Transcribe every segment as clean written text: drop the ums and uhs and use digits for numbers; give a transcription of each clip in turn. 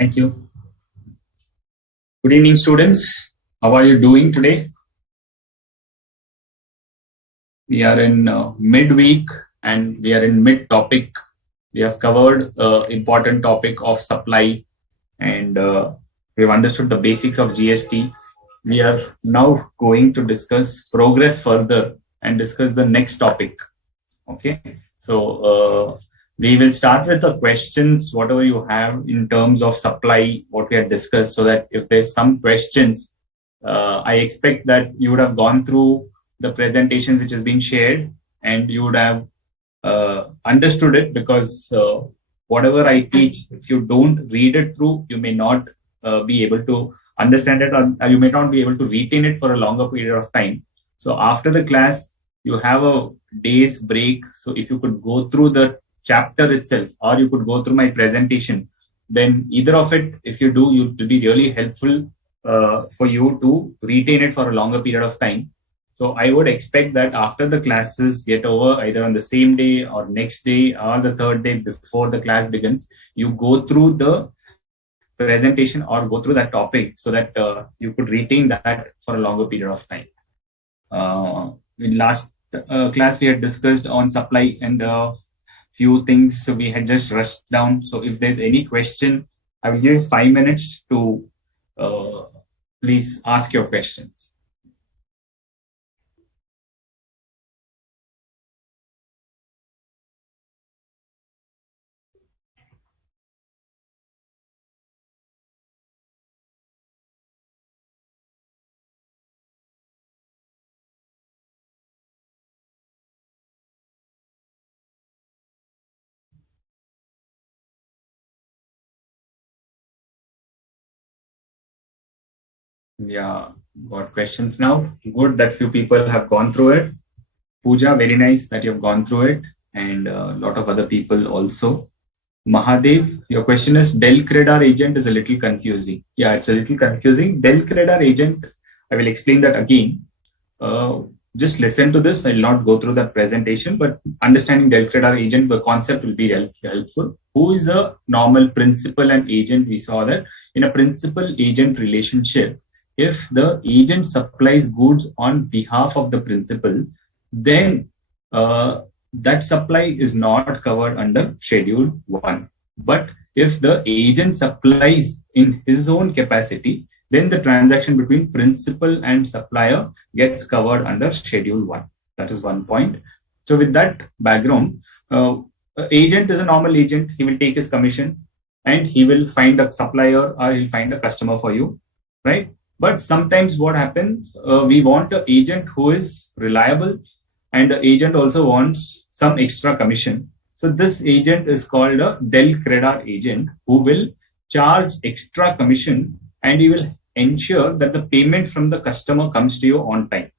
Thank you. Good evening, students. How are you doing today? We are in midweek and we are in mid-topic. We have covered important topic of supply and we've understood the basics of GST. We are now going to progress further and discuss the next topic. Okay, so we will start with the questions, whatever you have in terms of supply, what we had discussed, so that if there's some questions, I expect that you would have gone through the presentation which has been shared and you would have understood it, because whatever I teach, if you don't read it through, you may not be able to understand it, or you may not be able to retain it for a longer period of time. So after the class, you have a day's break. So if you could go through the chapter itself, or you could go through my presentation, then either of it, if you do, it will be really helpful for you to retain it for a longer period of time. So I would expect that after the classes get over, either on the same day or next day or the third day before the class begins, you go through the presentation or go through that topic so that you could retain that for a longer period of time. In last class, we had discussed on supply and few things we had just rushed down. So if there's any question, I will give you 5 minutes to please ask your questions. Yeah, got questions now. Good that few people have gone through it. Pooja, very nice that you've gone through it, and a lot of other people also. Mahadev, your question is Del Credere agent is a little confusing. Yeah, it's a little confusing. Del Credere agent, I will explain that again. Just listen to this. I'll not go through that presentation, but understanding Del Credere agent, the concept will be helpful. Who is a normal principal and agent? We saw that in a principal-agent relationship, if the agent supplies goods on behalf of the principal, then that supply is not covered under Schedule 1. But if the agent supplies in his own capacity, then the transaction between principal and supplier gets covered under Schedule 1. That is one point. So with that background, agent is a normal agent. He will take his commission and he will find a supplier or he'll find a customer for you, right? But sometimes what happens, we want an agent who is reliable, and the agent also wants some extra commission. So this agent is called a Del Credere agent, who will charge extra commission and he will ensure that the payment from the customer comes to you on time.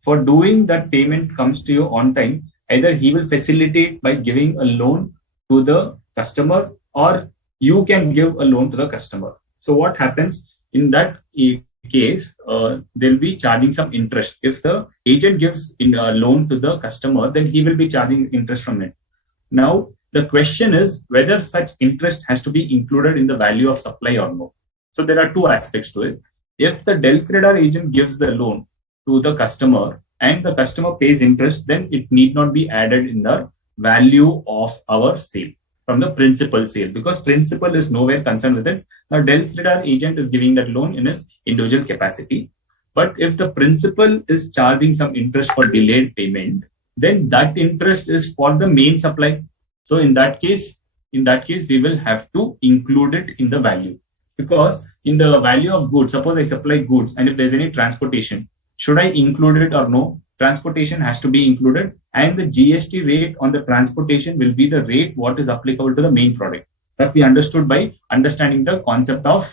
For doing that payment comes to you on time, either he will facilitate by giving a loan to the customer, or you can give a loan to the customer. So what happens in that case, they'll be charging some interest. If the agent gives a loan to the customer, then he will be charging interest from it. Now, the question is whether such interest has to be included in the value of supply or no. So there are two aspects to it. If the Del Credere agent gives the loan to the customer and the customer pays interest, then it need not be added in the value of our sale from the principal sale, because principal is nowhere concerned with it. Now, Del Credere agent is giving that loan in his individual capacity. But if the principal is charging some interest for delayed payment, then that interest is for the main supply. So in that case, we will have to include it in the value, because in the value of goods, suppose I supply goods, and if there's any transportation, should I include it or no? Transportation has to be included, and the GST rate on the transportation will be the rate what is applicable to the main product. That we understood by understanding the concept of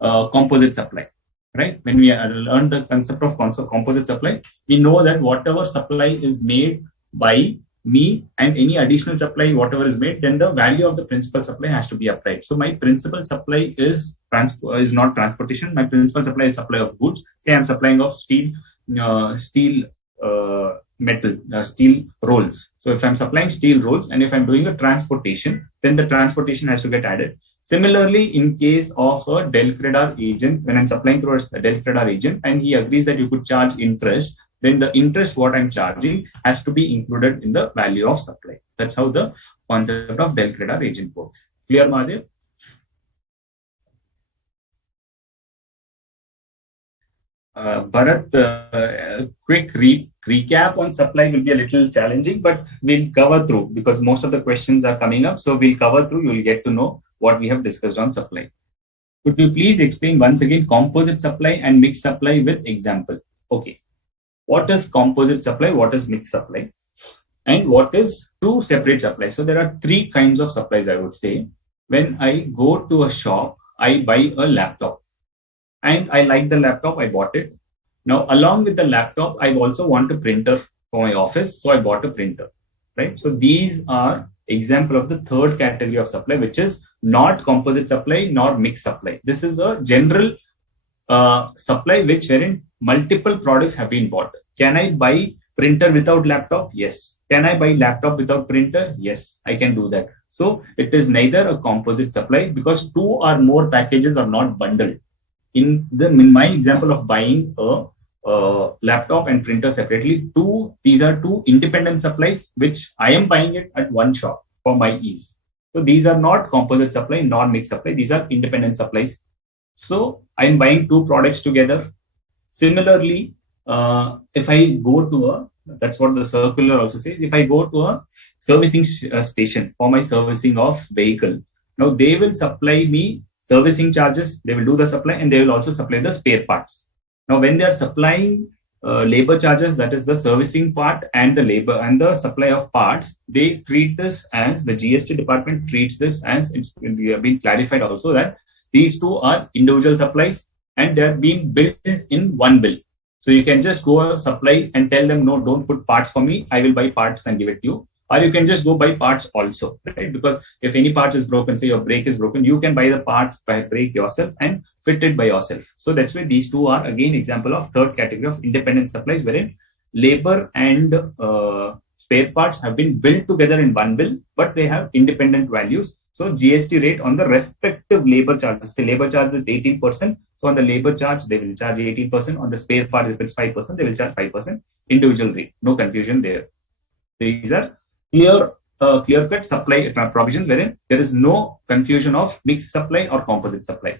composite supply, right? When we learned the concept of composite supply, we know that whatever supply is made by me and any additional supply, whatever is made, then the value of the principal supply has to be applied. So my principal supply is not transportation. My principal supply is supply of goods. Say I'm supplying of steel rolls. So if I'm supplying steel rolls and if I'm doing a transportation, then the transportation has to get added. Similarly, in case of a credere agent, when I'm supplying through a credere agent and he agrees that you could charge interest, then the interest what I'm charging has to be included in the value of supply. That's how the concept of credere agent works. Clear, Mahadev? Bharat, quick recap on supply will be a little challenging, but we'll cover through because most of the questions are coming up. So we'll cover through. You'll get to know what we have discussed on supply. Could you please explain once again composite supply and mixed supply with example? Okay. What is composite supply? What is mixed supply? And what is two separate supplies? So there are three kinds of supplies, I would say. When I go to a shop, I buy a laptop. And I like the laptop, I bought it. Now, along with the laptop, I also want a printer for my office, so I bought a printer, right? So these are example of the third category of supply, which is not composite supply, nor mixed supply. This is a general supply which wherein multiple products have been bought. Can I buy printer without laptop? Yes. Can I buy laptop without printer? Yes, I can do that. So it is neither a composite supply because two or more packages are not bundled. In my example of buying a laptop and printer separately, these are two independent supplies which I am buying it at one shop for my ease. So these are not composite supply, nor mixed supply. These are independent supplies. So I am buying two products together. Similarly, if I go to that's what the circular also says. If I go to a servicing station for my servicing of vehicle, now they will supply me servicing charges, they will do the supply and they will also supply the spare parts. Now, when they are supplying labor charges, that is the servicing part and the labor and the supply of parts, they treat this as the GST department treats this as it's been clarified also that these two are individual supplies and they are being billed in one bill. So you can just go supply and tell them, no, don't put parts for me. I will buy parts and give it to you. Or you can just go buy parts also, right? Because if any part is broken, say your brake is broken, you can buy the parts by brake yourself and fit it by yourself. So that's why these two are again example of third category of independent supplies wherein labor and spare parts have been built together in one bill, but they have independent values. So GST rate on the respective labor charges, say labor charge is 18%. So on the labor charge, they will charge 18%. On the spare part, if it's 5%, they will charge 5% individual rate. No confusion there. These are clear-cut supply provisions wherein there is no confusion of mixed supply or composite supply.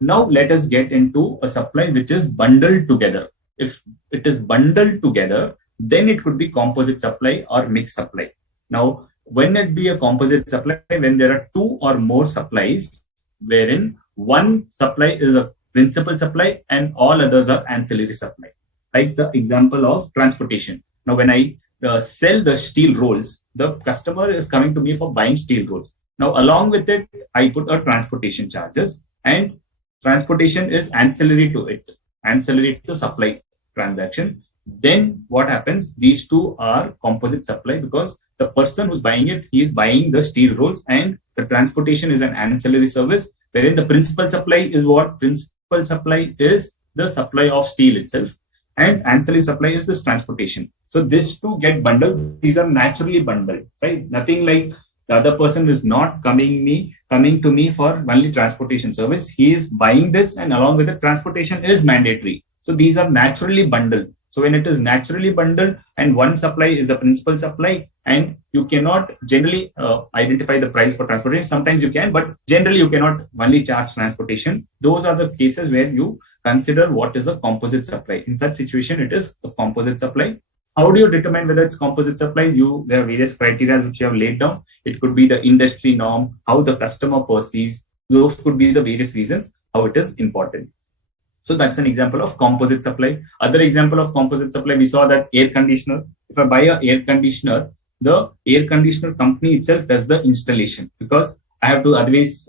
Now let us get into a supply which is bundled together. If it is bundled together, then it could be composite supply or mixed supply. Now, when it be a composite supply, when there are two or more supplies, wherein one supply is a principal supply and all others are ancillary supply. Like the example of transportation. Now, when I sell the steel rolls, the customer is coming to me for buying steel rolls. Now, along with it, I put a transportation charges and transportation is ancillary to it, ancillary to supply transaction. Then what happens? These two are composite supply because the person who's buying it, he is buying the steel rolls and the transportation is an ancillary service, wherein the principal supply is what? Principal supply is the supply of steel itself and ancillary supply is this transportation. So these two get bundled. These are naturally bundled, right? Nothing like the other person is not coming to me for only transportation service. He is buying this and along with the transportation is mandatory. So these are naturally bundled. So when it is naturally bundled and one supply is a principal supply and you cannot generally identify the price for transportation. Sometimes you can, but generally you cannot only charge transportation. Those are the cases where you consider what is a composite supply. In such situation, it is a composite supply. How do you determine whether it's composite supply? There are various criteria which you have laid down. It could be the industry norm, how the customer perceives. Those could be the various reasons how it is important. So that's an example of composite supply. Other example of composite supply, we saw that air conditioner. If I buy an air conditioner, the air conditioner company itself does the installation because I have to otherwise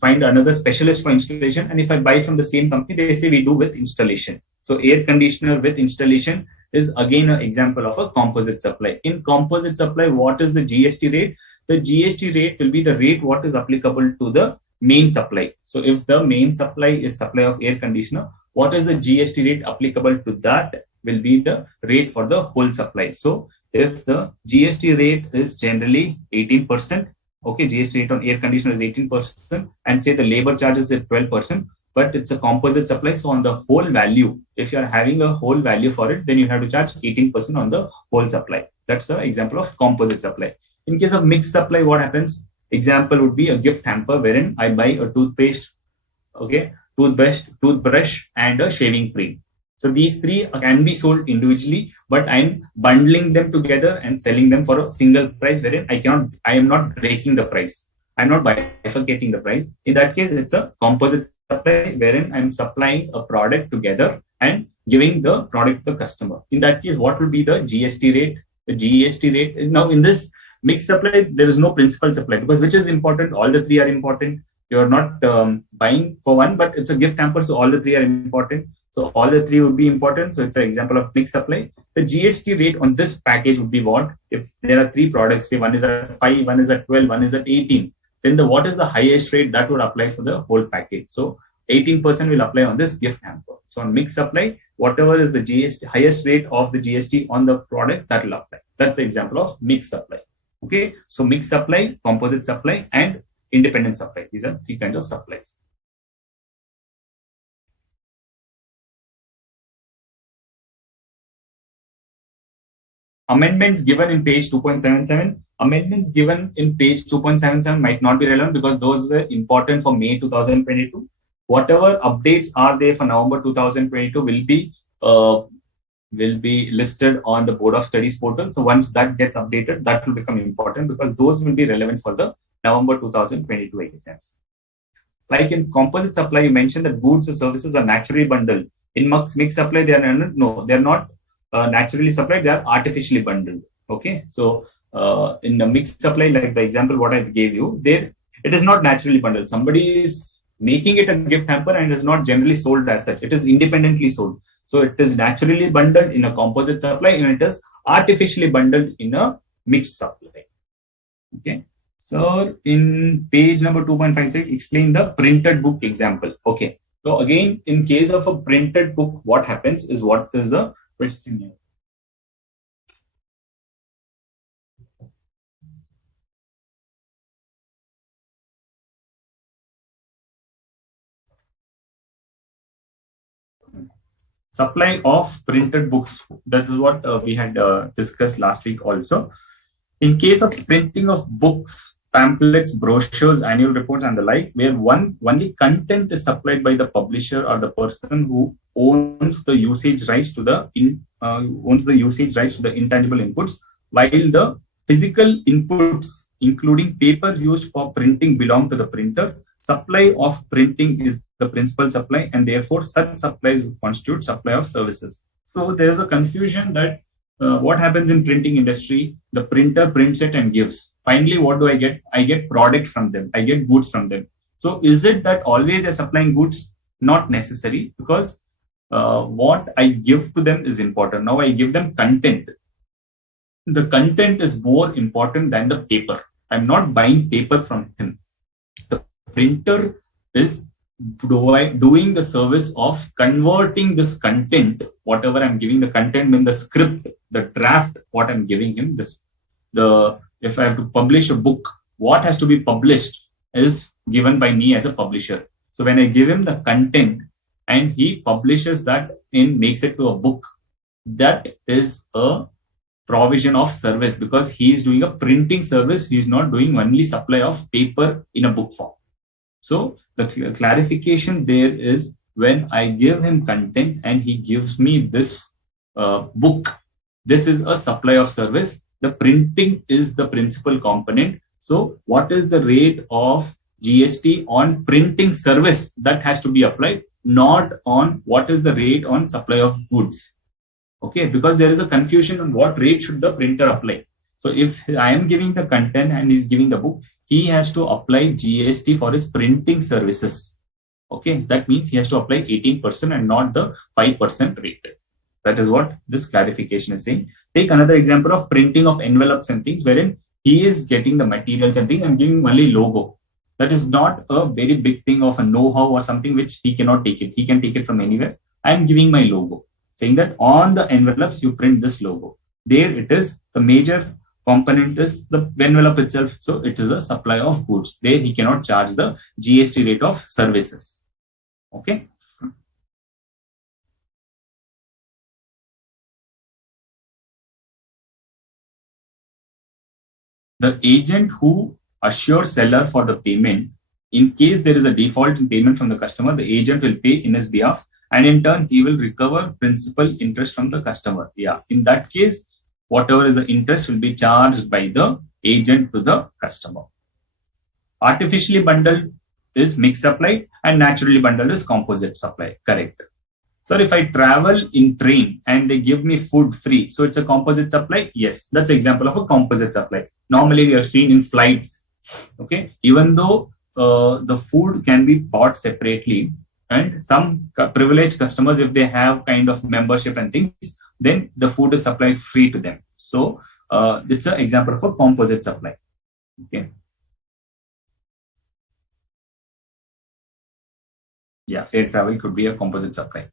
find another specialist for installation. And if I buy from the same company, they say we do with installation. So air conditioner with installation is again an example of a composite supply. In composite supply, what is the GST rate? The GST rate will be the rate what is applicable to the main supply. So if the main supply is supply of air conditioner, what is the GST rate applicable to that will be the rate for the whole supply. So if the GST rate is generally 18%, Okay, GST rate on air conditioner is 18%, and say the labor charges is 12%, but it's a composite supply. So on the whole value, if you are having a whole value for it, then you have to charge 18% on the whole supply. That's the example of composite supply. In case of mixed supply, what happens? Example would be a gift hamper wherein I buy a toothpaste, okay, toothbrush, and a shaving cream. So these three can be sold individually, but I'm bundling them together and selling them for a single price, wherein I am not breaking the price. I'm not bifurcating the price. In that case, it's a composite supply, wherein I'm supplying a product together and giving the product to the customer. In that case, what will be the GST rate? The GST rate. Now, in this mixed supply, there is no principal supply, because which is important? All the three are important. You're not buying for one, but it's a gift hamper, so all the three are important. So all the three would be important. So it's an example of mixed supply. The GST rate on this package would be what? If there are three products, say one is at 5, one is at 12, one is at 18, then what is the highest rate that would apply for the whole package? So 18% will apply on this gift hamper. So on mixed supply, whatever is the GST, highest rate of the GST on the product, that will apply. That's the example of mixed supply. Okay, so mixed supply, composite supply, and independent supply. These are three kinds of supplies. Amendments given in page 2.77. Amendments given in page 2.77 might not be relevant because those were important for May 2022. Whatever updates are there for November 2022 will be listed on the Board of Studies portal. So once that gets updated, that will become important because those will be relevant for the November 2022 exams. Like in composite supply, you mentioned that goods and services are naturally bundled. In mixed supply, they're not naturally supplied, they are artificially bundled. Okay, so in the mixed supply, like the example what I gave you, there it is not naturally bundled. Somebody is making it a gift hamper and is not generally sold as such. It is independently sold. So it is naturally bundled in a composite supply and it is artificially bundled in a mixed supply. Okay. So in page number 2.56, explain the printed book example. Okay. So again, in case of a printed book, what happens is what is the question here? Supply of printed books. This is what we had discussed last week also. In case of printing of books, pamphlets, brochures, annual reports, and the like, where only content is supplied by the publisher or the person who owns the usage rights to the intangible inputs, while the physical inputs, including paper used for printing, belong to the printer. Supply of printing is the principal supply, and therefore such supplies constitute supply of services. So there is a confusion that what happens in printing industry, the printer prints it and gives. Finally, what do I get? I get product from them. I get goods from them. So is it that always they're supplying goods? Not necessary, because what I give to them is important. Now I give them content. The content is more important than the paper. I'm not buying paper from him. The printer is doing the service of converting this content, whatever I'm giving the content in the script, the draft, what I'm giving him, if I have to publish a book, what has to be published is given by me as a publisher. So when I give him the content and he publishes that and makes it to a book, that is a provision of service because he is doing a printing service. He is not doing only supply of paper in a book form. So the clarification there is when I give him content and he gives me this book, this is a supply of service. The printing is the principal component. So what is the rate of GST on printing service? That has to be applied, not on what is the rate on supply of goods. Okay, because there is a confusion on what rate should the printer apply. So if I am giving the content and he's giving the book, he has to apply GST for his printing services. Okay, that means he has to apply 18% and not the 5% rate. That is what this clarification is saying. Take another example of printing of envelopes and things wherein he is getting the materials and things and giving only logo. That is not a very big thing of a know-how or something which he cannot take it. He can take it from anywhere. I am giving my logo, saying that on the envelopes you print this logo. There it is. The major component is the envelope itself. So it is a supply of goods. There he cannot charge the GST rate of services. Okay. The agent who assures seller for the payment, in case there is a default in payment from the customer, the agent will pay in his behalf, and in turn he will recover principal interest from the customer. Yeah, in that case, whatever is the interest will be charged by the agent to the customer. Artificially bundled is mixed supply, and naturally bundled is composite supply. Correct. So if I travel in train and they give me food free, so it's a composite supply? Yes, that's an example of a composite supply. Normally we are seen in flights. Okay, even though the food can be bought separately, and some privileged customers, if they have kind of membership and things, then the food is supplied free to them. So it's an example of a composite supply. Okay. Yeah, air travel could be a composite supply.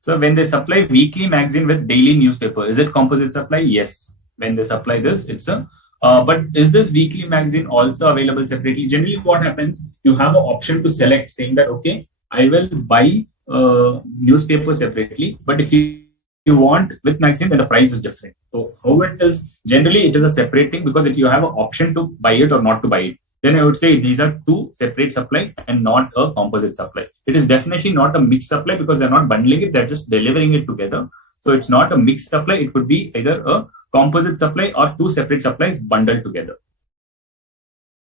So when they supply weekly magazine with daily newspaper, is it composite supply? Yes. When they supply this, it's a. But is this weekly magazine also available separately? Generally, what happens? You have an option to select, saying that okay, I will buy newspaper separately, but if you want with magazine, then the price is different. So how it is? Generally, it is a separating because you have an option to buy it or not to buy it. Then I would say these are two separate supply and not a composite supply. It is definitely not a mixed supply because they're not bundling it, they're just delivering it together. So it's not a mixed supply, it could be either a composite supply or two separate supplies bundled together.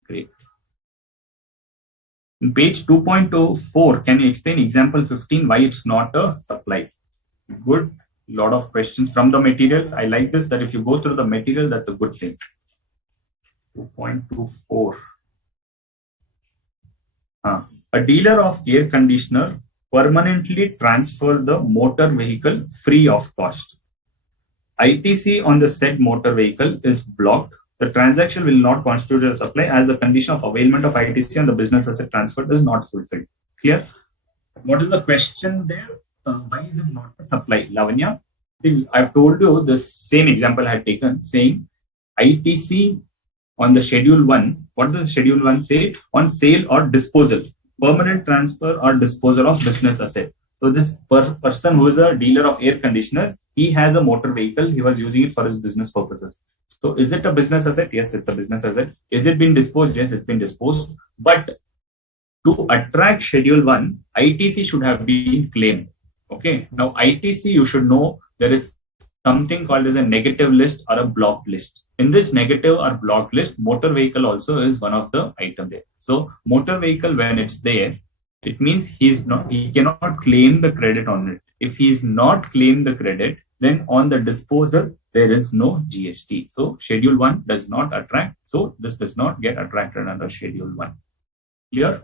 Great. In page 2.04, can you explain example 15 why it's not a supply? Good. Lot of questions from the material. I like this, that if you go through the material, that's a good thing. 2.24. A dealer of air conditioner permanently transfer the motor vehicle free of cost. ITC on the said motor vehicle is blocked. The transaction will not constitute a supply as the condition of availment of ITC on the business asset transferred is not fulfilled. Clear? What is the question there? Why is it not a supply? Lavanya, see, I've told you the same example I had taken, saying ITC on the schedule 1, what does schedule 1 say? On sale or disposal, permanent transfer or disposal of business asset. So this person who is a dealer of air conditioner, he has a motor vehicle, he was using it for his business purposes. So is it a business asset? Yes, it's a business asset. Is it been disposed? Yes, it's been disposed. But to attract schedule 1, ITC should have been claimed. Okay. Now ITC, you should know there is something called as a negative list or a blocked list. In this negative or blocked list, motor vehicle also is one of the item there. So motor vehicle, when it's there, it means he cannot claim the credit on it. If he is not claimed the credit, then on the disposal, there is no GST. So schedule 1 does not attract. So this does not get attracted under schedule 1. Clear?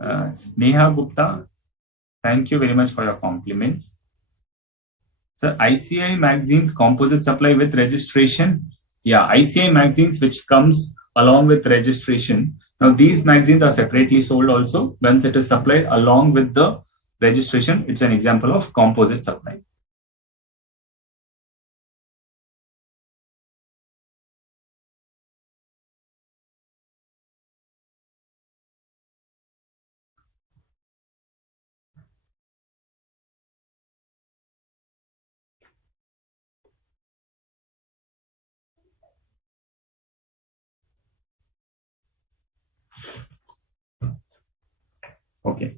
Sneha Gupta, thank you very much for your compliments. So ICI magazines composite supply with registration. Yeah, ICI magazines which comes along with registration. Now these magazines are separately sold also. Once it is supplied along with the registration, it's an example of composite supply. Okay.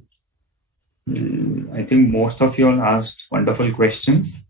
I think most of you all asked wonderful questions.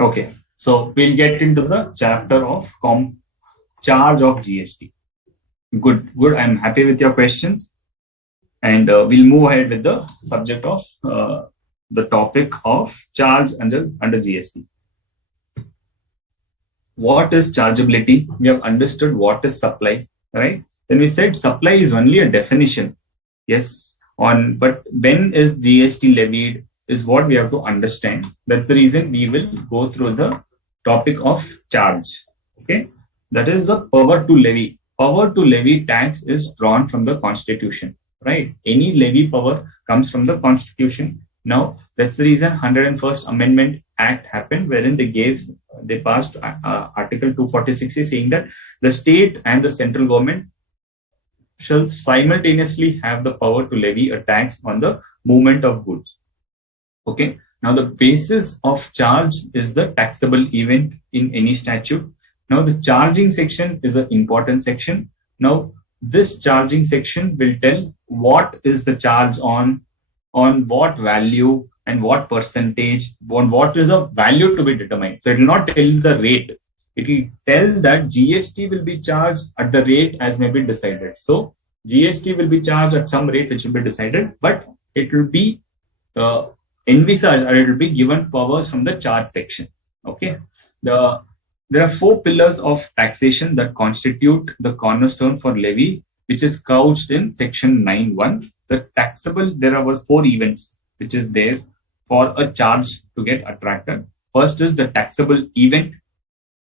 Okay, so we'll get into the chapter of charge of GST. Good, good. I'm happy with your questions. And we'll move ahead with the subject of the topic of charge under GST. What is chargeability? We have understood what is supply, right? Then we said supply is only a definition. Yes, but when is GST levied is what we have to understand. That's the reason we will go through the topic of charge. Okay, that is the power to levy. Power to levy tax is drawn from the Constitution, right? Any levy power comes from the Constitution. Now, that's the reason 101st Amendment Act happened, wherein they passed Article 246 saying that the state and the central government shall simultaneously have the power to levy a tax on the movement of goods. Okay. Now, the basis of charge is the taxable event in any statute. Now, the charging section is an important section. Now, this charging section will tell what is the charge on what value and what percentage, on what is a value to be determined. So, it will not tell the rate. It will tell that GST will be charged at the rate as may be decided. So, GST will be charged at some rate which will be decided, but it will be envisaged or it will be given powers from the charge section. Okay. There are 4 pillars of taxation that constitute the cornerstone for levy, which is couched in section 9.1. There are 4 events which is there for a charge to get attracted. First is the taxable event.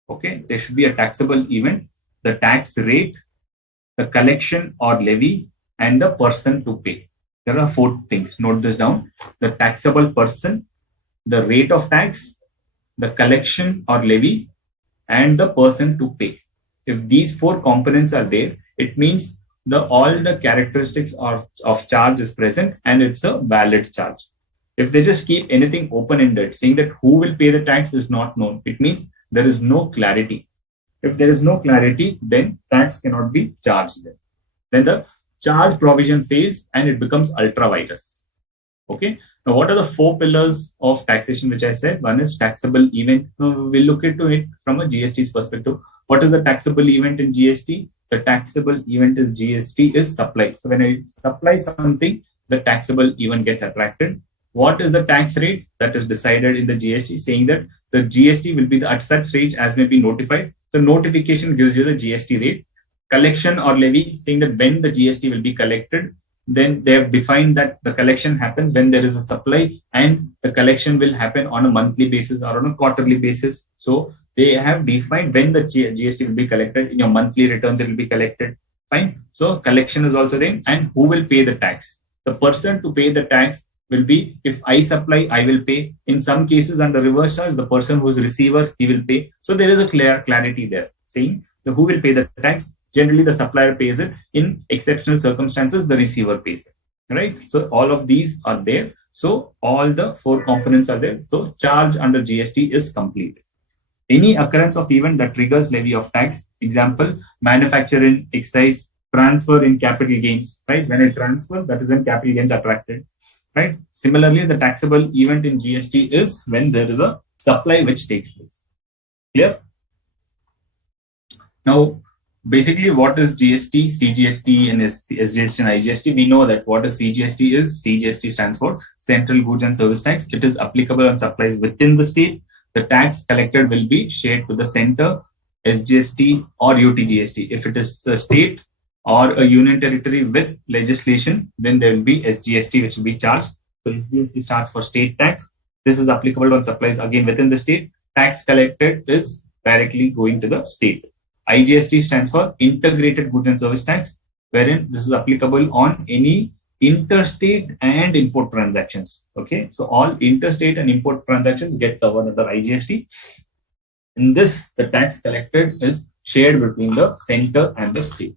Okay, there should be a taxable event, the tax rate, the collection or levy, and the person to pay. There are 4 things. Note this down. The taxable person, the rate of tax, the collection or levy, and the person to pay. If these 4 components are there, it means all the characteristics of charge is present and it's a valid charge. If they just keep anything open-ended, saying that who will pay the tax is not known, it means there is no clarity. If there is no clarity, then tax cannot be charged. Then the charge provision fails and it becomes ultra virus. Okay. Now, what are the 4 pillars of taxation which I said? One is taxable event. Now, we'll look into it from a GST's perspective. What is the taxable event in GST? The taxable event is GST is supply. So when I supply something, the taxable event gets attracted. What is the tax rate? That is decided in the GST, saying that the GST will be at such rate as may be notified. The notification gives you the GST rate. Collection or levy, saying that when the GST will be collected, then they have defined that the collection happens when there is a supply and the collection will happen on a monthly basis or on a quarterly basis. So they have defined when the GST will be collected. In your monthly returns, it will be collected. Fine. So collection is also there. And who will pay the tax? The person to pay the tax will be, if I supply, I will pay. In some cases, under reverse charge, the person who is receiver, he will pay. So there is a clarity there, saying who will pay the tax. Generally, the supplier pays it. In exceptional circumstances, the receiver pays it. Right? So all of these are there. So all the 4 components are there. So charge under GST is complete. Any occurrence of event that triggers levy of tax, example, manufacture in excise, transfer in capital gains. Right? When I transfer, that is when capital gains are attracted. Right? Similarly, the taxable event in GST is when there is a supply which takes place. Clear? Now, basically, what is GST, CGST, and SGST and IGST? We know that what is CGST is. CGST stands for Central Goods and Service Tax. It is applicable on supplies within the state. The tax collected will be shared to the center, SGST or UTGST. If it is a state or a union territory with legislation, then there will be SGST which will be charged. So SGST stands for state tax. This is applicable on supplies again within the state. Tax collected is directly going to the state. IGST stands for Integrated Goods and Service Tax, wherein this is applicable on any interstate and import transactions. Okay, so all interstate and import transactions get covered under IGST. In this, the tax collected is shared between the center and the state.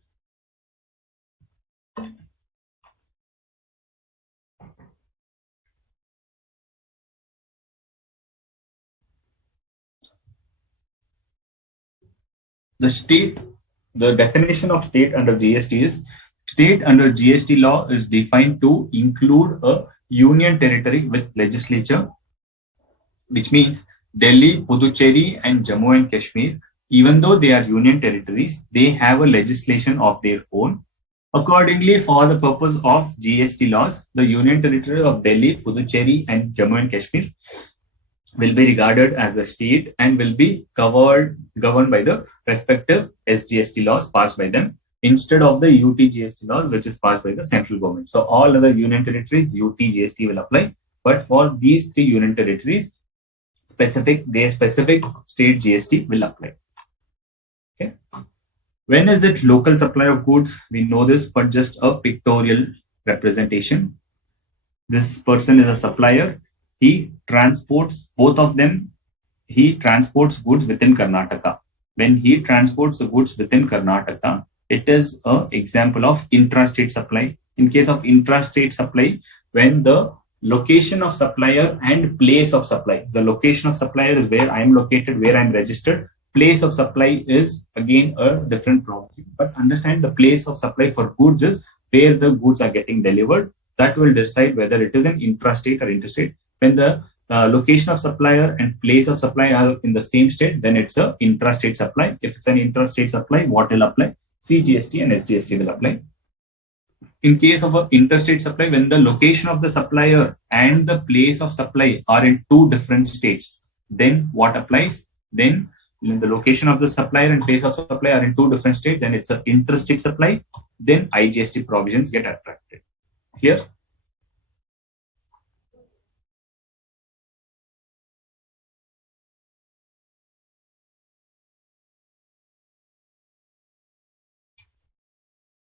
The definition of state under GST is, state under GST law is defined to include a union territory with legislature, which means Delhi, Puducherry, and Jammu and Kashmir even though they are union territories, they have a legislation of their own. Accordingly, for the purpose of GST laws, the union territory of Delhi, Puducherry, and Jammu and Kashmir will be regarded as a state and will be governed by the respective SGST laws passed by them instead of the UTGST laws, which is passed by the central government. So all other union territories, UTGST will apply, but for these three union territories, their specific state GST will apply. Okay. When is it local supply of goods? We know this, but just a pictorial representation. This person is a supplier. He transports both of them. He transports goods within Karnataka. When he transports the goods within Karnataka, it is an example of intrastate supply. In case of intrastate supply, when the location of supplier and place of supply, the location of supplier is where I am located, where I am registered. Place of supply is again a different problem. But understand the place of supply for goods is where the goods are getting delivered. That will decide whether it is an intrastate or interstate. When the location of supplier and place of supply are in the same state, then it's an intrastate supply. If it's an intrastate supply, what will apply? CGST and SGST will apply. In case of an interstate supply, when the location of the supplier and the place of supply are in two different states, then what applies? Then when the location of the supplier and place of supply are in two different states, then it's an interstate supply. Then IGST provisions get attracted. Here,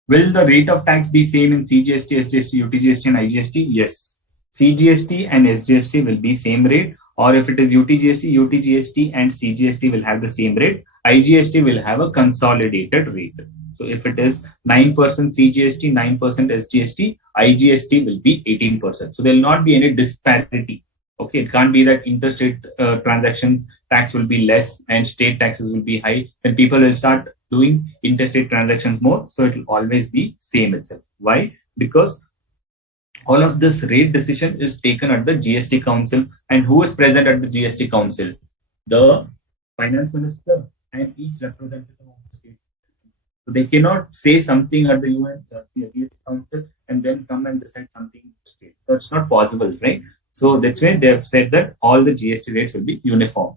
will the rate of tax be same in CGST, SGST, UTGST, and IGST? Yes. CGST and SGST will be same rate, or if it is UTGST, UTGST and CGST will have the same rate. IGST will have a consolidated rate. So if it is 9% CGST, 9% SGST, IGST will be 18%. So there will not be any disparity. Okay, it can't be that interstate transactions tax will be less and state taxes will be high. Then people will start doing interstate transactions more. So it will always be same itself. Why? Because all of this rate decision is taken at the GST Council. And who is present at the GST Council? The Finance Minister and each representative of the state. So they cannot say something at the GST Council and then come and decide something in the state. That's not possible, right? So that's why they have said that all the GST rates will be uniform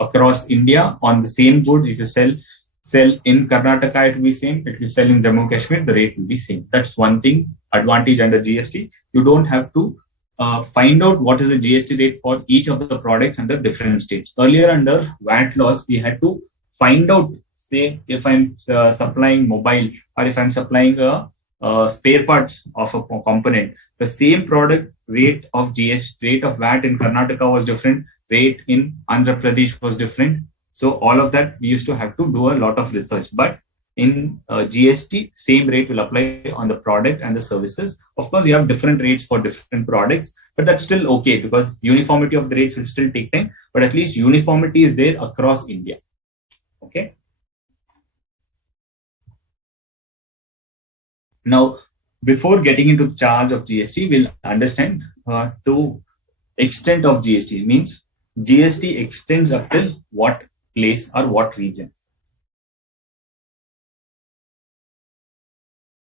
across India on the same goods. If you sell in Karnataka, it will be same. If you sell in Jammu and Kashmir, the rate will be same. That's one thing, advantage under GST. You don't have to find out what is the GST rate for each of the products under different states. Earlier under VAT laws, we had to find out, say, if I'm supplying mobile or if I'm supplying spare parts of a component, the same product rate of GST, rate of VAT in Karnataka was different, rate in Andhra Pradesh was different. So all of that we used to have to do a lot of research. But in GST, same rate will apply on the product and the services. Of course, you have different rates for different products, but that's still okay because uniformity of the rates will still take time. But at least uniformity is there across India. Okay. Now, before getting into the charge of GST, we'll understand to extent of GST. Means GST extends up till what place or what region.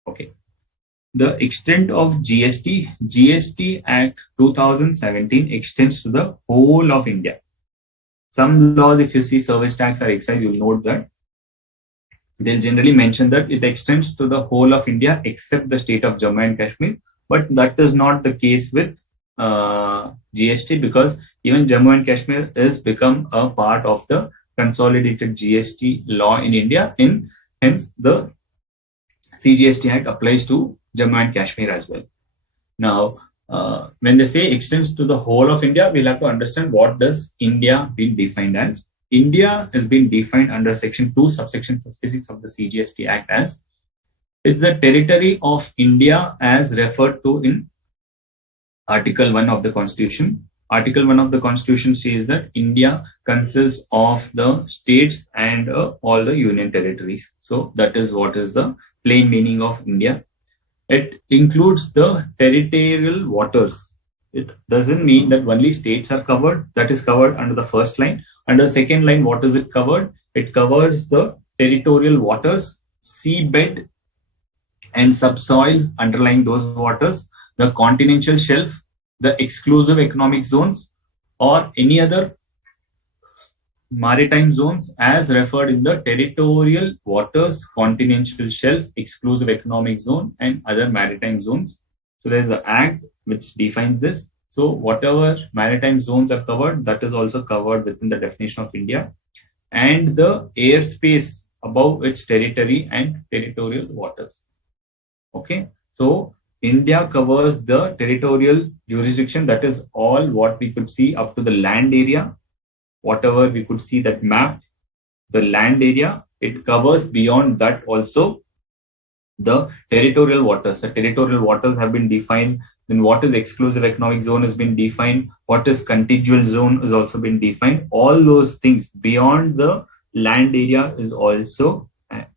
Okay. The extent of GST Act 2017 extends to the whole of India. Some laws, if you see service tax or excise, you'll note that they'll generally mention that it extends to the whole of India except the state of Jammu and Kashmir. But that is not the case with GST because even Jammu and Kashmir has become a part of the consolidated GST law in India. Hence, the CGST Act applies to Jammu and Kashmir as well. Now, when they say extends to the whole of India, we'll have to understand what does India being defined as. India has been defined under Section 2, subsection 56 of the CGST Act as it's the territory of India as referred to in Article 1 of the Constitution. Article 1 of the Constitution says that India consists of the states and all the union territories. So that is what is the plain meaning of India. It includes the territorial waters. It doesn't mean that only states are covered. That is covered under the first line. Under the second line, what is it covered? It covers the territorial waters, seabed and subsoil underlying those waters, the continental shelf, the exclusive economic zones, or any other maritime zones as referred in the territorial waters, continental shelf, exclusive economic zone, and other maritime zones. So there is an act which defines this. So whatever maritime zones are covered, that is also covered within the definition of India, and the airspace above its territory and territorial waters. Okay, so India covers the territorial jurisdiction, that is all what we could see up to the land area. Whatever we could see that map, the land area, it covers beyond that also the territorial waters. The territorial waters have been defined. Then what is exclusive economic zone has been defined. What is contiguous zone has also been defined. All those things beyond the land area is also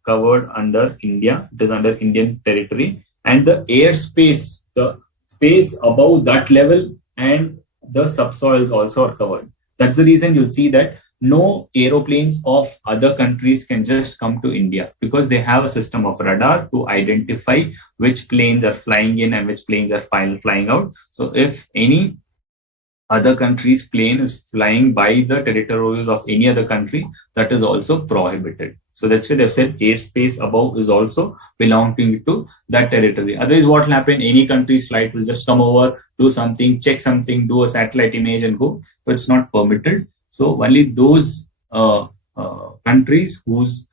covered under India. It is under Indian territory. And the airspace, the space above that level and the subsoils also are covered. That's the reason you'll see that no aeroplanes of other countries can just come to India, because they have a system of radar to identify which planes are flying in and which planes are flying out. So if any other country's plane is flying by the territories of any other country, that is also prohibited. So that's why they've said airspace above is also belonging to that territory. Otherwise, what will happen? Any country's flight will just come over, do something, check something, do a satellite image and go. But it's not permitted. So only those countries whose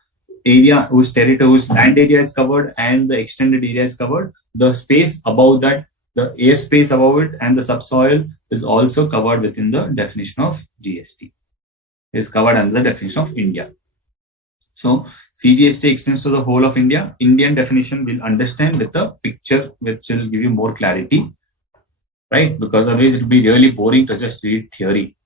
area, whose territory, whose land area is covered and the extended area is covered, the space above that, the airspace above it and the subsoil is also covered within the definition of GST. Is covered under the definition of India. So CGST extends to the whole of India. Indian definition will understand with a picture which will give you more clarity, right? Because otherwise it will be really boring to just read theory.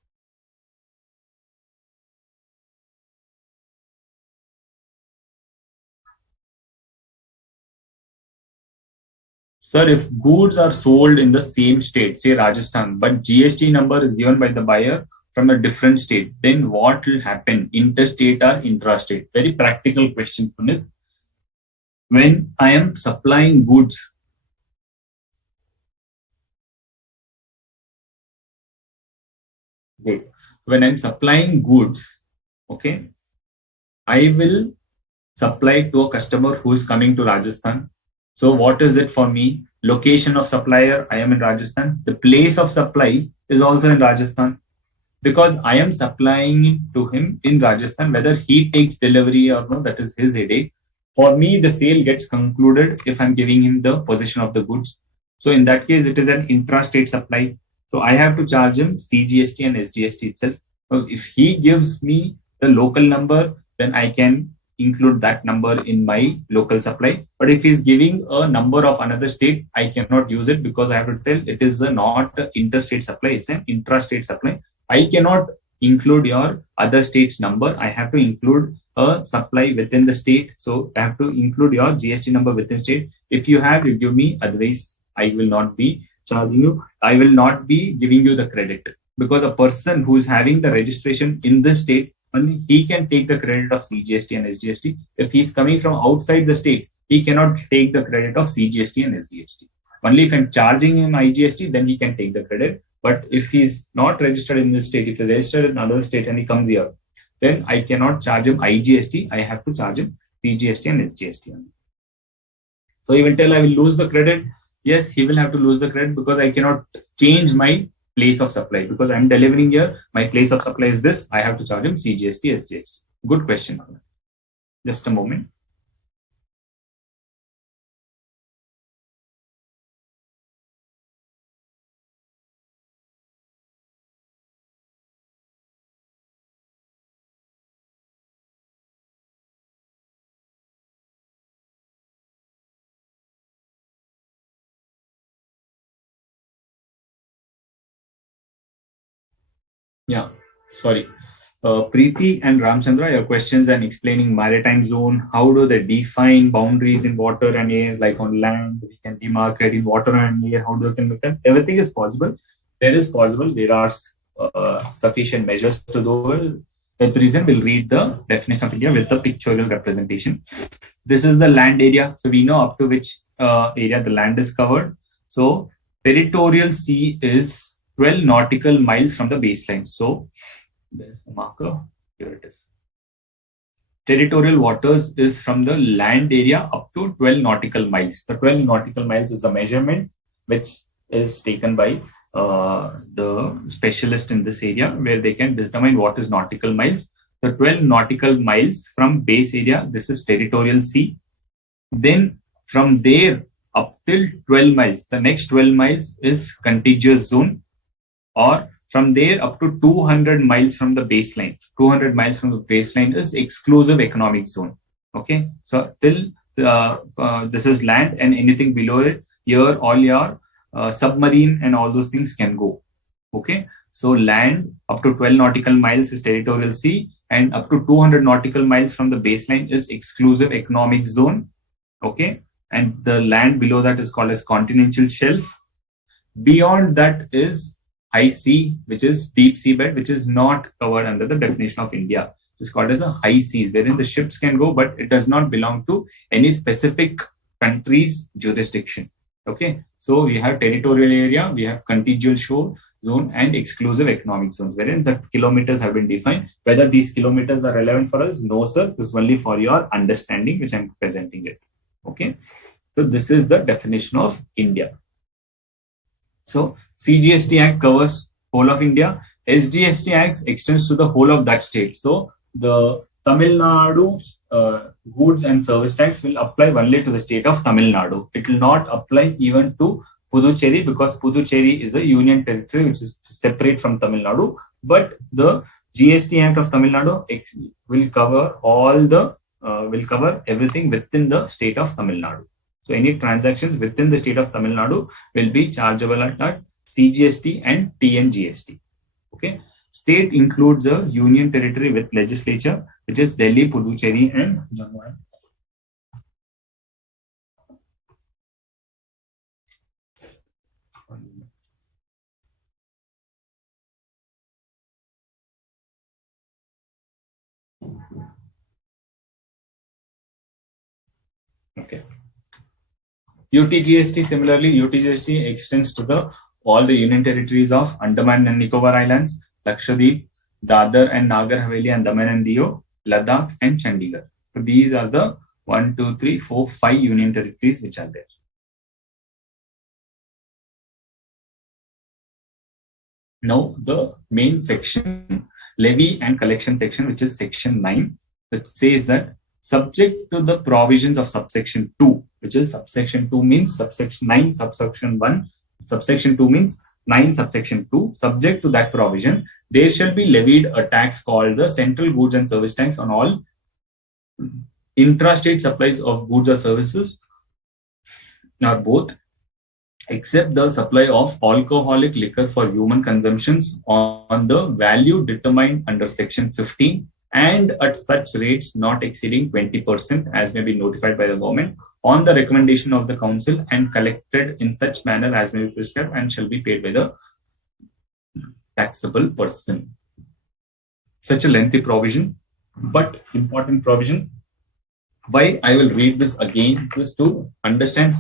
Sir, if goods are sold in the same state, say Rajasthan, but GST number is given by the buyer from a different state, then what will happen? Interstate or intrastate? Very practical question, Punit. When I am supplying goods, when I'm supplying goods, okay, I will supply to a customer who is coming to Rajasthan. So what is it for me? Location of supplier, I am in Rajasthan. The place of supply is also in Rajasthan, because I am supplying to him in Rajasthan. Whether he takes delivery or no, that is his headache. For me, the sale gets concluded if I'm giving him the possession of the goods. So in that case, it is an intrastate supply. So I have to charge him CGST and SGST itself. So if he gives me the local number, then I can include that number in my local supply. But if he's giving a number of another state, I cannot use it, because I have to tell it is not an interstate supply, it's an intrastate supply. I cannot include your other state's number. I have to include a supply within the state. So I have to include your GST number within state. If you have, you give me. Otherwise, I will not be charging you. I will not be giving you the credit, because a person who is having the registration in the state, only he can take the credit of CGST and SGST. If he's coming from outside the state, he cannot take the credit of CGST and SGST. Only if I'm charging him IGST, then he can take the credit. But if he's not registered in this state, if he's registered in another state and he comes here, then I cannot charge him IGST. I have to charge him CGST and SGST. So he will tell I will lose the credit. Yes, he will have to lose the credit, because I cannot change my place of supply, because I'm delivering here. My place of supply is this. I have to charge him CGST, SGST. Good question. Just a moment. Yeah, sorry. Preeti and Ramchandra, your questions and explaining maritime zone. How do they define boundaries in water and air? Like on land, we can demarcate in water and air. How do we can look at? Everything is possible. There is possible. There are sufficient measures to do it. That's the reason we'll read the definition of India with the pictorial representation. This is the land area. So we know up to which area the land is covered. So territorial sea is 12 nautical miles from the baseline. So there's the marker. Here it is. Territorial waters is from the land area up to 12 nautical miles. The 12 nautical miles is a measurement which is taken by the specialist in this area, where they can determine what is nautical miles. The 12 nautical miles from base area, this is territorial sea. Then from there up till 12 miles, the next 12 miles is contiguous zone, or from there up to 200 miles from the baseline. 200 miles from the baseline is exclusive economic zone. Okay, so till this is land, and anything below it, here all your submarine and all those things can go. Okay, so land up to 12 nautical miles is territorial sea, and up to 200 nautical miles from the baseline is exclusive economic zone. Okay, and the land below that is called as continental shelf. Beyond that is high sea, which is deep seabed, which is not covered under the definition of India. It's called as a high seas, wherein the ships can go, but it does not belong to any specific country's jurisdiction. Okay, so we have territorial area, we have contiguous shore zone, and exclusive economic zones, wherein the kilometers have been defined. Whether these kilometers are relevant for us, no sir, this is only for your understanding, which I'm presenting it. Okay, so this is the definition of India. So CGST Act covers whole of India. SGST Act extends to the whole of that state. So the Tamil Nadu goods and service tax will apply only to the state of Tamil Nadu. It will not apply even to Puducherry, because Puducherry is a union territory which is separate from Tamil Nadu. But the GST Act of Tamil Nadu will cover all the will cover everything within the state of Tamil Nadu. So any transactions within the state of Tamil Nadu will be chargeable at CGST and TNGST. Okay. State includes a union territory with legislature, which is Delhi, Puducherry, and Jammu. Okay. UTGST, similarly, UTGST extends to all the union territories of Andaman and Nicobar Islands, Lakshadweep, Dadar and Nagar Haveli, and Daman and Diu, Ladakh, and Chandigarh. So these are the 1, 2, 3, 4, 5 union territories which are there. Now the main section, levy and collection section, which is section 9, which says that subject to the provisions of subsection 2, which is subsection 2 means subsection 9, subsection 1, subsection 2 means 9, subsection 2, subject to that provision, there shall be levied a tax called the central goods and service tax on all intrastate supplies of goods or services, or both, except the supply of alcoholic liquor for human consumptions on the value determined under section 15, and at such rates not exceeding 20% as may be notified by the government on the recommendation of the council, and collected in such manner as may be prescribed, and shall be paid by the taxable person. Such a lengthy provision, but important provision. Why I will read this again, just to understand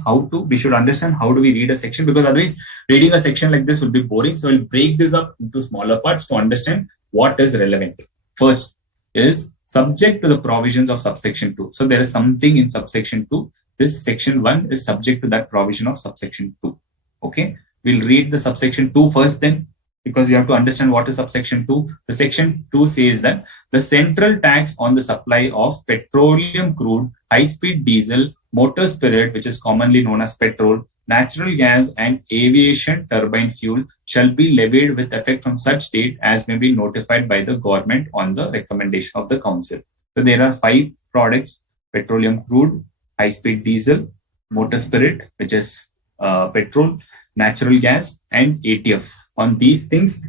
we should understand how do we read a section, because otherwise reading a section like this will be boring. So I'll break this up into smaller parts to understand what is relevant. First is subject to the provisions of subsection 2. So there is something in subsection 2. This section 1 is subject to that provision of subsection 2. Okay, we'll read the subsection 2 first, then, because you have to understand what is subsection 2. The section 2 says that the central tax on the supply of petroleum crude, high-speed diesel, motor spirit, which is commonly known as petrol, natural gas, and aviation turbine fuel shall be levied with effect from such date as may be notified by the government on the recommendation of the council. So there are 5 products: petroleum crude, high-speed diesel, motor spirit, which is petrol, natural gas, and ATF. On these things,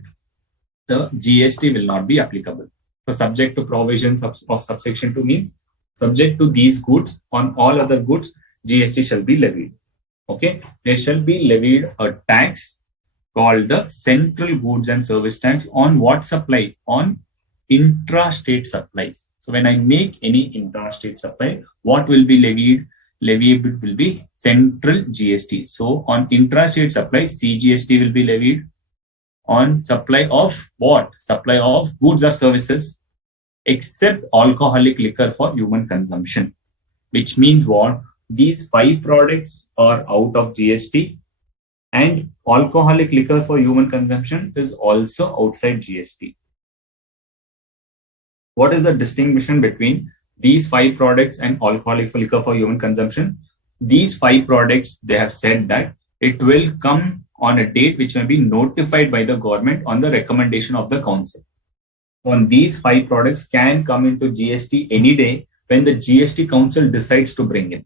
the GST will not be applicable. So subject to provisions of subsection 2 means subject to these goods, on all other goods, GST shall be levied. Okay, there shall be levied a tax called the central goods and service tax on what supply? On intrastate supplies. So when I make any intrastate supply, what will be levied? Leviable will be central GST. So on intrastate supplies, CGST will be levied. On supply of what? Supply of goods or services, except alcoholic liquor for human consumption. Which means what? These 5 products are out of GST, and alcoholic liquor for human consumption is also outside GST. What is the distinction between these 5 products and alcoholic liquor for human consumption? These 5 products, they have said that it will come on a date which may be notified by the government on the recommendation of the council. On these 5 products can come into GST any day when the GST council decides to bring in.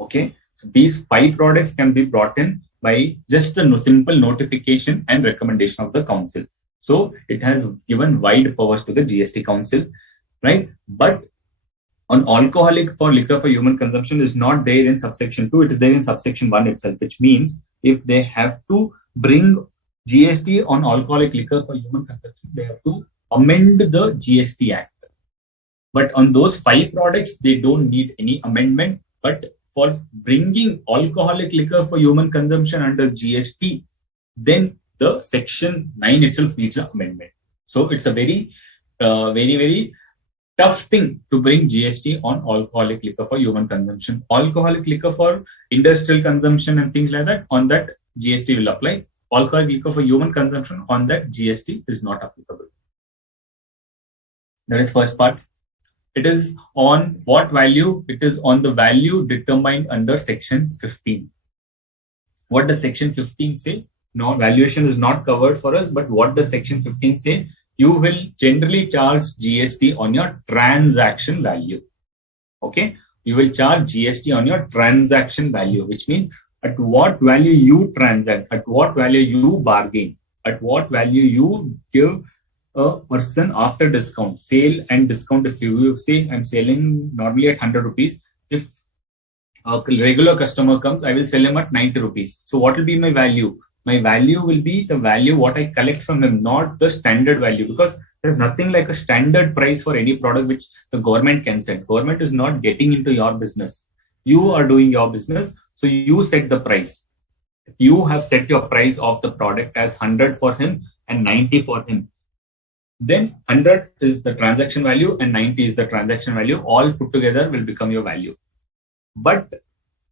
Okay, so these 5 products can be brought in by just a simple notification and recommendation of the council. So it has given wide powers to the GST council, right? But on alcoholic for liquor for human consumption is not there in subsection 2, it is there in subsection 1 itself, which means if they have to bring GST on alcoholic liquor for human consumption, they have to amend the GST Act. But on those 5 products, they don't need any amendment. But for bringing alcoholic liquor for human consumption under GST, then the section 9 itself needs an amendment. So it's a very tough thing to bring GST on alcoholic liquor for human consumption. Alcoholic liquor for industrial consumption and things like that, on that GST will apply. Alcoholic liquor for human consumption, on that GST is not applicable. That is first part. It is on what value? It is on the value determined under section 15. What does section 15 say? No, valuation is not covered for us, but what does section 15 say? You will generally charge GST on your transaction value. Okay, you will charge GST on your transaction value, which means at what value you transact, at what value you bargain, at what value you give a person after discount, sale and discount. If you say I'm selling normally at 100 rupees, if a regular customer comes, I will sell him at 90 rupees. So what will be my value? My value will be the value what I collect from them, not the standard value, because there's nothing like a standard price for any product which the government can set. Government is not getting into your business. You are doing your business, so you set the price. If you have set your price of the product as 100 for him and 90 for him, then 100 is the transaction value and 90 is the transaction value. All put together will become your value. But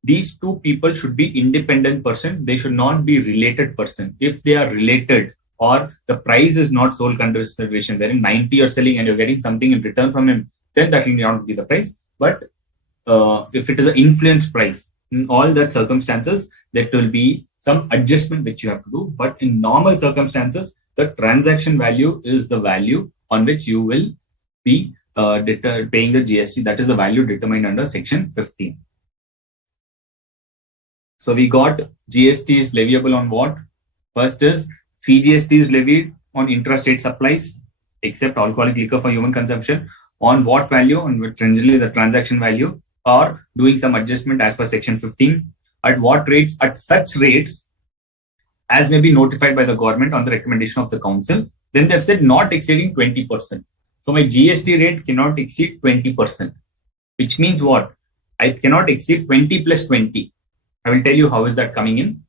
these 2 people should be independent person. They should not be related person. If they are related or the price is not sole consideration, wherein 90 you're selling and you're getting something in return from him, then that will not be the price. But if it is an influence price, in all that circumstances, there will be some adjustment which you have to do. But in normal circumstances, the transaction value is the value on which you will be paying the GST. That is the value determined under section 15. So we got GST is leviable on what? First is CGST is levied on intrastate supplies, except alcoholic liquor for human consumption. On what value? On which generally the transaction value, or doing some adjustment as per section 15. At what rates? At such rates as may be notified by the government on the recommendation of the council. Then they've said not exceeding 20%. So my GST rate cannot exceed 20%, which means what? I cannot exceed 20 plus 20. I will tell you how is that coming in.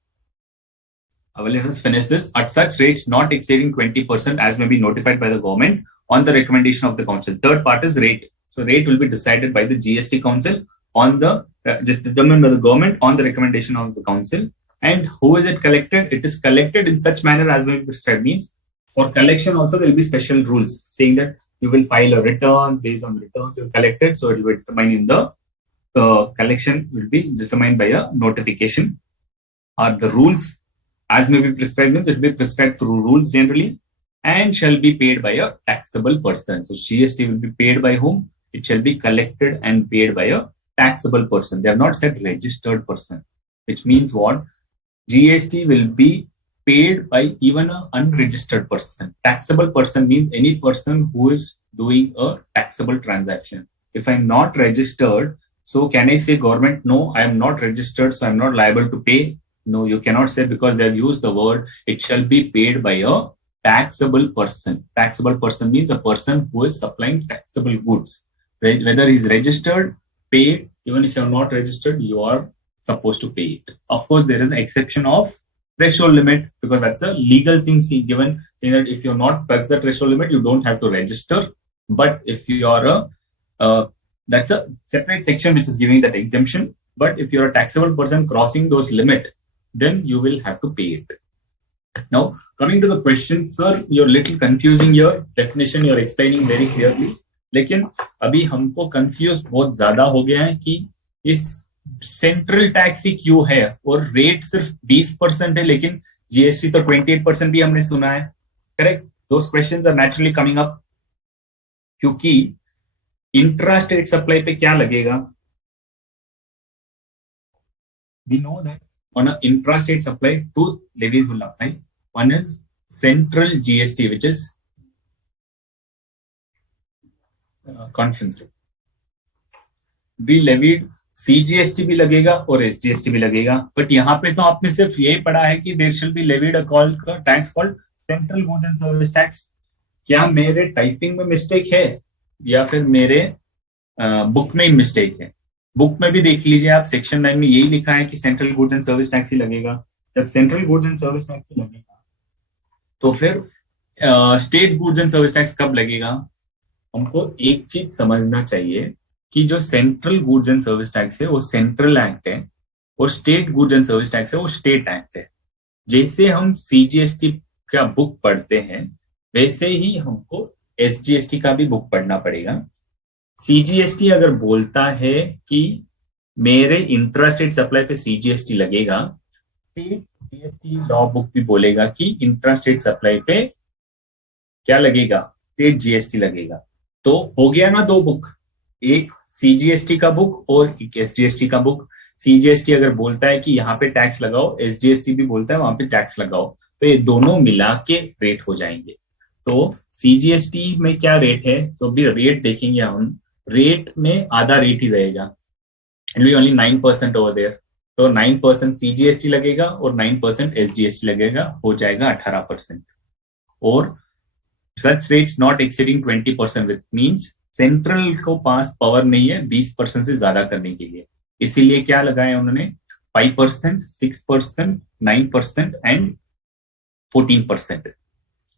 Let us finish this. At such rates not exceeding 20% as may be notified by the government on the recommendation of the council. Third part is rate. So rate will be decided by the GST council on the determined by the government on the recommendation of the council. And who is it collected? It is collected in such manner as may be prescribed. Means for collection also there will be special rules saying that you will file a returns based on the returns you collected. So it will be determined in the collection will be determined by a notification. Or the rules as may be prescribed means it will be prescribed through rules generally and shall be paid by a taxable person. So GST will be paid by whom? It shall be collected and paid by a taxable person. They have not said registered person, which means what? GST will be paid by even an unregistered person. Taxable person means any person who is doing a taxable transaction. If I'm not registered, so can I say government, no, I am not registered, so I'm not liable to pay? No, you cannot say, because they have used the word, it shall be paid by a taxable person. Taxable person means a person who is supplying taxable goods. Whether he's registered, paid, even if you're not registered, you are supposed to pay it. Of course, there is an exception of threshold limit because that's a legal thing given saying that if you're not past the threshold limit, you don't have to register. But if you are that's a separate section which is giving that exemption. But if you're a taxable person crossing those limit, then you will have to pay it. Now, coming to the question, sir, you're little confusing your definition, you're explaining very clearly. लेकिन अभी हमको confuse बहुत ज्यादा हो गया है कि इस सेंट्रल टैक्स ही क्यों है और रेट सिर्फ 20% है लेकिन जीएसटी तो 28% भी हमने सुना है. Correct? Those questions are naturally coming up क्योंकि इंट्रा स्टेट सप्लाई पे क्या लगेगा? We know that on an intra-state supply, two levies will apply. One is central GST, which is conference rate. We levied CGST भी लगेगा और SGST भी लगेगा. But यहाँ पे तो आपने सिर्फ यही पढ़ा है कि there shall be levied a tax called Central Goods and Service Tax. क्या मेरे टाइपिंग में मिस्टेक है या फिर मेरे बुक में मिस्टेक है? बुक में भी देख लीजिए आप, सेक्शन 9 में यही लिखा है कि central goods and service tax ही लगेगा. जब central goods and service tax ही लगेगा तो फिर state goods and service tax कब लगेगा? हमको एक चीज समझना चाहिए कि जो central goods and service tax है वो सेंट्रल एक्ट है और state goods and service tax है वो स्टेट एक्ट है. जैसे हम सीजीएसटी का बुक पढ़ते हैं वैसे ही हमको एसजीएसटी का भी बुक पढ़ना पड़ेगा. सीजीएसटी अगर बोलता है कि मेरे इंट्रास्टेट सप्लाई पे सीजीएसटी लगेगा, स्टेट जीएसटी लॉ बुक भी बोलेगा कि इंट्रास्टेट सप्लाई पे क्या लगेगा? स्टेट जीएसटी लगेगा. तो हो गया ना दो बुक, एक सीजीएसटी का बुक और एक एसजीएसटी का बुक. सीजीएसटी अगर बोलता है कि यहाँ पे टैक्स लगाओ, एसजीएसटी भी बोलता है वहां पे टैक्स लगाओ, तो ये दोनों मिला के रेट हो जाएंगे. तो सीजीएसटी में क्या रेट है तो भी रेट देखेंगे हम. रेट में आधा रेट ही रहेगा, it will only 9% over there. तो 9% सीजीएसटी लगेगा और 9% एसजीएसटी लगेगा, हो जाएगा 18%. और such rates not exceeding 20% which means central को पास पावर नहीं है 20% से ज्यादा करने के लिए. इसीलिए क्या लगाया उन्होंने? 5%, 6%, 9% एंड 14%.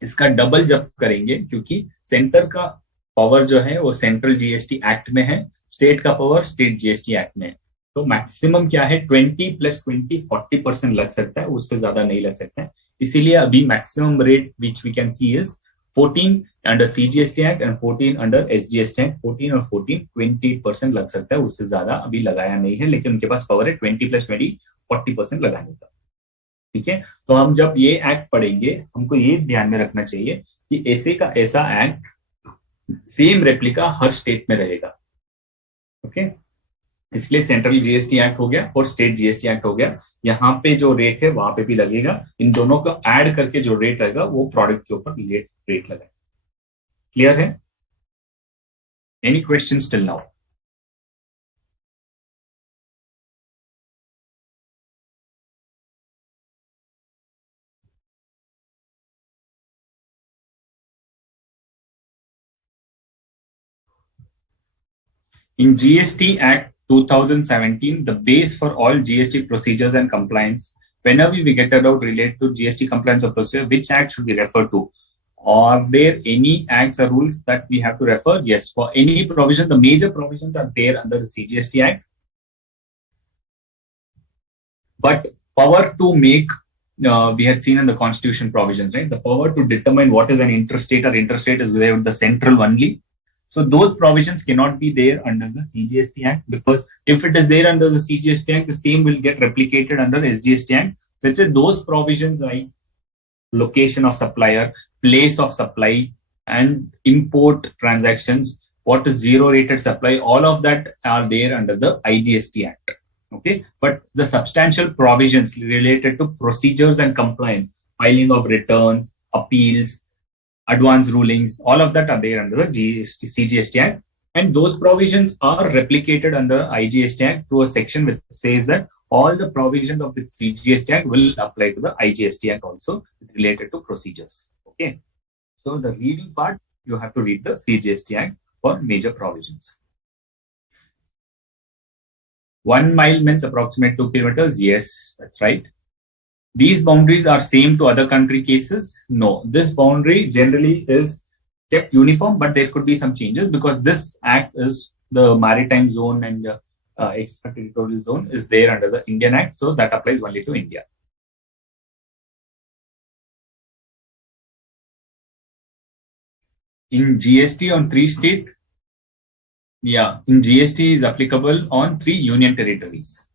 इसका डबल जब करेंगे क्योंकि सेंटर का पावर जो है वो सेंट्रल जीएसटी एक्ट में है, स्टेट का पावर स्टेट जीएसटी एक्ट में है. तो मैक्सिमम क्या है? 20 + 20 40% लग सकता है, उससे ज्यादा नहीं लग सकता है. इसीलिए अभी maximum rate which we can see is 14 under CGST act and 14 under SGST act. 14 और 14 28% लग सकता है, उससे ज्यादा अभी लगाया नहीं है, लेकिन उनके पास पावर है 20 + 20 40% लगाने का. ठीक है? तो हम जब ये एक्ट पढ़ेंगे हमको ये ध्यान में रखना चाहिए कि ऐसे का ऐसा एक्ट सेम रेप्लिका हर स्टेट में रहेगा. ओके? इसलिए सेंट्रल जीएसटी एक्ट हो गया और स्टेट जीएसटी एक्ट हो गया. यहाँ पे जो रेट है वहां पे भी लगेगा. इन दोनों को ऐड करके जो रेट रहेगा वो प्रोडक्ट के ऊपर रेट लगेगा. क्लियर है? Any questions till now? In GST Act 2017, the base for all GST procedures and compliance, whenever we get a doubt related to GST compliance or procedure, which act should we refer to? Are there any acts or rules that we have to refer? Yes, for any provision, the major provisions are there under the CGST Act. But power to make, we had seen in the constitution provisions, right? The power to determine what is an interstate or interstate is there with the central only. So those provisions cannot be there under the CGST Act, because if it is there under the CGST Act, the same will get replicated under SGST Act. Such as those provisions like location of supplier, place of supply, and import transactions, what is zero rated supply, all of that are there under the IGST Act. Okay, but the substantial provisions related to procedures and compliance, filing of returns, appeals, advance rulings, all of that are there under the CGST Act. And those provisions are replicated under IGST Act through a section which says that all the provisions of the CGST Act will apply to the IGST Act also related to procedures. Okay. So the reading part, you have to read the CGST Act for major provisions. 1 mile means approximate 2 kilometers. Yes, that's right. These boundaries are same to other country cases. No, this boundary generally is kept uniform, but there could be some changes because this act is the maritime zone and extraterritorial zone is there under the Indian Act. So that applies only to India. In GST on 3 state, in GST is applicable on 3 union territories.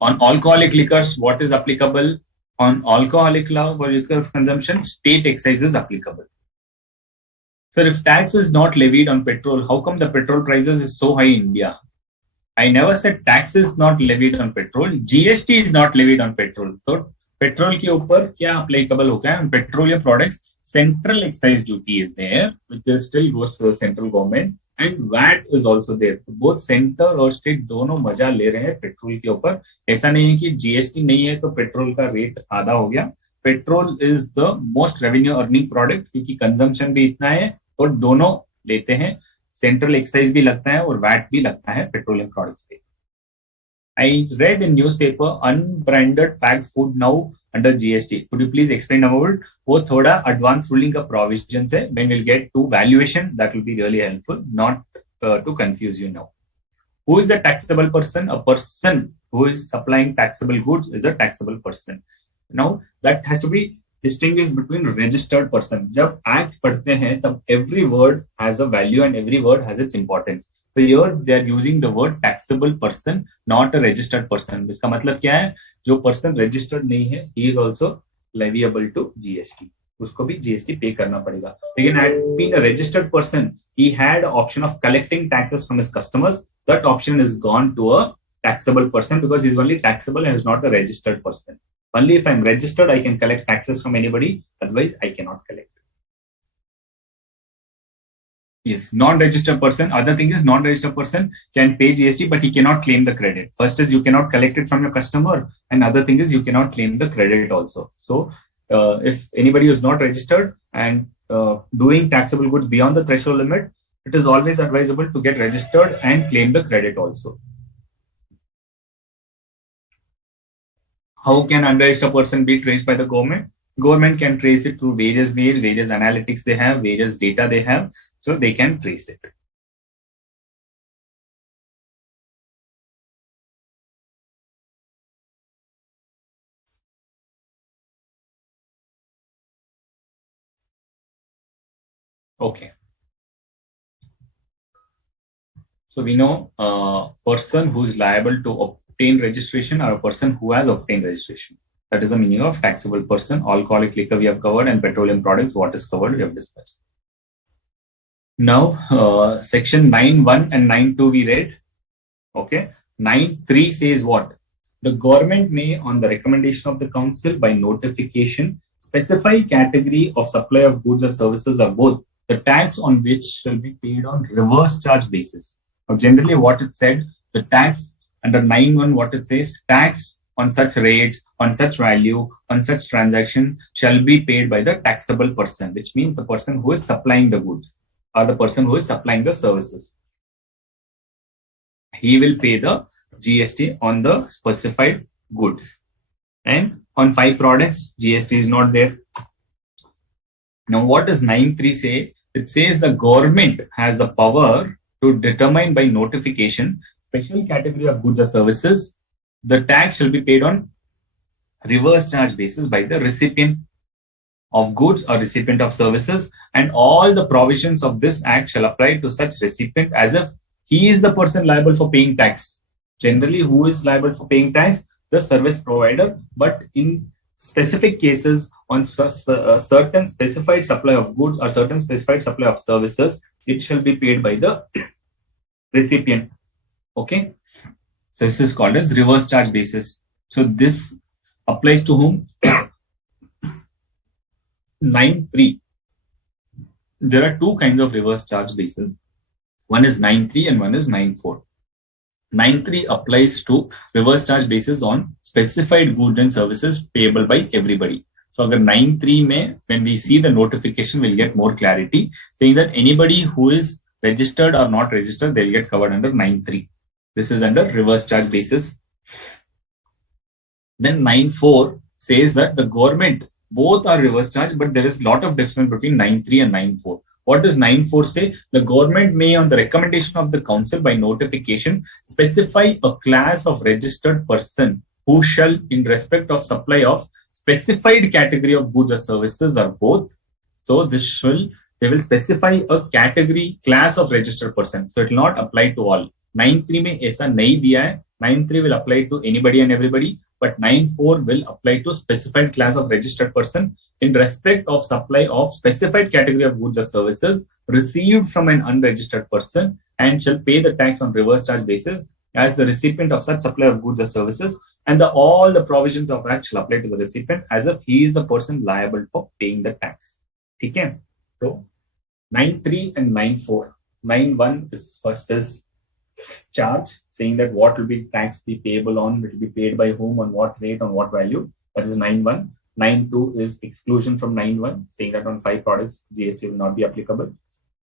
On alcoholic liquors, what is applicable? On alcoholic law for liquor consumption, state excise is applicable. So if tax is not levied on petrol, how come the petrol prices is so high in India? I never said tax is not levied on petrol. GST is not levied on petrol. So petrol के ऊपर क्या applicable होगा? On petroleum products, central excise duty is there, which still goes to the central government, and VAT is also there. Both center और state दोनों मजा ले रहे हैं पेट्रोल के ऊपर. ऐसा नहीं है कि GST नहीं है तो पेट्रोल का रेट आधा हो गया. Petrol is the most revenue earning product क्योंकि consumption भी इतना है और दोनों लेते हैं. सेंट्रल एक्साइज भी लगता है और वैट भी लगता है पेट्रोलियम प्रोडक्ट्स पे. I read in newspaper unbranded packed food now under GST. Could you please explain about it? वो थोड़ा advanced ruling का provisions है. When we'll get to valuation, that will be really helpful, not to confuse you now. Who is the taxable person? A person who is supplying taxable goods is a taxable person. Now that has to be distinguish between registered person. जब act पढ़ते हैं तब every word has a value and every word has its importance. So here they are using the word taxable person, not a registered person. इसका मतलब क्या है? जो person registered नहीं है, he is also leviable to GST. उसको भी GST pay करना पड़ेगा. लेकिन being a registered person, he had an option of collecting taxes from his customers. That option is gone to a taxable person because he is only taxable and is not a registered person. Only if I'm registered, I can collect taxes from anybody. Otherwise, I cannot collect. Yes, non-registered person. Other thing is non-registered person can pay GST, but he cannot claim the credit. First is you cannot collect it from your customer. And other thing is you cannot claim the credit also. So if anybody is not registered and doing taxable goods beyond the threshold limit, it is always advisable to get registered and claim the credit also. How can unregistered person be traced by the government? Government can trace it through various ways, various analytics they have, various data they have, so they can trace it. Okay. So we know a person who is liable to obtain registration or a person who has obtained registration. That is the meaning of taxable person. Alcoholic liquor we have covered and petroleum products, what is covered we have discussed. Now, section 9.1 and 9.2 we read. Okay. 9.3 says what? The government may, on the recommendation of the council by notification, specify category of supply of goods or services or both, the tax on which shall be paid on reverse charge basis. Now, generally what it said, the tax under 9.1, what it says, tax on such rates, on such value, on such transaction shall be paid by the taxable person, which means the person who is supplying the goods or the person who is supplying the services. He will pay the GST on the specified goods. And on 5 products, GST is not there. Now, what does 9.3 say? It says the government has the power to determine by notification special category of goods or services. The tax shall be paid on reverse charge basis by the recipient of goods or recipient of services, and all the provisions of this act shall apply to such recipient as if he is the person liable for paying tax. Generally, who is liable for paying tax? The service provider, but in specific cases on certain specified supply of goods or certain specified supply of services, it shall be paid by the recipient. Okay. So this is called as reverse charge basis. So this applies to whom? 9.3. There are 2 kinds of reverse charge basis. One is 9.3 and one is 9.4. 9.3 applies to reverse charge basis on specified goods and services payable by everybody. So agar 9.3 mein, when we see the notification, we'll get more clarity saying that anybody who is registered or not registered, they'll get covered under 9.3. This is under reverse charge basis. Then 9.4 says that the government, both are reverse charge, but there is a lot of difference between 9.3 and 9.4. What does 9.4 say? The government may, on the recommendation of the council by notification, specify a class of registered person who shall, in respect of supply of specified category of goods or services or both. So they will specify a category class of registered person. So it will not apply to all. 9.3 में ऐसा नहीं दिया है. 9.3 will apply to anybody and everybody, but 9.4 will apply to specified class of registered person in respect of supply of specified category of goods or services received from an unregistered person and shall pay the tax on reverse charge basis as the recipient of such supply of goods or services, and all the provisions of Act shall apply to the recipient as if he is the person liable for paying the tax. Okay? So 9.3 and 9.4. 9.1 is first is charge, saying that what will be tax be payable on, will be paid by whom, on what rate, on what value. That is 9.1. 9.2 is exclusion from 9.1, saying that on 5 products GST will not be applicable.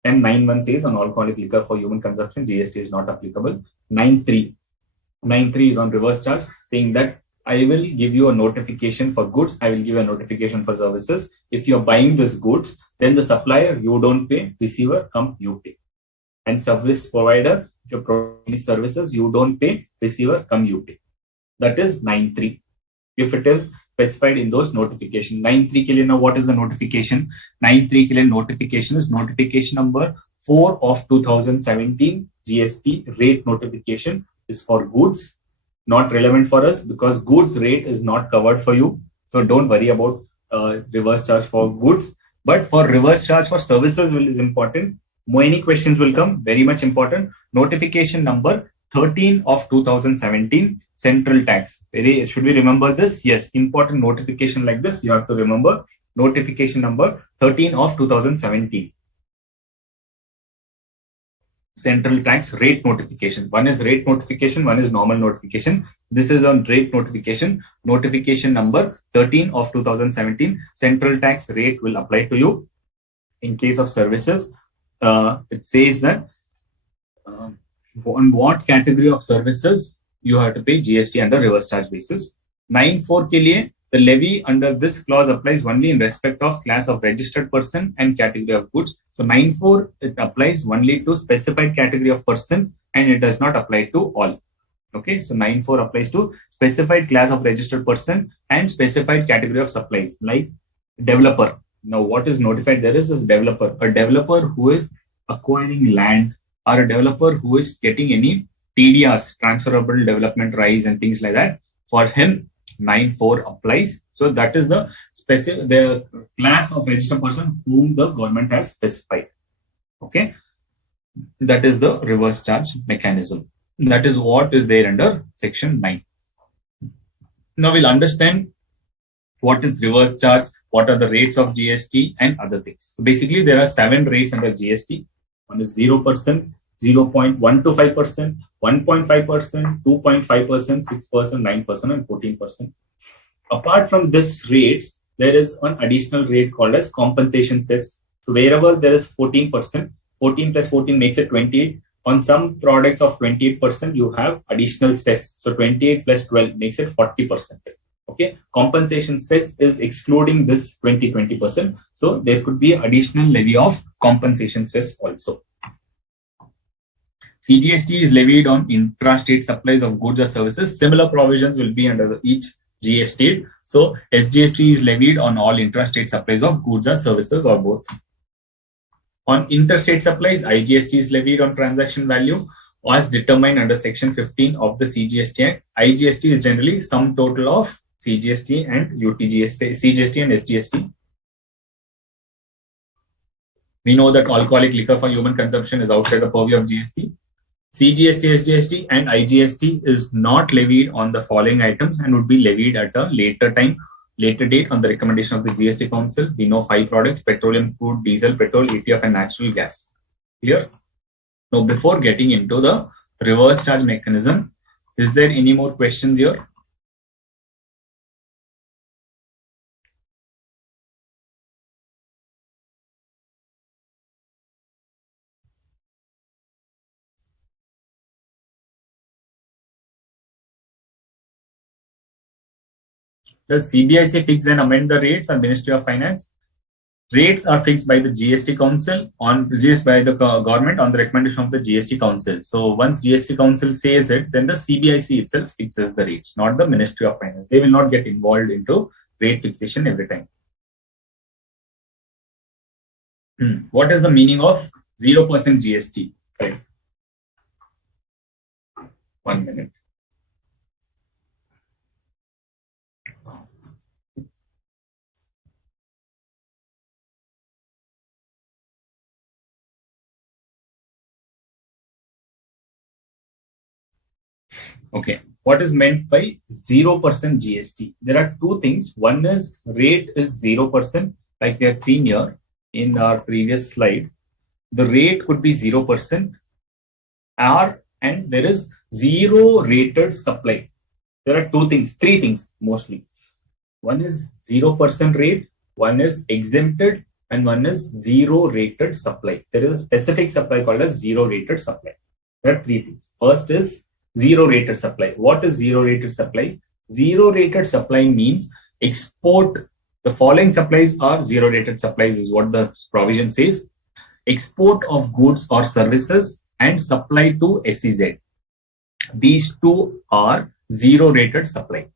And 9.1 says on alcoholic liquor for human consumption GST is not applicable. 9.3 is on reverse charge, saying that I will give you a notification for goods, I will give you a notification for services. If you're buying this goods, then the supplier, you don't pay, receiver, come, you pay. And service provider, if you're providing services, you don't pay, receiver, come, you pay. That is 9.3. If it is specified in those notification. 9.3 ke liye now what is the notification? 9.3 ke liye notification is notification number 4 of 2017 GST rate notification is for goods. Not relevant for us because goods rate is not covered for you. So don't worry about reverse charge for goods. But for reverse charge for services is important. Many questions will come, very much important. Notification number 13 of 2017, central tax. Should we remember this? Yes, important notification like this, you have to remember. Notification number 13 of 2017. Central tax rate notification. One is rate notification, one is normal notification. This is on rate notification. Notification number 13 of 2017. Central tax rate will apply to you. In case of services, it says that on what category of services you have to pay GST under reverse charge basis. 9.4 ke liye, the levy under this clause applies only in respect of class of registered person and category of goods. So 9.4 it applies only to specified category of persons and it does not apply to all. Okay, so 9.4 applies to specified class of registered person and specified category of supplies like developer. Now what is notified there is developer. A developer who is acquiring land or a developer who is getting any TDRs, transferable development rights and things like that. For him, 9.4 applies. So that is the class of registered person whom the government has specified. Okay, that is the reverse charge mechanism. That is what is there under section 9. Now we'll understand what is reverse charge, what are the rates of GST and other things. So basically there are 7 rates under GST. One is 0%, 0.125%, 1.5%, 2.5%, 6%, 9% and 14%. Apart from this rates, there is an additional rate called as compensation cess. So wherever there is 14%, 14 plus 14 makes it 28. On some products of 28%, you have additional cess. So 28 plus 12 makes it 40%. Okay, compensation cess is excluding this 20%. So there could be additional levy of compensation cess also. CGST is levied on intrastate supplies of goods or services. Similar provisions will be under each GST state. So SGST is levied on all intrastate supplies of goods or services or both. On interstate supplies, IGST is levied on transaction value as determined under section 15 of the CGST Act. IGST is generally sum total of CGST and UTGST, CGST and SGST. We know that alcoholic liquor for human consumption is outside the purview of GST. CGST, SGST and IGST is not levied on the following items and would be levied at a later date on the recommendation of the GST Council. We know 5 products: petroleum, crude, diesel, petrol, ATF and natural gas. Clear? Now before getting into the reverse charge mechanism, is there any more questions here? Does CBIC fix and amend the rates or Ministry of Finance? Rates are fixed by the GST Council on produced by the government on the recommendation of the GST Council. So once GST Council says it, then the CBIC itself fixes the rates, not the Ministry of Finance. They will not get involved into rate fixation every time. What is the meaning of 0% GST? Right. 1 minute. Okay. What is meant by 0% GST? There are two things. One is rate is 0%, like we had seen here in our previous slide. The rate could be 0%, and there is zero rated supply. There are two things, three things mostly. One is 0% rate, one is exempted, and one is zero rated supply. There is a specific supply called as zero rated supply. There are three things. First is zero rated supply. What is zero rated supply? Zero rated supply means export. The following supplies are zero rated supplies, is what the provision says. Export of goods or services and supply to SEZ. These two are zero rated supply.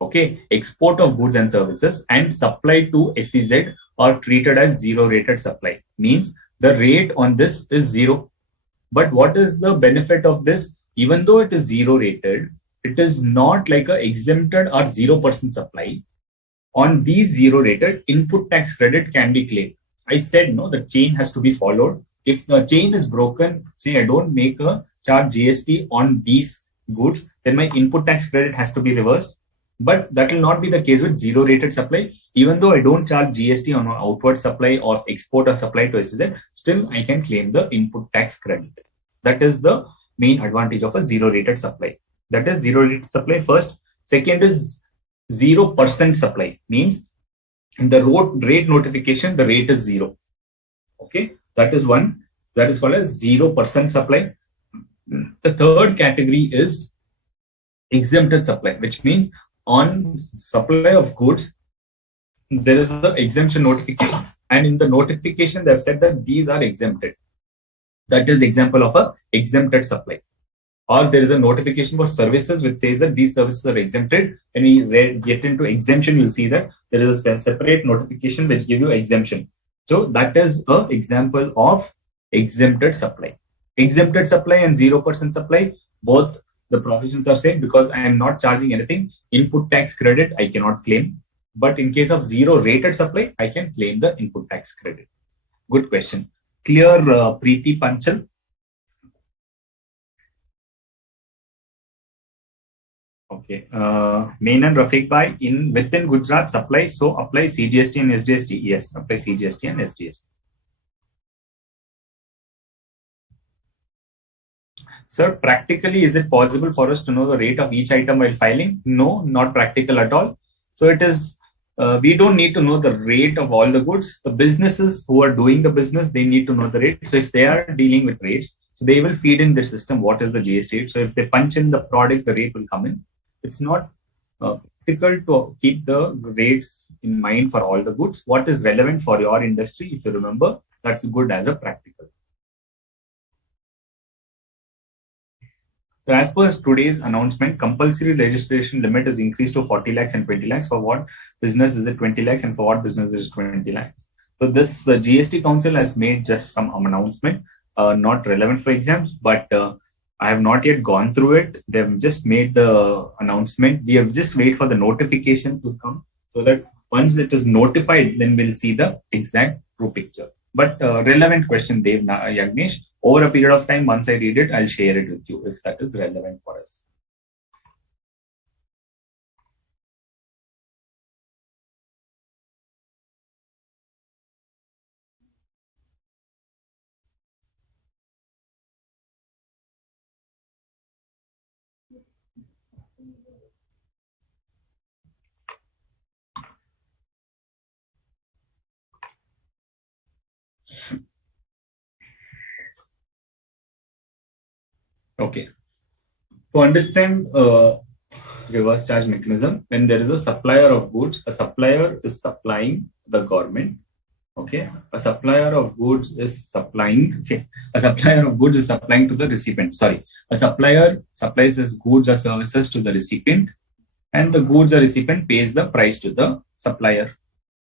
Okay, export of goods and services and supply to SEZ are treated as zero rated supply. Means the rate on this is zero. But what is the benefit of this? Even though it is zero rated, it is not like a exempted or 0% supply. On these zero rated, input tax credit can be claimed. I said no, the chain has to be followed. If the chain is broken, say I don't make a charge GST on these goods, then my input tax credit has to be reversed. But that will not be the case with zero rated supply. Even though I don't charge GST on an outward supply or export or supply to SEZ, still I can claim the input tax credit. That is the main advantage of a zero rated supply. That is zero rated supply first. Second is 0% supply, means in the rate notification, the rate is zero. Okay, that is one. That is called as 0% supply. The third category is exempted supply, which means on supply of goods, there is an exemption notification. And in the notification, they have said that these are exempted. That is example of a exempted supply. Or there is a notification for services which says that these services are exempted. When we get into exemption, you'll see that there is a separate notification which gives you exemption. So that is an example of exempted supply. Exempted supply and 0% supply, both the provisions are same because I am not charging anything. Input tax credit, I cannot claim. But in case of zero rated supply, I can claim the input tax credit. Good question. Clear, Preeti Panchal? Okay. Menon Rafiq Bhai, within Gujarat supply, so apply CGST and SGST? Yes, apply CGST and SGST. Sir, practically, is it possible for us to know the rate of each item while filing? No, not practical at all. So it is, we don't need to know the rate of all the goods. The businesses who are doing the business, they need to know the rate. So if they are dealing with rates, so they will feed in the system what is the GST rate. So if they punch in the product, the rate will come in. It's not difficult to keep the rates in mind for all the goods. What is relevant for your industry, if you remember, that's good as a practical. So as per today's announcement, compulsory registration limit is increased to 40 lakhs and 20 lakhs. For what business is it 20 lakhs and for what business is 20 lakhs? So this GST Council has made just some announcement, not relevant for exams, but I have not yet gone through it. They've just made the announcement. We have just wait for the notification to come so that once it is notified, then we'll see the exact true picture. But relevant question, Dev Yagnesh. Over a period of time, once I read it, I'll share it with you if that is relevant for us. Okay. To understand reverse charge mechanism, when there is a supplier of goods, a supplier is supplying the government. Okay, a supplier of goods is supplying. Okay, a supplier of goods is supplying to the recipient. Sorry, a supplier supplies his goods or services to the recipient, and the goods or recipient pays the price to the supplier.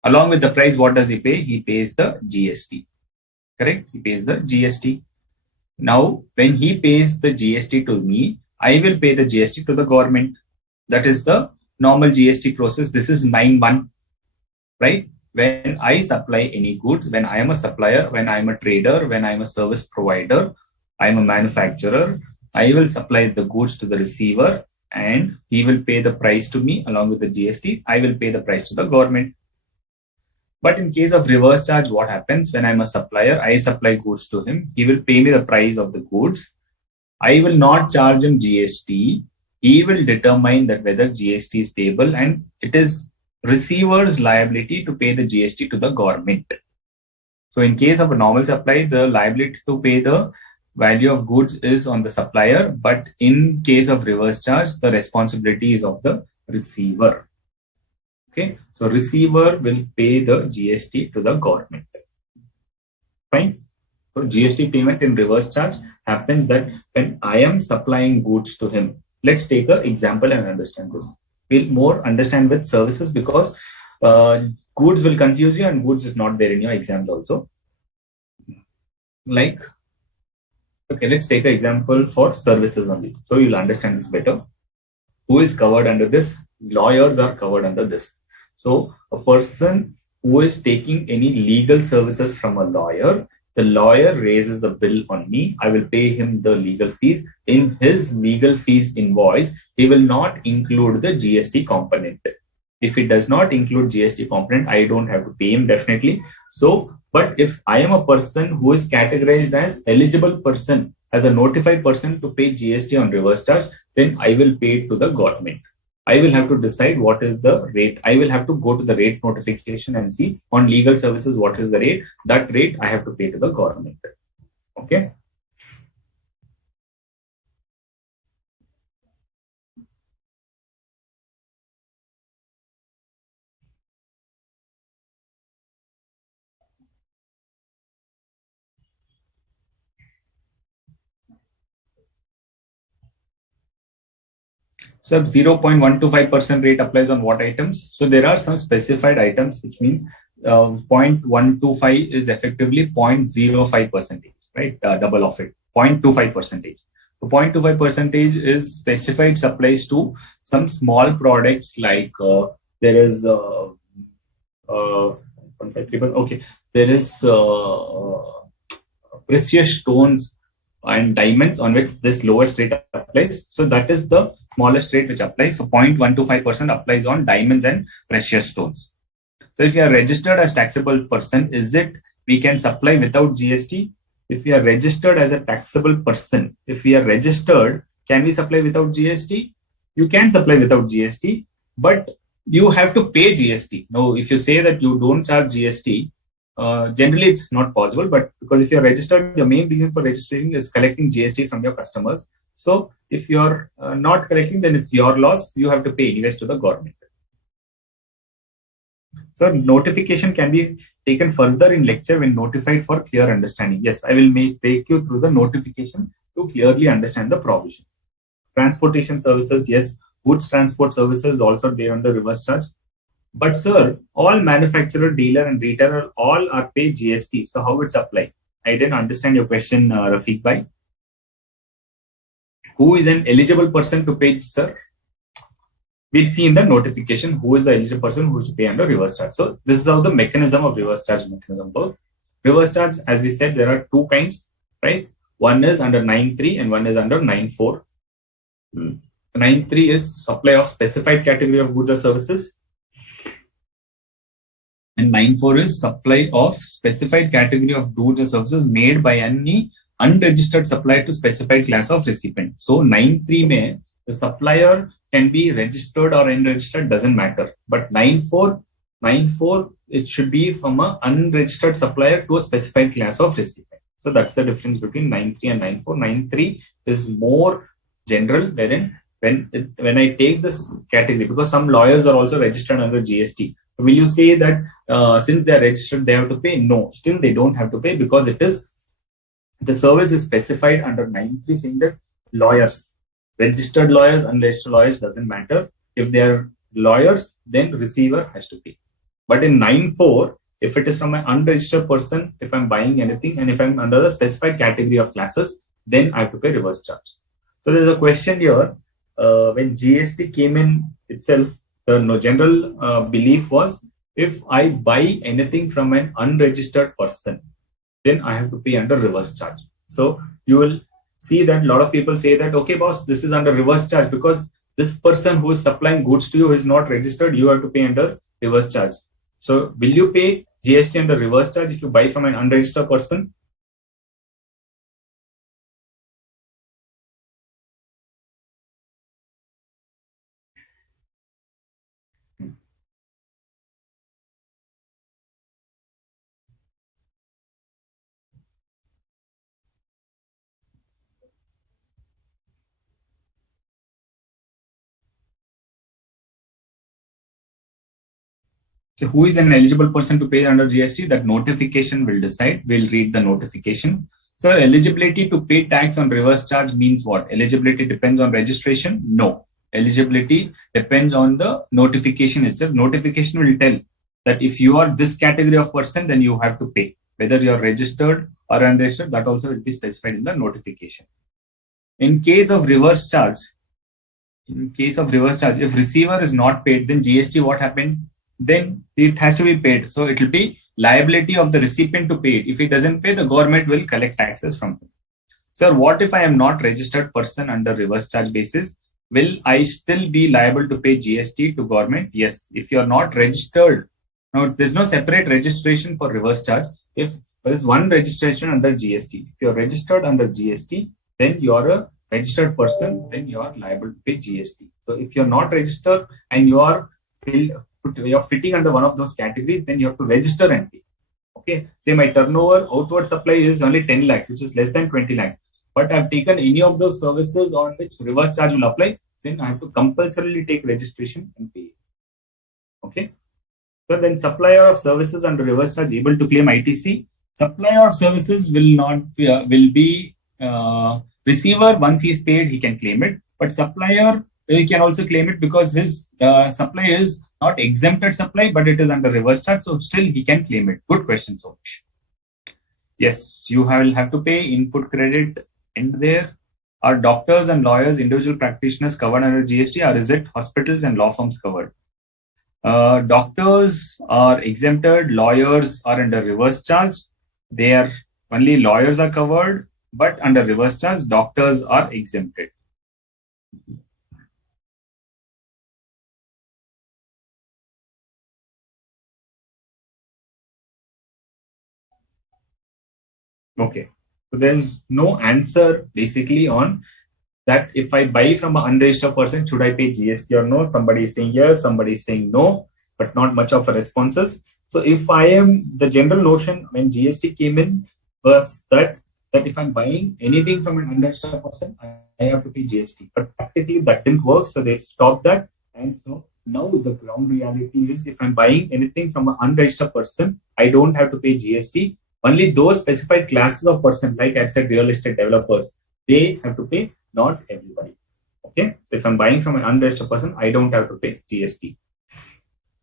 Along with the price, what does he pay? He pays the GST. Correct? He pays the GST. Now, when he pays the GST to me, I will pay the GST to the government. That is the normal GST process. This is 9(1), right? When I supply any goods, when I am a supplier, when I am a trader, when I am a service provider, I am a manufacturer, I will supply the goods to the receiver and he will pay the price to me along with the GST. I will pay the price to the government. But in case of reverse charge, what happens? When I'm a supplier, I supply goods to him. He will pay me the price of the goods. I will not charge him GST. He will determine that whether GST is payable, and it is receiver's liability to pay the GST to the government. So in case of a normal supply, the liability to pay the value of goods is on the supplier. But in case of reverse charge, the responsibility is of the receiver. Okay, so receiver will pay the GST to the government. Fine. So GST payment in reverse charge happens that when I am supplying goods to him. Let's take an example and understand this. We'll more understand with services because goods will confuse you and goods is not there in your exams also. Like, okay, let's take an example for services only. So you'll understand this better. Who is covered under this? Lawyers are covered under this. So a person who is taking any legal services from a lawyer, the lawyer raises a bill on me. I will pay him the legal fees. In his legal fees invoice, he will not include the GST component. If it does not include GST component, I don't have to pay him definitely. So, but if I am a person who is categorized as eligible person, as a notified person to pay GST on reverse charge, then I will pay it to the government. I will have to decide what is the rate. I will have to go to the rate notification and see on legal services what is the rate. That rate I have to pay to the government. Okay. So 0.125% rate applies on what items? So there are some specified items, which means 0.125 is effectively 0.05%, right? Double of it, 0.25%. So 0.25% is specified supplies to some small products like there is 0.53%. Okay, there is precious stones and diamonds on which this lowest rate applies. So that is the smallest rate which applies. So 0.125% applies on diamonds and precious stones. So if you are registered as taxable person, is it we can supply without GST? If we are registered as a taxable person, if we are registered, can we supply without GST? You can supply without GST, but you have to pay GST. Now, if you say that you don't charge GST, generally it's not possible, but because if you're registered, your main reason for registering is collecting GST from your customers. So if you're not collecting, then it's your loss. You have to pay anyways to the government. So notification can be taken further in lecture when notified for clear understanding. Yes, I will take you through the notification to clearly understand the provisions. Transportation services, yes, goods transport services also there under reverse charge. But sir, all manufacturer, dealer and retailer all are paid GST. So how it's applied? I didn't understand your question, Rafiq Bhai. Who is an eligible person to pay, sir? We'll see in the notification who is the eligible person who should pay under reverse charge. So this is how the mechanism of reverse charge mechanism works. Reverse charge, as we said, there are two kinds, right? One is under 9.3 and one is under 9.4. 9.3 is supply of specified category of goods or services. And 9.4 is supply of specified category of goods or services made by any unregistered supplier to specified class of recipient. So 9.3 may the supplier can be registered or unregistered, doesn't matter. But 9.4, it should be from an unregistered supplier to a specified class of recipient. So that's the difference between 9.3 and 9.4. 9.3 is more general, wherein when I take this category, because some lawyers are also registered under GST, will you say that since they are registered, they have to pay? No, still they don't have to pay, because it is the service is specified under 9.3 saying that lawyers, registered lawyers, unregistered lawyers, doesn't matter. If they are lawyers, then receiver has to pay. But in 9.4, if it is from an unregistered person, if I'm buying anything and if I'm under the specified category of classes, then I have to pay reverse charge. So there's a question here. When GST came in itself, the general belief was, if I buy anything from an unregistered person, then I have to pay under reverse charge. So you will see that a lot of people say that, okay, boss, this is under reverse charge because this person who is supplying goods to you is not registered. You have to pay under reverse charge. So will you pay GST under reverse charge if you buy from an unregistered person? So who is an eligible person to pay under GST? That notification will decide. We'll read the notification. So eligibility to pay tax on reverse charge means what? Eligibility depends on registration? No. Eligibility depends on the notification itself. Notification will tell that if you are this category of person, then you have to pay. Whether you are registered or unregistered, that also will be specified in the notification. In case of reverse charge, if receiver is not paid, then GST what happened? Then it has to be paid. So it will be liability of the recipient to pay it. If he doesn't pay, the government will collect taxes from him. Sir, what if I am not registered person under reverse charge basis? Will I still be liable to pay GST to government? Yes. If you are not registered, now there's no separate registration for reverse charge. If there is one registration under GST, if you are registered under GST, then you are a registered person, then you are liable to pay GST. So if you're not registered and you're fitting under one of those categories, then you have to register and pay. Okay, say my turnover outward supply is only 10 lakhs, which is less than 20 lakhs. But I've taken any of those services on which reverse charge will apply, then I have to compulsorily take registration and pay. Okay. So then supplier of services under reverse charge able to claim ITC. Supplier of services will not be, receiver, once he is paid, he can claim it. But supplier, he can also claim it because his supply is not exempted supply, but it is under reverse charge. So still he can claim it. Good question, Somesh. Yes, you will have to pay input credit in there. Are doctors and lawyers, individual practitioners covered under GST, or is it hospitals and law firms covered? Doctors are exempted, lawyers are under reverse charge. They are only lawyers are covered, but under reverse charge, doctors are exempted. Okay, so there's no answer basically on that. If I buy from an unregistered person, should I pay GST or no? Somebody is saying yes, somebody is saying no, but not much of a responses. So if I am, the general notion when GST came in was that if I'm buying anything from an unregistered person, I have to pay GST. But practically that didn't work, so they stopped that. And so now the ground reality is, if I'm buying anything from an unregistered person, I don't have to pay GST. Only those specified classes of person, like I said, real estate developers, they have to pay, not everybody. Okay, so if I'm buying from an unregistered person, I don't have to pay GST.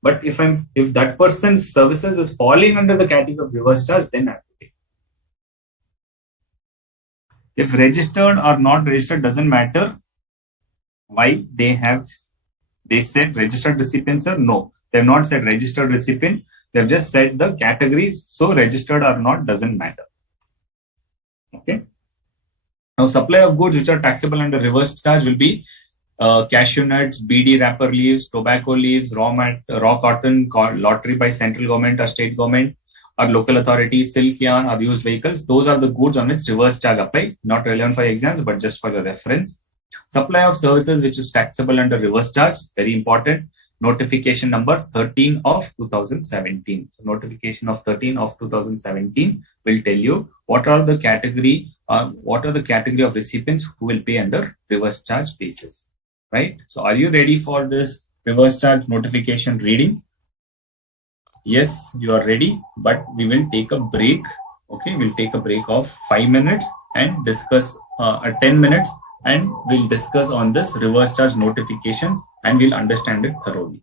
But if that person's services is falling under the category of reverse charge, then I have to pay. If registered or not registered doesn't matter. Why? They said registered recipients, sir? No, they have not said registered recipient. They've just said the categories. So registered or not doesn't matter. Okay. Now, supply of goods which are taxable under reverse charge will be cashew nuts, BD wrapper leaves, tobacco leaves, raw cotton, lottery by central government or state government or local authorities, silk yarn or used vehicles. Those are the goods on which reverse charge apply. Not relevant for exams, but just for your reference. Supply of services which is taxable under reverse charge, very important. Notification number 13 of 2017. So notification of 13 of 2017 will tell you what are the category of recipients who will pay under reverse charge basis. right? So are you ready for this reverse charge notification reading? Yes, you are ready, but we will take a break. Okay, we'll take a break of 5 minutes and discuss 10 minutes, and we'll discuss on this reverse charge notifications and we'll understand it thoroughly.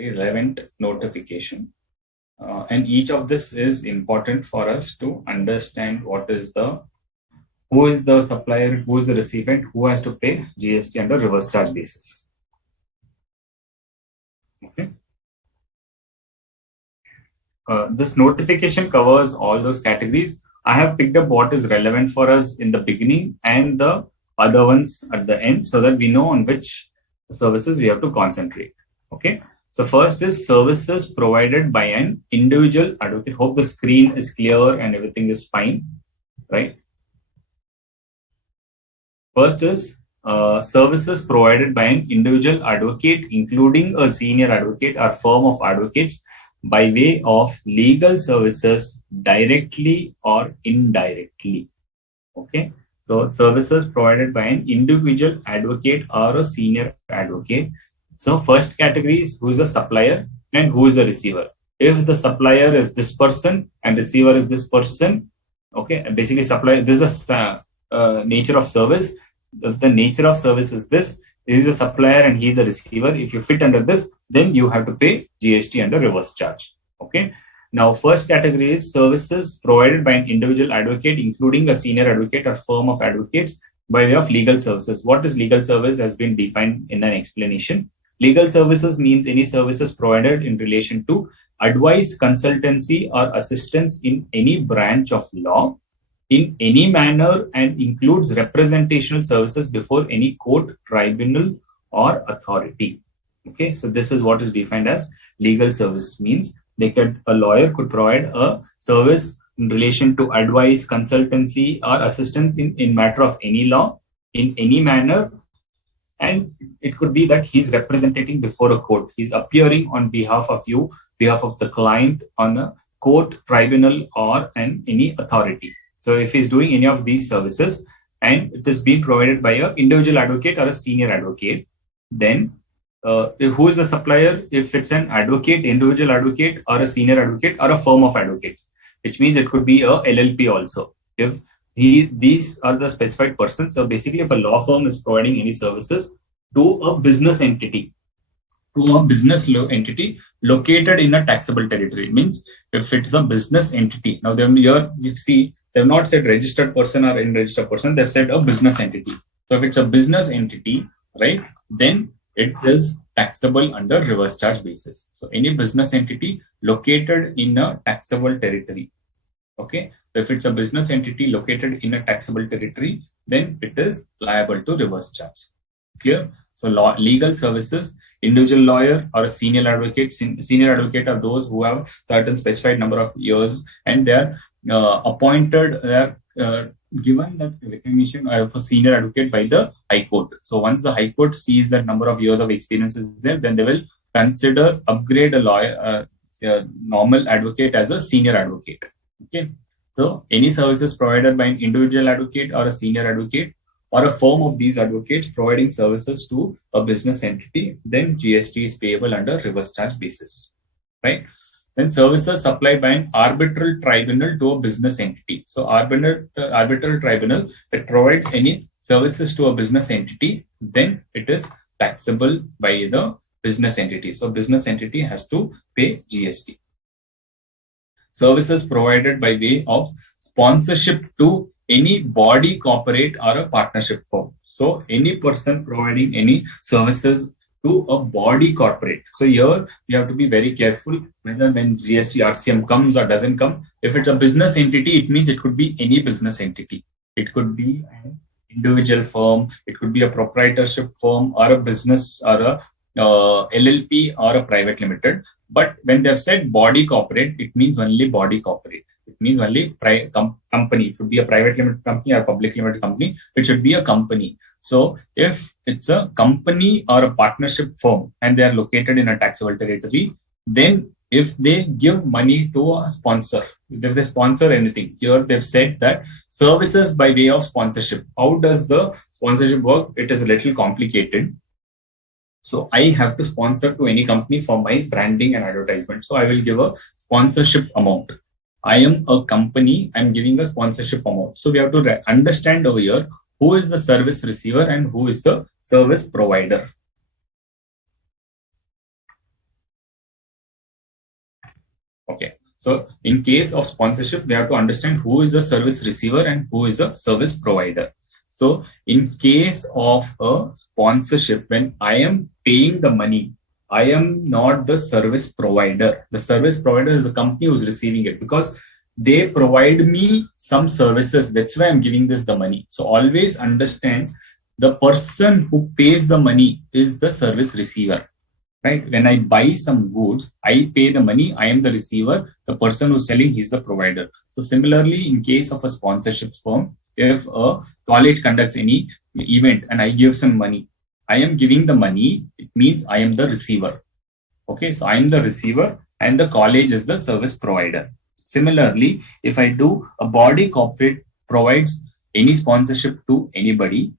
very relevant notification. And each of this is important for us to understand who is the supplier, who is the recipient, who has to pay GST under reverse charge basis. Okay. This notification covers all those categories. I have picked up what is relevant for us in the beginning and the other ones at the end so that we know on which services we have to concentrate. Okay. So first is services provided by an individual advocate. Hope the screen is clear and everything is fine, right? First is services provided by an individual advocate, including a senior advocate or firm of advocates, by way of legal services directly or indirectly. Okay. So services provided by an individual advocate or a senior advocate. So first category is who is the supplier and who is the receiver. If the supplier is this person and receiver is this person, okay, basically supplier, this is a nature of service. If the nature of service is this is a supplier and he's a receiver. If you fit under this, then you have to pay GST under reverse charge. Okay. Now, first category is services provided by an individual advocate, including a senior advocate or firm of advocates, by way of legal services. What is legal service has been defined in an explanation. Legal services means any services provided in relation to advice, consultancy, or assistance in any branch of law in any manner and includes representational services before any court, tribunal, or authority. Okay, so this is what is defined as legal service. Means a lawyer could provide a service in relation to advice, consultancy, or assistance in matter of any law in any manner, and it could be that he's representing before a court. He's appearing on behalf of you, behalf of the client on a court, tribunal, or any authority. So if he's doing any of these services and it is being provided by an individual advocate or a senior advocate, then who is the supplier? If it's an advocate, individual advocate, or a senior advocate, or a firm of advocates, which means it could be a LLP also. If these are the specified persons. So basically, if a law firm is providing any services to a business entity, located in a taxable territory, it means if it's a business entity. Now, here you see, they've not said registered person or unregistered person, they've said a business entity. So if it's a business entity, right, then it is taxable under reverse charge basis. So any business entity located in a taxable territory. Okay. So if it's a business entity located in a taxable territory, then it is liable to reverse charge. Clear? So legal services, individual lawyer or a senior advocate. Senior advocate are those who have certain specified number of years and they are appointed, they are given that recognition of a senior advocate by the High Court. So once the High Court sees that number of years of experience is there, then they will upgrade a lawyer, normal advocate as a senior advocate. Okay. So any services provided by an individual advocate or a senior advocate or a firm of these advocates providing services to a business entity, then GST is payable under reverse charge basis, right? Then services supplied by an arbitral tribunal to a business entity. So arbitral tribunal that provides any services to a business entity, then it is taxable by the business entity. So business entity has to pay GST. Services provided by way of sponsorship to any body corporate or a partnership firm. So any person providing any services to a body corporate. So here you have to be very careful whether when GST RCM comes or doesn't come. If it's a business entity, it means it could be any business entity. It could be an individual firm, it could be a proprietorship firm or a business or a LLP or a private limited. But when they've said body corporate, it means only body corporate. It means only company. It could be a private limited company or a public limited company. It should be a company. So if it's a company or a partnership firm and they are located in a taxable territory, then if they give money to a sponsor, if they sponsor anything, here they've said that services by way of sponsorship. How does the sponsorship work? It is a little complicated. So I have to sponsor to any company for my branding and advertisement. So I will give a sponsorship amount. I am a company, I'm giving a sponsorship amount. So we have to understand over here who is the service receiver and who is the service provider. Okay. So in case of sponsorship, we have to understand who is a service receiver and who is a service provider. So in case of a sponsorship, when I am paying the money, I am not the service provider. The service provider is the company who's receiving it because they provide me some services. That's why I'm giving this the money. So always understand the person who pays the money is the service receiver. Right? When I buy some goods, I pay the money, I am the receiver, the person who's selling, he's the provider. So similarly, in case of a sponsorship firm, if a college conducts any event and I give some money, I am giving the money, it means I am the receiver. Okay, so I am the receiver and the college is the service provider. Similarly, if I do a body corporate provides any sponsorship to anybody,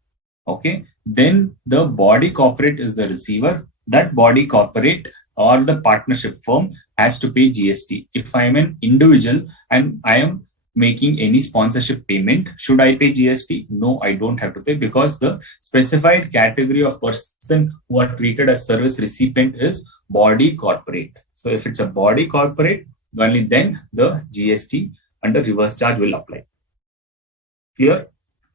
okay, then the body corporate is the receiver. That body corporate or the partnership firm has to pay GST. If I am an individual and I am making any sponsorship payment, should I pay GST? No, I don't have to pay because the specified category of person who are treated as service recipient is body corporate. So if it's a body corporate, only then the GST under reverse charge will apply. Clear?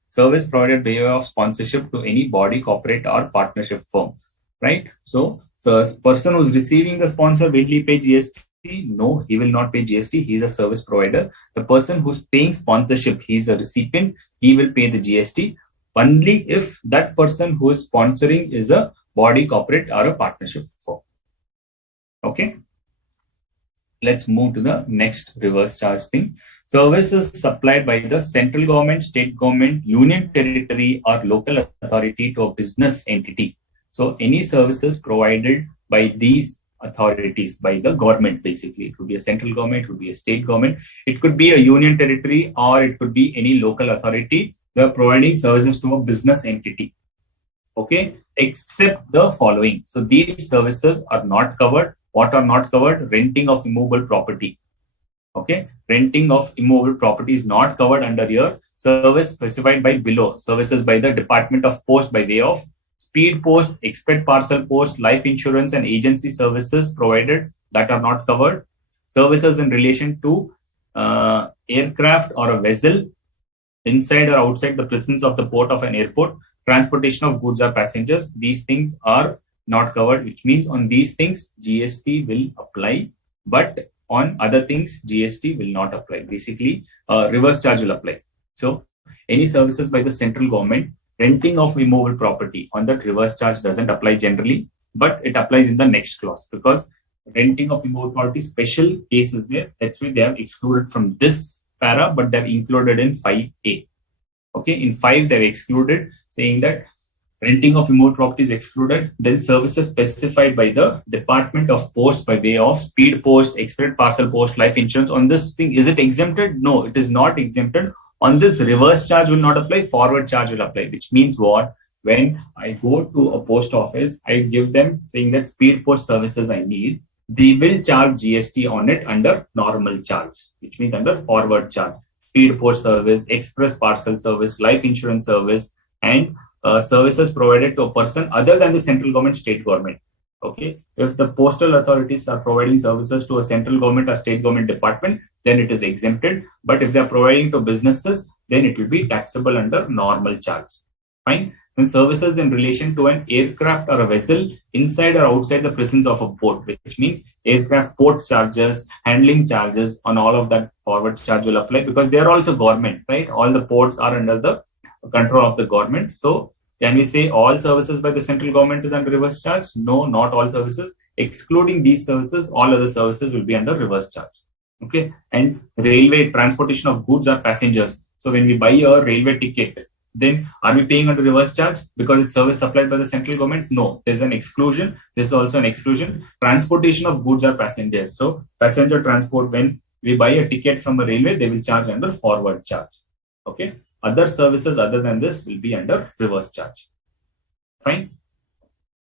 Service provided by way of sponsorship to any body corporate or partnership firm. Right? So the person who's receiving the sponsor, will he pay GST? No, he will not pay GST. He's a service provider. The person who's paying sponsorship, he's a recipient. He will pay the GST only if that person who is sponsoring is a body corporate or a partnership firm. Okay. Let's move to the next reverse charge thing. Services supplied by the central government, state government, union territory, or local authority to a business entity. So any services provided by these authorities, by the government, basically. It could be a central government, it could be a state government, it could be a union territory, or it could be any local authority. They are providing services to a business entity. Okay, except the following. So these services are not covered. What are not covered? Renting of immovable property. Okay, renting of immovable property is not covered under here. Service specified by below. Services by the Department of Post by way of speed post, expert parcel post, life insurance and agency services provided that are not covered. Services in relation to aircraft or a vessel inside or outside the presence of the port of an airport. Transportation of goods or passengers. These things are not covered, which means on these things GST will apply, but on other things GST will not apply. Basically, reverse charge will apply. So any services by the central government, renting of immovable property, on that reverse charge doesn't apply generally, but it applies in the next clause because renting of immovable property special case is there. That's why they have excluded from this para, but they've included in 5A. Okay, in 5 they've excluded, saying that renting of immovable property is excluded. Then services specified by the Department of Post by way of speed post, express parcel post, life insurance. On this thing, is it exempted? No, it is not exempted. On this, reverse charge will not apply, forward charge will apply, which means what? When I go to a post office, I give them saying that speed post services I need. They will charge GST on it under normal charge, which means under forward charge. Speed post service, express parcel service, life insurance service, and services provided to a person other than the central government, state government. Okay, if the postal authorities are providing services to a central government or state government department, then it is exempted. But if they are providing to businesses, then it will be taxable under normal charge. Fine. Then services in relation to an aircraft or a vessel inside or outside the presence of a port, which means aircraft port charges, handling charges, on all of that forward charge will apply because they are also government, right? All the ports are under the control of the government. So can we say all services by the central government is under reverse charge? No, not all services. Excluding these services, all other services will be under reverse charge. Okay. And railway transportation of goods or passengers. So when we buy a railway ticket, then are we paying under reverse charge because it's service supplied by the central government? No, there's an exclusion. This is also an exclusion. Transportation of goods or passengers. So passenger transport, when we buy a ticket from a railway, they will charge under forward charge. Okay. Other services other than this will be under reverse charge. Fine.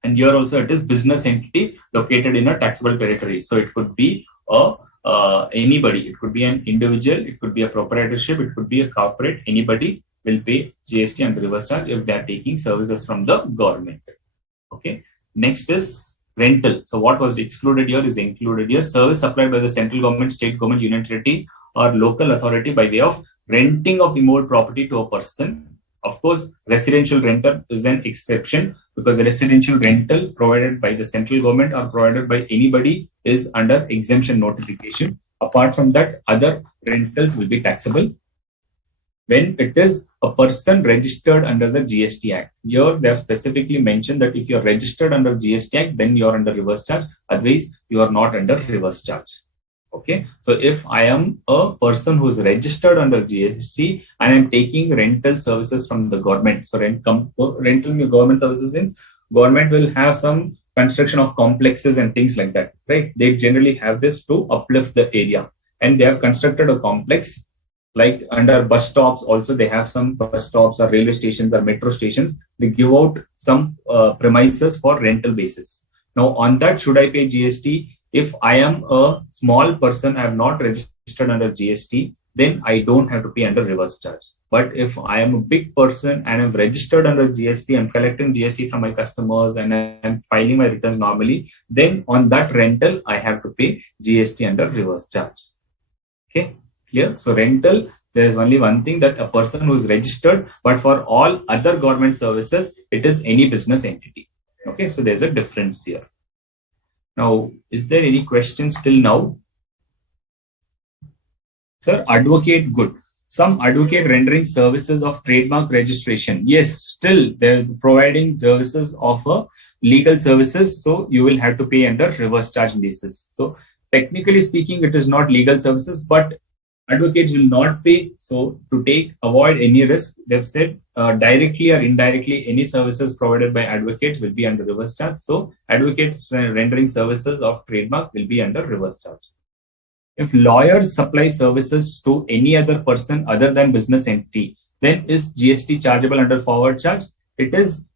And here also it is business entity located in a taxable territory. So it could be anybody. It could be an individual. It could be a proprietorship. It could be a corporate. Anybody will pay GST and reverse charge if they are taking services from the government. Okay. Next is rental. So what was excluded here is included here. Service supplied by the central government, state government, union territory, or local authority by way of renting of immovable property to a person. Of course, residential rental is an exception because the residential rental provided by the central government or provided by anybody is under exemption notification. Apart from that, other rentals will be taxable when it is a person registered under the GST Act. Here, they have specifically mentioned that if you are registered under GST Act, then you are under reverse charge. Otherwise, you are not under reverse charge. Okay. So if I am a person who is registered under GST and I'm taking rental services from the government, so rental government services means government will have some construction of complexes and things like that, right? They generally have this to uplift the area, and they have constructed a complex. Like under bus stops, also they have some bus stops or railway stations or metro stations. They give out some premises for rental basis. Now, on that, should I pay GST? If I am a small person, I have not registered under GST, then I don't have to pay under reverse charge. But if I am a big person and I'm registered under GST, I'm collecting GST from my customers and I'm filing my returns normally, then on that rental, I have to pay GST under reverse charge. Okay. Clear? So rental, there is only one thing, that a person who is registered, but for all other government services, it is any business entity. Okay, so there's a difference here. Now, is there any questions till now? Sir, advocate, good. Some advocate rendering services of trademark registration. Yes, still they're providing services of legal services, so you will have to pay under reverse charge basis. So technically speaking, it is not legal services, but advocates will not pay. So to avoid any risk, they've said directly or indirectly, any services provided by advocates will be under reverse charge. So advocates rendering services of trademark will be under reverse charge. If lawyers supply services to any other person other than business entity, then is GST chargeable under forward charge? It is,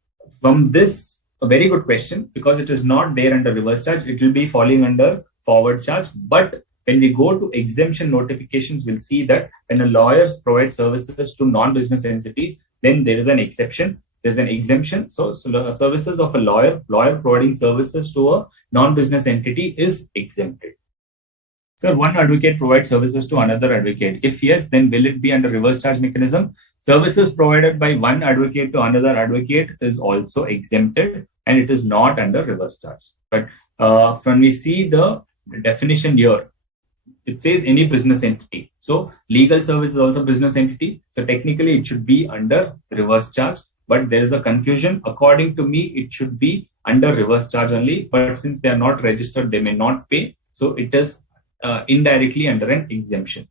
from this, a very good question, because it is not there under reverse charge. It will be falling under forward charge. But when we go to exemption notifications, we'll see that when a lawyer provides services to non-business entities, then there is an exception. There's an exemption. So services of a lawyer providing services to a non-business entity is exempted. So one advocate provides services to another advocate. If yes, then will it be under reverse charge mechanism? Services provided by one advocate to another advocate is also exempted, and it is not under reverse charge. But when we see the definition here, it says any business entity. So legal service is also business entity. So technically it should be under reverse charge, but there is a confusion. According to me, it should be under reverse charge only. But since they are not registered, they may not pay. So it is indirectly under an exemption.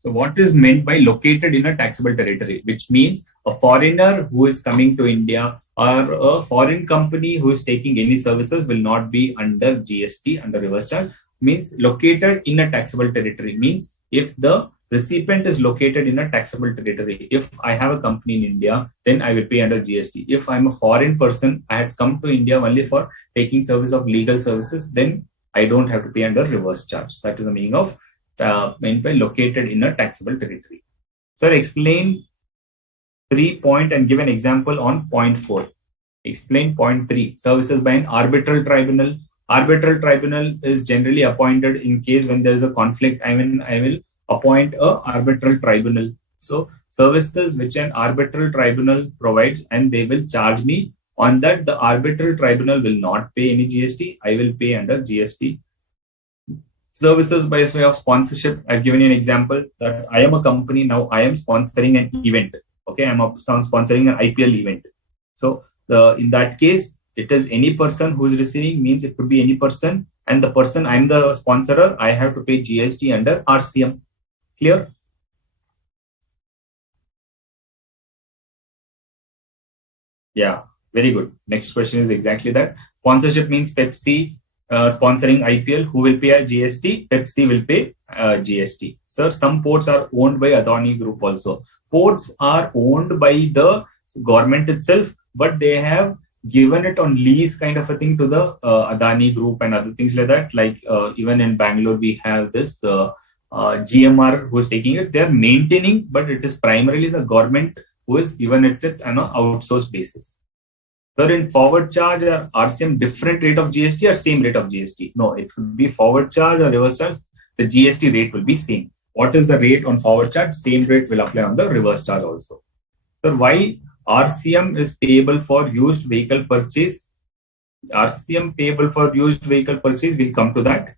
So what is meant by located in a taxable territory, which means a foreigner who is coming to India or a foreign company who is taking any services will not be under GST, under reverse charge. Means located in a taxable territory means if the recipient is located in a taxable territory. If I have a company in India, then I will pay under GST. If I'm a foreign person, I had come to India only for taking service of legal services, then I don't have to pay under reverse charge. That is the meaning of meant by located in a taxable territory. Sir, explain 3 point and give an example on point 4. Explain point 3. Services by an arbitral tribunal. Arbitral tribunal is generally appointed in case when there is a conflict. I will appoint a arbitral tribunal. So services which an arbitral tribunal provides, and they will charge me on that. The arbitral tribunal will not pay any GST. I will pay under GST. Services by way of sponsorship. I've given you an example that I am a company now. I am sponsoring an event. Okay, I'm sponsoring an IPL event. So in that case, it is any person who is receiving, means it could be any person, and the person I'm the sponsorer, I have to pay GST under RCM. Clear? Yeah, very good. Next question is exactly that. Sponsorship means Pepsi sponsoring IPL. Who will pay a GST? Pepsi will pay GST. Sir, some ports are owned by Adani Group also. Ports are owned by the government itself, but they have given it on lease kind of a thing to the Adani Group and other things like that. Like even in Bangalore, we have this GMR who is taking it. They are maintaining, but it is primarily the government who is given it on an outsourced basis. Sir, in forward charge or RCM, different rate of GST or same rate of GST? No, it could be forward charge or reverse charge. The GST rate will be same. What is the rate on forward charge? Same rate will apply on the reverse charge also. Sir, why RCM is payable for used vehicle purchase? RCM payable for used vehicle purchase, we'll come to that.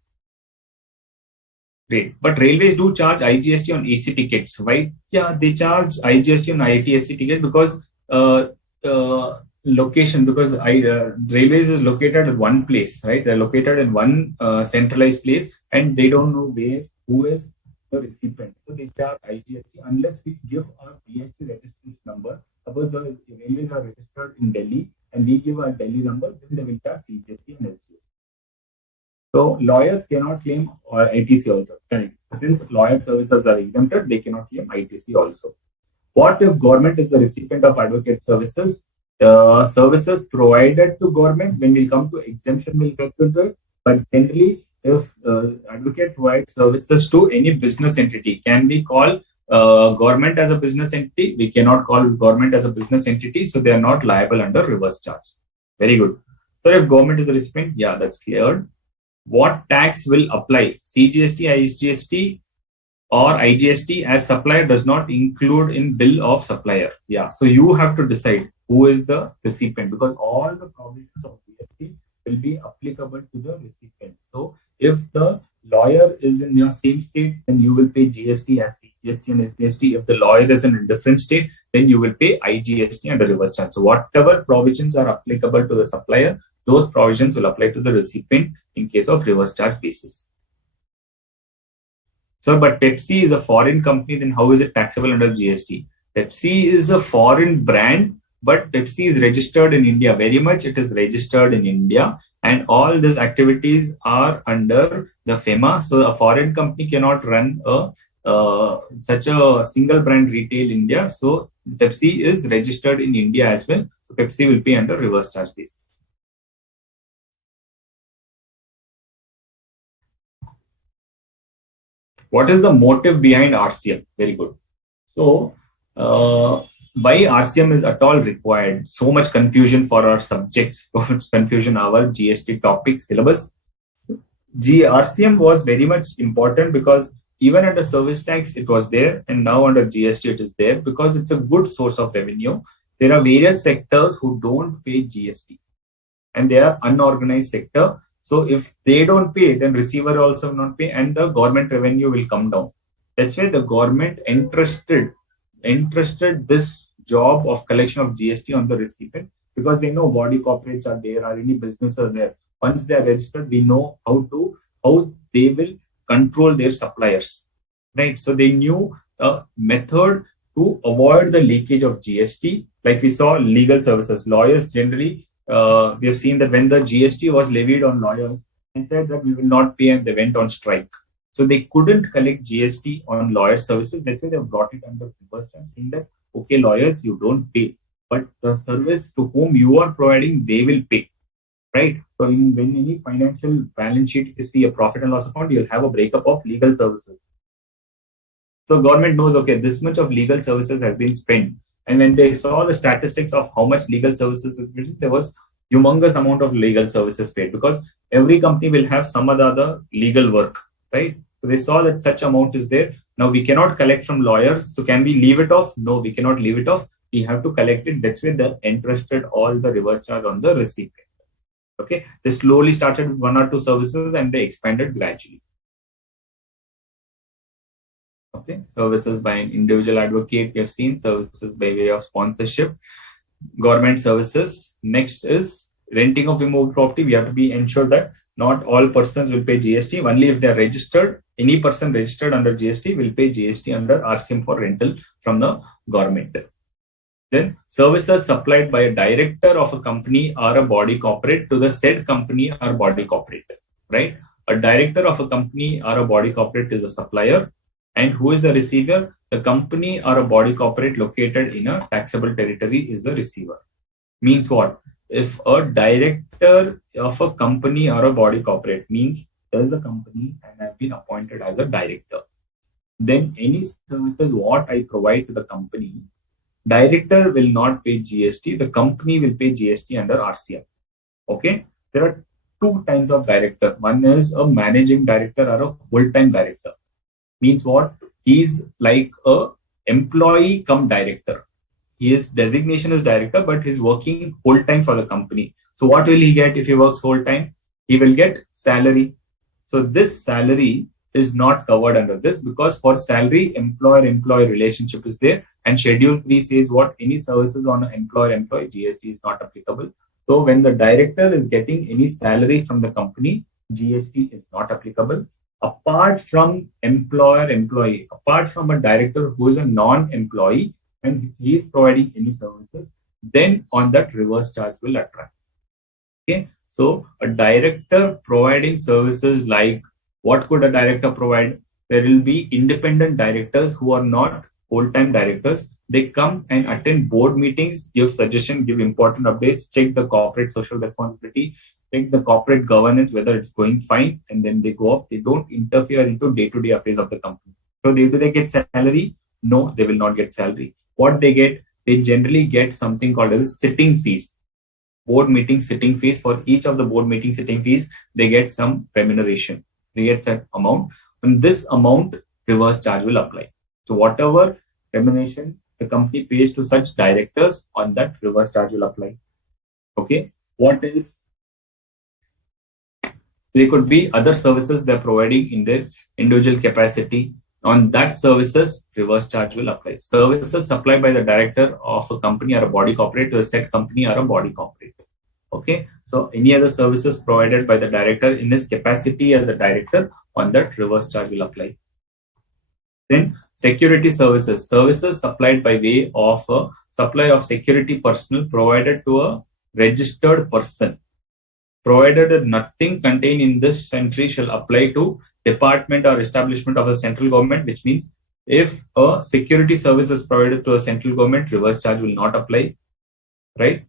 Great. But railways do charge IGST on AC tickets, right? Yeah, they charge IGST on ITSC ticket because location, because railways is located at one place, right? They're located in one centralized place, and they don't know who is the recipient. So they charge IGST unless we give our GST registration number. Suppose the railways are registered in Delhi and we give our Delhi number, then they will charge CGST and SGST. So lawyers cannot claim ITC also. Since lawyer services are exempted, they cannot claim ITC also. What if government is the recipient of advocate services? Services provided to government, when we come to exemption, we'll get to it. But generally, if advocate provides services to any business entity, can we call government as a business entity? We cannot call government as a business entity, so they are not liable under reverse charge. Very good. So if government is a recipient, yeah, that's cleared. What tax will apply? CGST, IGST, or IGST as supplier does not include in bill of supplier. Yeah, so you have to decide who is the recipient, because all the provisions of GST will be applicable to the recipient. So if the lawyer is in your same state, then you will pay GST as CGST and SGST. If the lawyer is in a different state, then you will pay IGST under reverse charge. So whatever provisions are applicable to the supplier, those provisions will apply to the recipient in case of reverse charge basis. So, but Pepsi is a foreign company, then how is it taxable under GST? Pepsi is a foreign brand, but Pepsi is registered in India. Very much it is registered in India, and all these activities are under the FEMA. So a foreign company cannot run such a single brand retail India. So Pepsi is registered in India as well. So Pepsi will pay under reverse charge basis. What is the motive behind RCM? Very good. So, why RCM is at all required? So much confusion for our subjects, so much confusion our GST topic syllabus. RCM was very much important because even under service tax it was there, and now under GST it is there because it's a good source of revenue. There are various sectors who don't pay GST, and they are unorganized sector. So if they don't pay, then receiver also will not pay, and the government revenue will come down. That's why the government entrusted this job of collection of GST on the recipient, because they know body corporates are there, or any business are there. Once they are registered, we know how they will control their suppliers, right? So they knew a method to avoid the leakage of GST. Like we saw legal services, lawyers generally. We have seen that when the GST was levied on lawyers, they said that we will not pay, and they went on strike. So they couldn't collect GST on lawyer services. That's why they brought it under reverse charge, saying that, okay, lawyers, you don't pay, but the service to whom you are providing, they will pay, right? So when any financial balance sheet, you see a profit and loss account, you'll have a breakup of legal services. So government knows, okay, this much of legal services has been spent. And when they saw the statistics of how much legal services is paid, there was humongous amount of legal services paid, because every company will have some other legal work, right? So they saw that such amount is there. Now we cannot collect from lawyers. So can we leave it off? No, we cannot leave it off. We have to collect it. That's why they entrusted all the reverse charge on the recipient. Okay. They slowly started with one or two services and they expanded gradually. Okay, services by an individual advocate, we have seen services by way of sponsorship, government services. Next is renting of immovable property. We have to be ensured that not all persons will pay GST. Only if they are registered, any person registered under GST will pay GST under RCM for rental from the government. Then services supplied by a director of a company or a body corporate to the said company or body corporate, right? A director of a company or a body corporate is a supplier. And who is the receiver? The company or a body corporate located in a taxable territory is the receiver. Means what? If a director of a company or a body corporate, means there is a company and I've been appointed as a director, then any services what I provide to the company, Director will not pay GST. The company will pay GST under RCM. Okay. There are two kinds of director. One is a managing director or a full-time director. Means what? He's like a employee come director. His designation is director, but he's working full time for the company. So what will he get if he works full time? He will get salary. So this salary is not covered under this, because for salary, employer-employee relationship is there, and Schedule 3 says what? Any services on an employer-employee, GST is not applicable. So when the director is getting any salary from the company, GST is not applicable. Apart from employer-employee, apart from a director who is a non-employee and he is providing any services, then on that reverse charge will attract. Okay, so a director providing services, like what could a director provide? There will be independent directors who are not full-time directors. They come and attend board meetings, give suggestions, give important updates, check the corporate social responsibility, check the corporate governance, whether it's going fine, and then they go off. They don't interfere into day-to-day affairs of the company. So do they get salary? No, they will not get salary. What they get? They generally get something called as sitting fees. Board meeting sitting fees. For each of the board meeting sitting fees, they get some remuneration. They get some amount. On this amount, reverse charge will apply. So whatever remuneration the company pays to such directors, on that reverse charge will apply. Okay. What else? There could be other services they're providing in their individual capacity. On that services, reverse charge will apply. Services supplied by the director of a company or a body corporate to a said company or a body corporate. Okay. So any other services provided by the director in his capacity as a director, on that reverse charge will apply. Then security services. Services supplied by way of a supply of security personnel provided to a registered person, provided that nothing contained in this entry shall apply to department or establishment of the central government, which means if a security service is provided to a central government, reverse charge will not apply, right?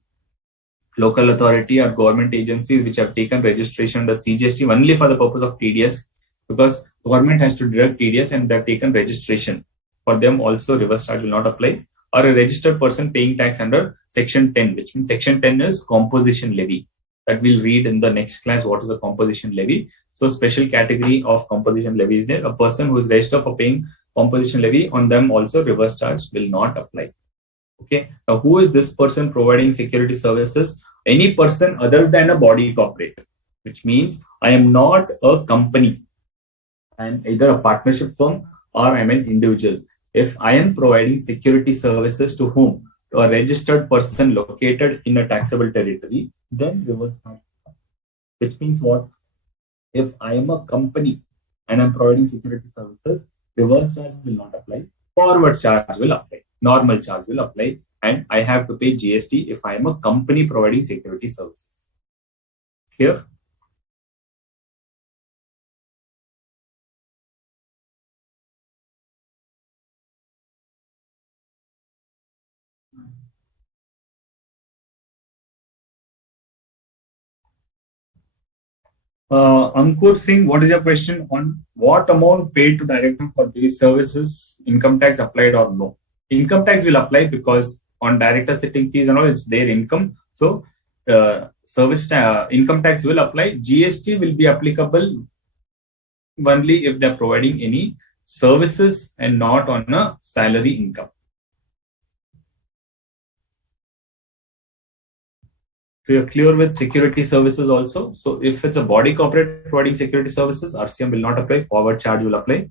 Local authority or government agencies which have taken registration under CGST only for the purpose of TDS, because government has to deduct TDS and they've taken registration. For them also reverse charge will not apply. Or a registered person paying tax under Section 10, which means Section 10 is composition levy. That we'll read in the next class what is a composition levy. So special category of composition levy is there. A person who is registered for paying composition levy, on them also reverse charge will not apply. Okay. Now who is this person providing security services? Any person other than a body corporate, which means I am not a company. I am either a partnership firm or I am an individual. If I am providing security services to whom? To a registered person located in a taxable territory, then reverse charge. Which means what? If I am a company and I'm providing security services, reverse charge will not apply. Forward charge will apply. Normal charge will apply. And I have to pay GST if I am a company providing security services. Clear? Ankur Singh, what is your question on what amount paid to director for these services? Income tax applied or no? Income tax will apply because on director sitting fees and all, it's their income. So income tax will apply. GST will be applicable only if they're providing any services and not on a salary income. So you're clear with security services also. So if it's a body corporate providing security services, RCM will not apply. Forward charge will apply.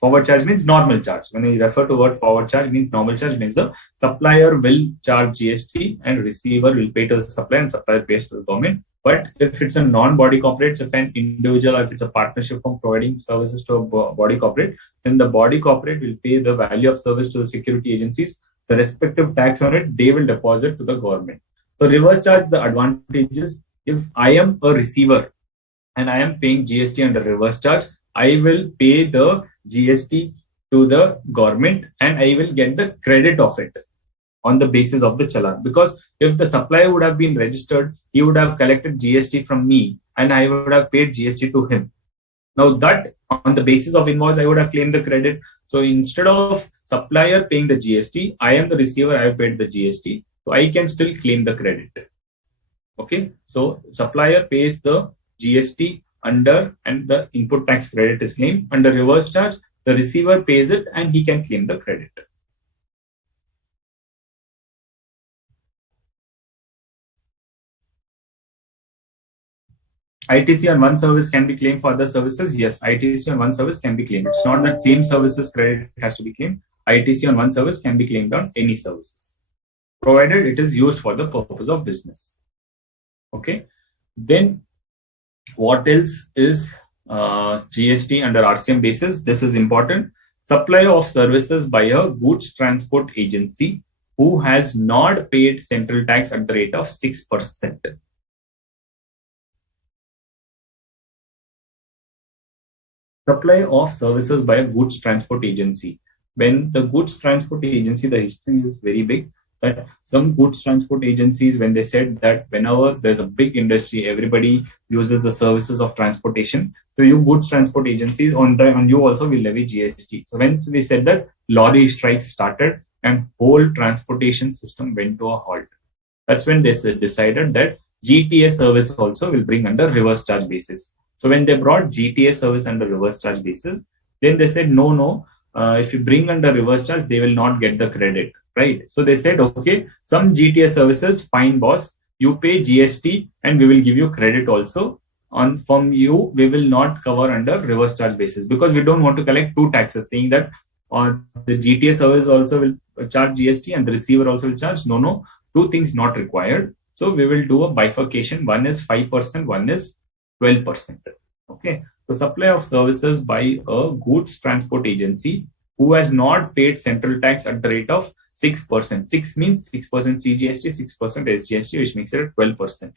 Forward charge means normal charge. When I refer to word forward charge, means normal charge means the supplier will charge GST and receiver will pay to the supplier and supplier pays to the government. But if it's a non-body corporate, if an individual or if it's a partnership firm providing services to a body corporate, then the body corporate will pay the value of service to the security agencies. The respective tax on it, they will deposit to the government. So reverse charge, the advantage is if I am a receiver and I am paying GST under reverse charge, I will pay the GST to the government and I will get the credit of it on the basis of the challan. Because if the supplier would have been registered, he would have collected GST from me and I would have paid GST to him. Now that on the basis of invoice, I would have claimed the credit. So instead of supplier paying the GST, I am the receiver, I have paid the GST. So I can still claim the credit. Okay. So supplier pays the GST under and the input tax credit is claimed under reverse charge. The receiver pays it and he can claim the credit. ITC on one service can be claimed for other services. Yes, ITC on one service can be claimed. It's not that same services credit has to be claimed. ITC on one service can be claimed on any services, provided it is used for the purpose of business. Okay. Then what else is GST under RCM basis? This is important. Supply of services by a goods transport agency who has not paid central tax at the rate of 6%. Supply of services by a goods transport agency. When the goods transport agency, the history is very big. That some goods transport agencies, when they said that whenever there's a big industry, everybody uses the services of transportation. So you goods transport agencies on you also will levy GST. So once we said that, lorry strikes started and whole transportation system went to a halt. That's when they decided that GTA service also will bring under reverse charge basis. So when they brought GTA service under reverse charge basis, then they said, no, if you bring under reverse charge, they will not get the credit, right? So they said, okay, some GTA services, fine boss, you pay GST and we will give you credit also. From you, we will not cover under reverse charge basis because we don't want to collect two taxes, saying that the GTA service also will charge GST and the receiver also will charge. No, two things not required. So we will do a bifurcation. One is 5%, one is 12%. Okay. The supply of services by a goods transport agency who has not paid central tax at the rate of 6%. 6 means 6% CGST, 6% SGST, which makes it 12%.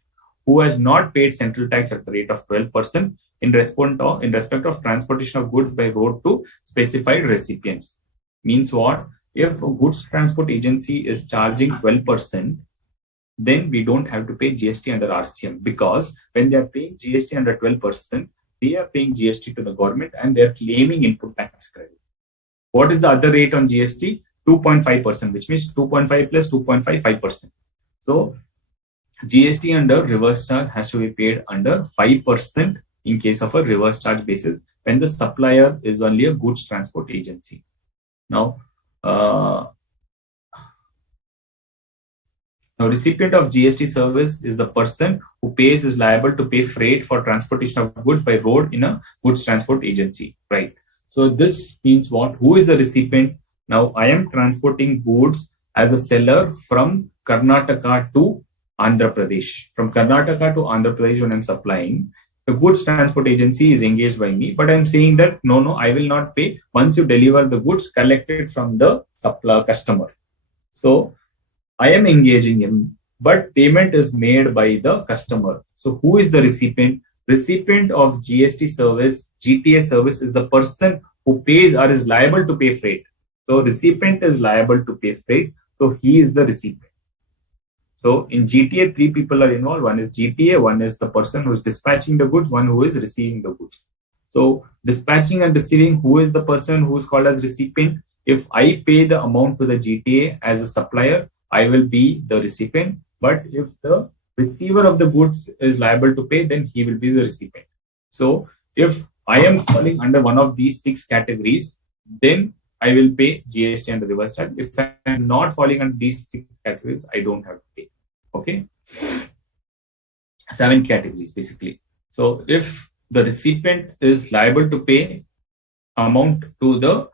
Who has not paid central tax at the rate of 12% in respect of transportation of goods by road to specified recipients. Means what? If a goods transport agency is charging 12%, then we don't have to pay GST under RCM, because when they are paying GST under 12%, they are paying GST to the government and they are claiming input tax credit. What is the other rate on GST? 2.5%, which means 2.5 plus 2.55%. So GST under reverse charge has to be paid under 5% in case of a reverse charge basis when the supplier is only a goods transport agency. Now, recipient of GST service is the person who is liable to pay freight for transportation of goods by road in a goods transport agency, right? So this means what? Who is the recipient? Now, I am transporting goods as a seller from Karnataka to Andhra Pradesh. From Karnataka to Andhra Pradesh, when I'm supplying, the goods transport agency is engaged by me, but I'm saying that no, I will not pay once you deliver the goods collected from the customer. So I am engaging him, but payment is made by the customer. So who is the recipient? Recipient of GST service, GTA service, is the person who pays or is liable to pay freight. So recipient is liable to pay freight. So he is the recipient. So in GTA, three people are involved. One is GTA, one is the person who is dispatching the goods, one who is receiving the goods. So dispatching and receiving, who is the person who is called as recipient? If I pay the amount to the GTA as a supplier, I will be the recipient. But if the receiver of the goods is liable to pay, then he will be the recipient. So if I am falling under one of these 6 categories, then I will pay GST under reverse charge. If I am not falling under these 6 categories, I don't have to pay. Okay. 7 categories basically. So if the recipient is liable to pay amount to the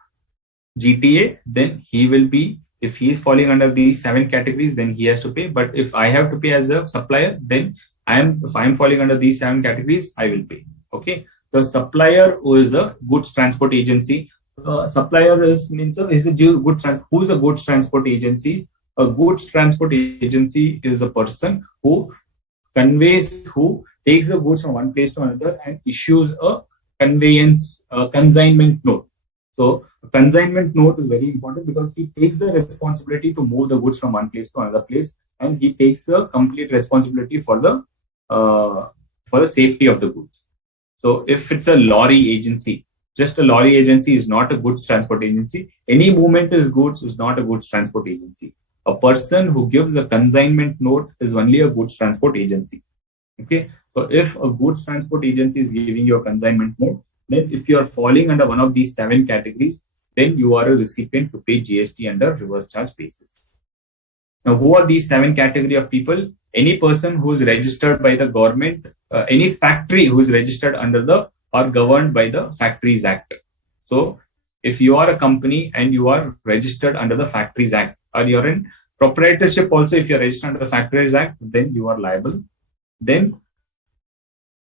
GTA, then he will be, if he is falling under these 7 categories, then he has to pay. But if I have to pay as a supplier, then if I am falling under these 7 categories, I will pay. Okay. The supplier who is a goods transport agency. Supplier is a goods who's a goods transport agency. A goods transport agency is a person who takes the goods from one place to another and issues a consignment note. So a consignment note is very important because he takes the responsibility to move the goods from one place to another place, and he takes the complete responsibility for the safety of the goods. So if it's a lorry agency, just a lorry agency is not a goods transport agency. Any movement is goods is not a goods transport agency. A person who gives a consignment note is only a goods transport agency. Okay. So if a goods transport agency is giving you a consignment note, then if you are falling under one of these 7 categories, then you are a recipient to pay GST under reverse charge basis. Now, who are these 7 category of people? Any person who is registered by the government, any factory who is registered under the or governed by the Factories Act. So, if you are a company and you are registered under the Factories Act, or you're in proprietorship also, if you're registered under the Factories Act, then you are liable. Then,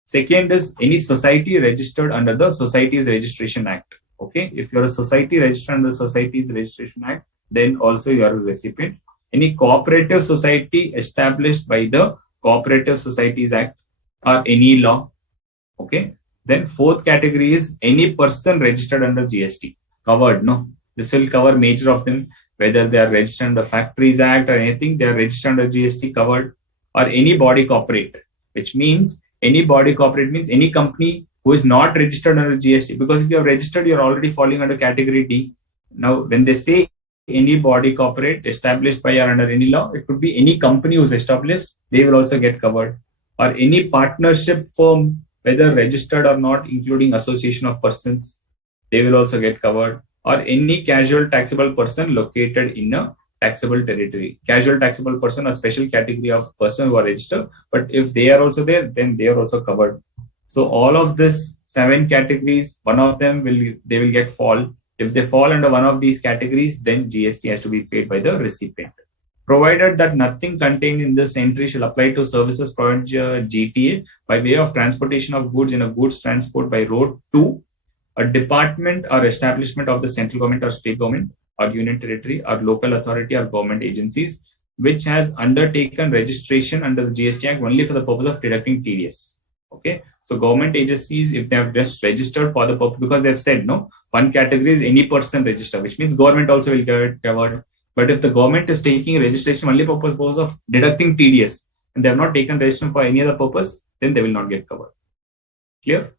second is any society registered under the Societies Registration Act. Okay, if you're a society registered under the Societies Registration Act, then also you are a recipient. Any cooperative society established by the Cooperative Societies Act or any law. Okay. Then fourth category is any person registered under GST. Covered, no? This will cover major of them, whether they are registered under Factories Act or anything, they are registered under GST covered, or any body corporate, which means any body corporate means any company who is not registered under GST, because if you are registered, you're already falling under category D. Now, when they say any body corporate established by or under any law, it could be any company who's established, they will also get covered. Or any partnership firm, whether registered or not, including association of persons, they will also get covered. Or any casual taxable person located in a taxable territory. Casual taxable person, a special category of person who are registered, but if they are also there, then they are also covered. So all of this 7 categories, one of them they will get fall. If they fall under one of these categories, then GST has to be paid by the recipient. Provided that nothing contained in this entry shall apply to services provided GTA by way of transportation of goods in a goods transport by road to a department or establishment of the central government or state government or union territory or local authority or government agencies, which has undertaken registration under the GST Act only for the purpose of deducting TDS. Okay. So government agencies, if they have just registered for the purpose, because they have said, no, one category is any person registered, which means government also will get covered. But if the government is taking registration only for purpose of deducting TDS, and they have not taken registration for any other purpose, then they will not get covered. Clear?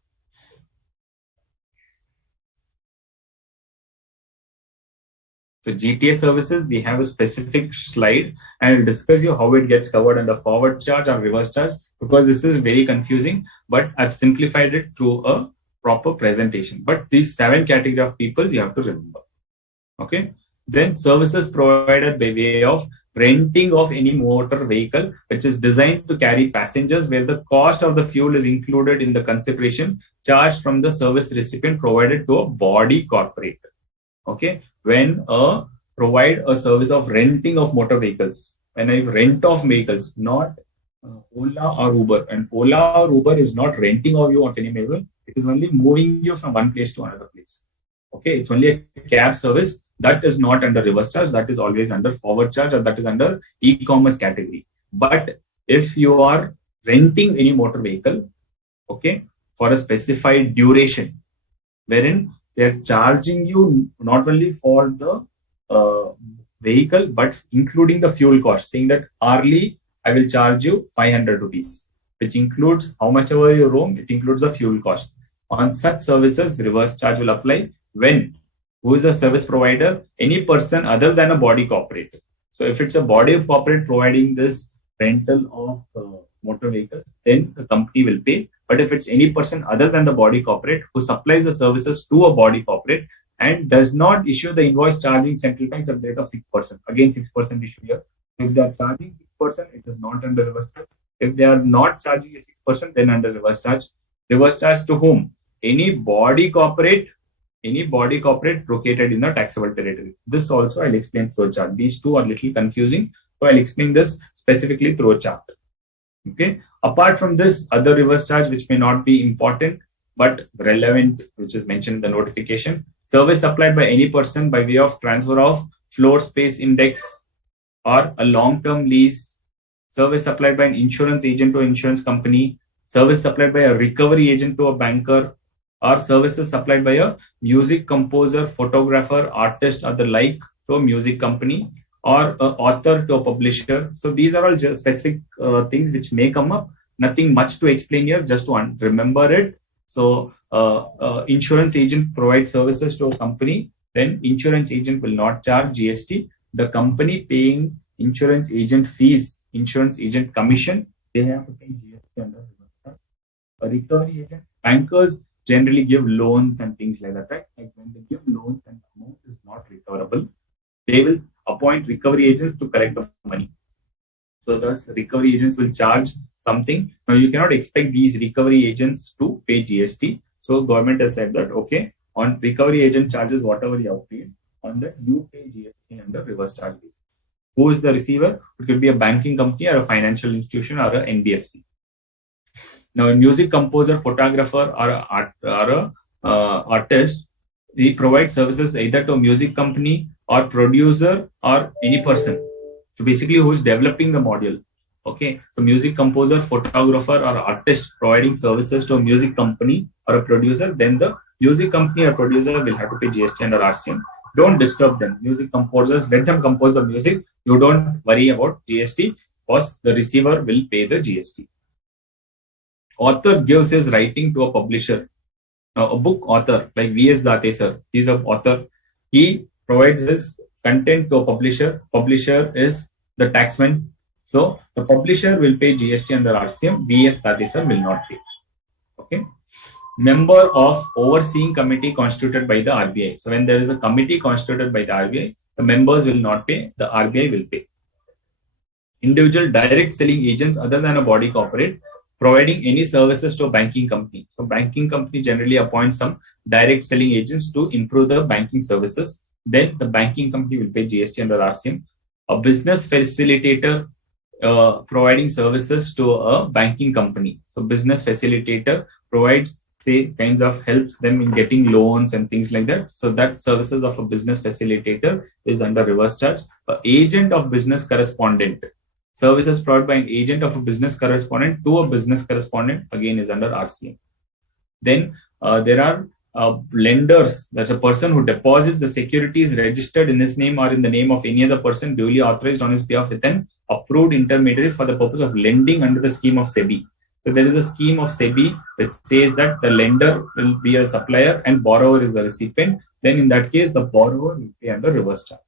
So GTA services, we have a specific slide and I'll discuss you how it gets covered under forward charge or reverse charge, because this is very confusing, but I've simplified it through a proper presentation. But these 7 categories of people you have to remember. Okay. Then services provided by way of renting of any motor vehicle, which is designed to carry passengers, where the cost of the fuel is included in the consideration charged from the service recipient provided to a body corporate. Okay. When provide a service of renting of motor vehicles, when I rent of vehicles, not Ola or Uber, and Ola or Uber is not renting of you of any vehicle, it is only moving you from one place to another place. Okay, it's only a cab service that is not under reverse charge, that is always under forward charge, or that is under e-commerce category. But if you are renting any motor vehicle, okay, for a specified duration, wherein they are charging you not only for the vehicle, but including the fuel cost, saying that hourly I will charge you 500 rupees, which includes how much ever you roam, it includes the fuel cost. On such services, reverse charge will apply when who is a service provider? Any person other than a body corporate. So if it's a body corporate providing this rental of motor vehicles, then the company will pay. But if it's any person other than the body corporate who supplies the services to a body corporate and does not issue the invoice charging central banks at the rate of 6%, again 6% issue here. If they are charging 6%, it is not under reverse charge. If they are not charging a 6%, then under reverse charge. Reverse charge to whom? Any body corporate located in a taxable territory. This also I'll explain through a chart. These two are a little confusing, so I'll explain this specifically through a chart. Okay. Apart from this, other reverse charge which may not be important but relevant, which is mentioned in the notification. Service supplied by any person by way of transfer of floor space index or a long-term lease. Service supplied by an insurance agent to an insurance company. Service supplied by a recovery agent to a banker, or services supplied by a music composer, photographer, artist, or the like to a music company, or an author to a publisher. So these are all just specific things which may come up. Nothing much to explain here, just to remember it. So insurance agent provides services to a company, then insurance agent will not charge GST. The company paying insurance agent fees, insurance agent commission, they have to pay GST under reverse charge. A recovery agent, bankers generally give loans and things like that, right? Like when they give loans and amount is not recoverable, they will appoint recovery agents to collect the money. So thus recovery agents will charge something. Now you cannot expect these recovery agents to pay GST. So government has said that, okay, on recovery agent charges, whatever you have paid, on that you pay GST under reverse charge basis. Who is the receiver? It could be a banking company or a financial institution or a NBFC. Now a music composer, photographer or a artist, he provides services either to a music company or producer or any person. So basically, who is developing the module? Okay, so music composer, photographer, or artist providing services to a music company or a producer, then the music company or producer will have to pay GST under RCM. Don't disturb them. Music composers, let them compose the music. You don't worry about GST because the receiver will pay the GST. Author gives his writing to a publisher. Now, a book author like V.S. Date sir, he's an author. He provides his content to a publisher. Publisher is the taxman. So the publisher will pay GST under RCM. V.S. Date sir will not pay. Okay. Member of overseeing committee constituted by the RBI. So when there is a committee constituted by the RBI, the members will not pay. The RBI will pay. Individual direct selling agents other than a body corporate providing any services to a banking company. So banking company generally appoints some direct selling agents to improve the banking services. Then the banking company will pay GST under RCM. A business facilitator providing services to a banking company. So business facilitator provides, say, kinds of helps them in getting loans and things like that. So that services of a business facilitator is under reverse charge. An agent of business correspondent. Services provided by an agent of a business correspondent to a business correspondent again is under RCM. Then there are lenders. That's a person who deposits the securities registered in his name or in the name of any other person duly authorized on his behalf with an approved intermediary for the purpose of lending under the scheme of SEBI. So there is a scheme of SEBI that says that the lender will be a supplier and borrower is the recipient. Then in that case, the borrower will pay under reverse charge.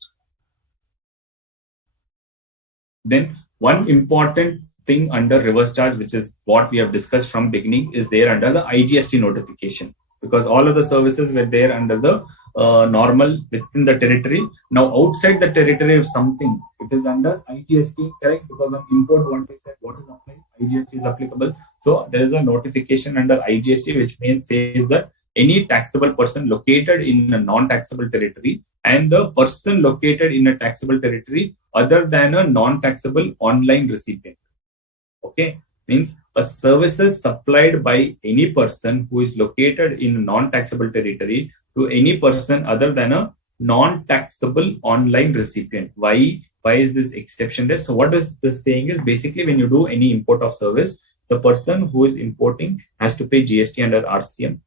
Then one important thing under reverse charge, which is what we have discussed from beginning, is there under the IGST notification, because all of the services were there under the normal within the territory. Now outside the territory of something, it is under IGST, correct? Because on import, what is said, what is applied, IGST is applicable. So there is a notification under IGST, which means says that any taxable person located in a non-taxable territory and the person located in a taxable territory other than a non-taxable online recipient. Okay, means a services supplied by any person who is located in a non-taxable territory to any person other than a non-taxable online recipient. Why is this exception there? So what is this saying is basically when you do any import of service, the person who is importing has to pay GST under RCM.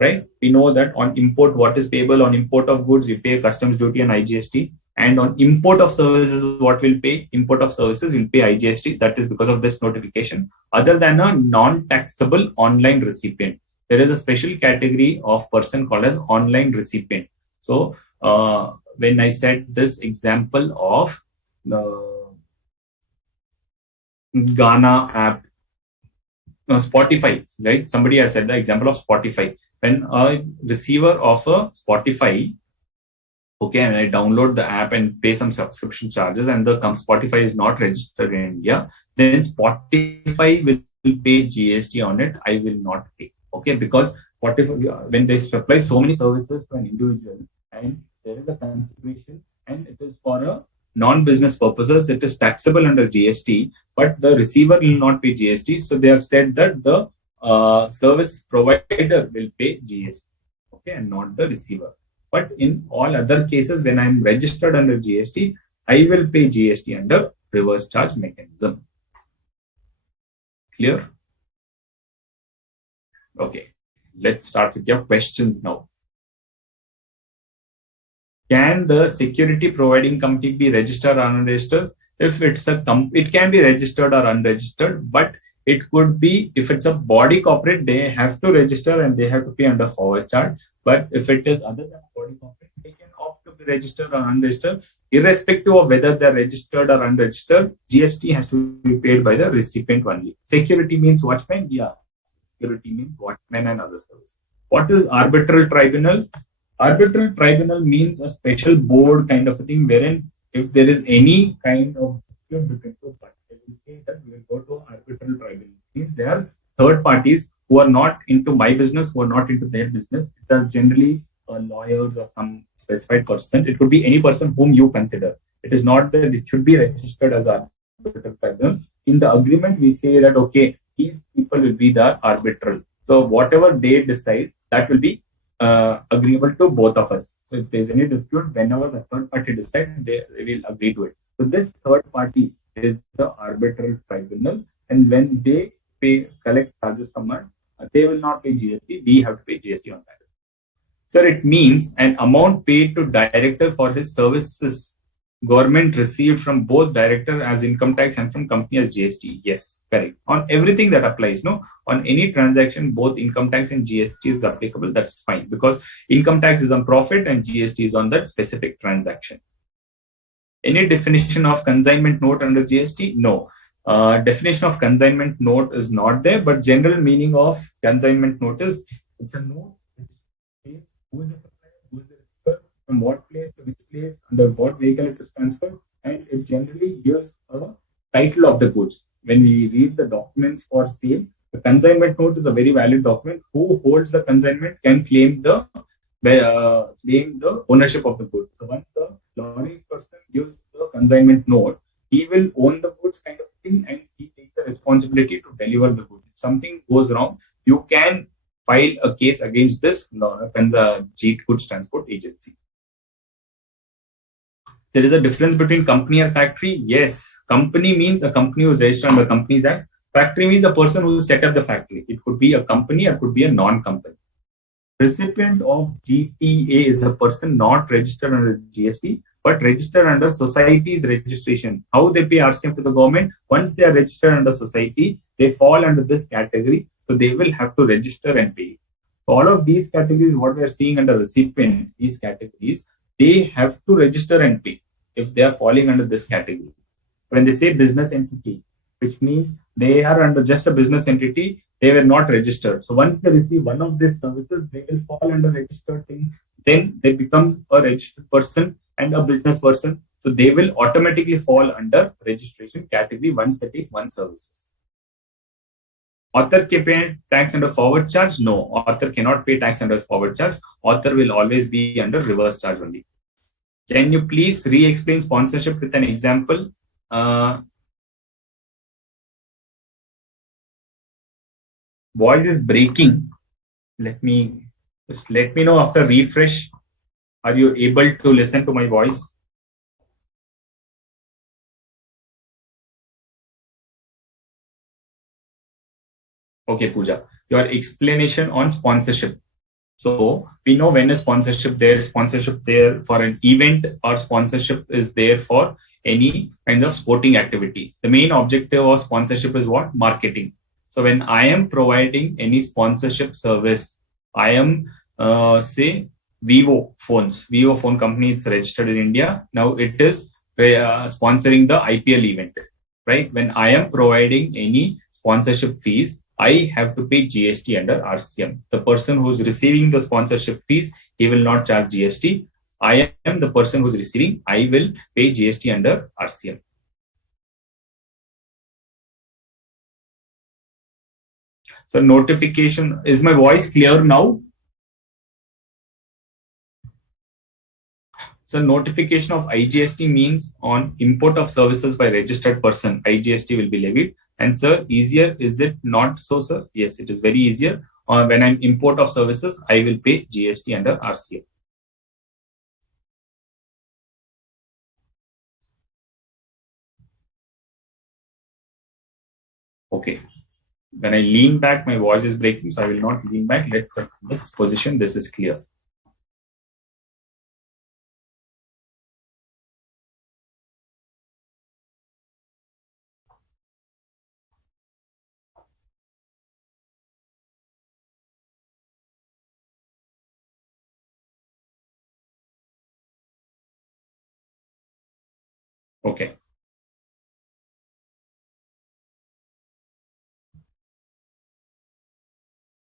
Right? We know that on import, what is payable on import of goods, we pay customs duty and IGST. And on import of services, what will pay? Import of services will pay IGST. That is because of this notification. Other than a non-taxable online recipient, there is a special category of person called as online recipient. So when I said this example of the Ghana app, Spotify, right? Somebody has said the example of Spotify. When a receiver of a Spotify, okay, and I download the app and pay some subscription charges, and the Spotify is not registered in India, then Spotify will pay GST on it. I will not pay. Okay, because Spotify, when they supply so many services to an individual, and there is a consideration, and it is for a non-business purposes, it is taxable under GST, but the receiver will not pay GST. So they have said that the service provider will pay GST, okay, and not the receiver. But in all other cases, when I am registered under GST, I will pay GST under reverse charge mechanism. Clear? Okay, let's start with your questions now. Can the security providing company be registered or unregistered? If it's a it can be registered or unregistered, but It could be, if it's a body corporate, they have to register and they have to pay under forward charge. But if it is other than body corporate, they can opt to be registered or unregistered. Irrespective of whether they're registered or unregistered, GST has to be paid by the recipient only. Security means watchman? Yeah. Security means watchman and other services. What is arbitral tribunal? Arbitral tribunal means a special board kind of a thing wherein if there is any kind of dispute between two parties, they will say that we will go to arbitral tribunal. It means they are third parties who are not into my business, who are not into their business. They are generally lawyers or some specified person. It could be any person whom you consider. It is not that it should be registered as arbitral tribunal. In the agreement, we say that okay, these people will be the arbitral. So whatever they decide, that will be agreeable to both of us. So if there's any dispute, whenever the third party decides, they will agree to it. So this third party is the arbitral tribunal, and when they collect charges from us, they will not pay GST. We have to pay GST on that. Sir, it means an amount paid to director for his services government received from both director as income tax and from company as GST. Yes, correct. On everything that applies, no, on any transaction, both income tax and GST is applicable. That's fine because income tax is on profit and GST is on that specific transaction. Any definition of consignment note under GST? No. Definition of consignment note is not there, but general meaning of consignment note is it's a note which says who is the supplier, who is the receiver, from what place to which place, under what vehicle it is transferred, and it generally gives a title of the goods. When we read the documents for sale, the consignment note is a very valid document. Who holds the consignment can claim the ownership of the goods. So once the lorry person gives the consignment note, he will own the goods kind of thing, and he takes the responsibility to deliver the goods. If something goes wrong, you can file a case against this goods transport agency. There is a difference between company and factory. Yes, company means a company who is registered under Companies Act. Factory means a person who set up the factory. It could be a company or it could be a non-company. Recipient of GTA is a person not registered under GST, but registered under society's registration. How they pay RCM to the government? Once they are registered under society, they fall under this category. So they will have to register and pay. All of these categories, what we are seeing under recipient, these categories, they have to register and pay if they are falling under this category. When they say business entity, which means they are under just a business entity, they were not registered. So once they receive one of these services, they will fall under registered thing. Then they become a registered person and a business person. So they will automatically fall under registration category once they take one services. Author can pay tax under forward charge? No, author cannot pay tax under forward charge. Author will always be under reverse charge only. Can you please re-explain sponsorship with an example? Voice is breaking. Let me know after refresh. Are you able to listen to my voice? Okay, Pooja. Your explanation on sponsorship. So we know when is sponsorship there for an event, or sponsorship is there for any kind of sporting activity. The main objective of sponsorship is what? Marketing. So when I am providing any sponsorship service, I am say Vivo phone company. It's registered in India. Now it is sponsoring the IPL event, right? When I am providing any sponsorship fees, I have to pay GST under RCM. The person who's receiving the sponsorship fees, he will not charge GST. I am the person who's receiving, I will pay GST under RCM. So notification, is my voice clear now? So notification of IGST means on import of services by registered person, IGST will be levied. And sir, easier, is it not so, sir? Yes, it is very easier. When I'm import of services, I will pay GST under RCM. Okay. When I lean back, my voice is breaking, so I will not lean back. Let's this position. This is clear. Okay.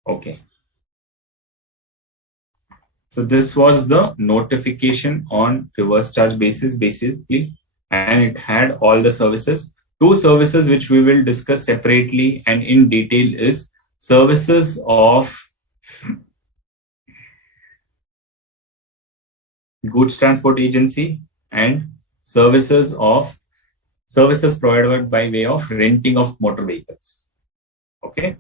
Okay. So this was the notification on reverse charge basis basically, and it had all the services. Two services which we will discuss separately and in detail is services of goods transport agency and services provided by way of renting of motor vehicles. Okay.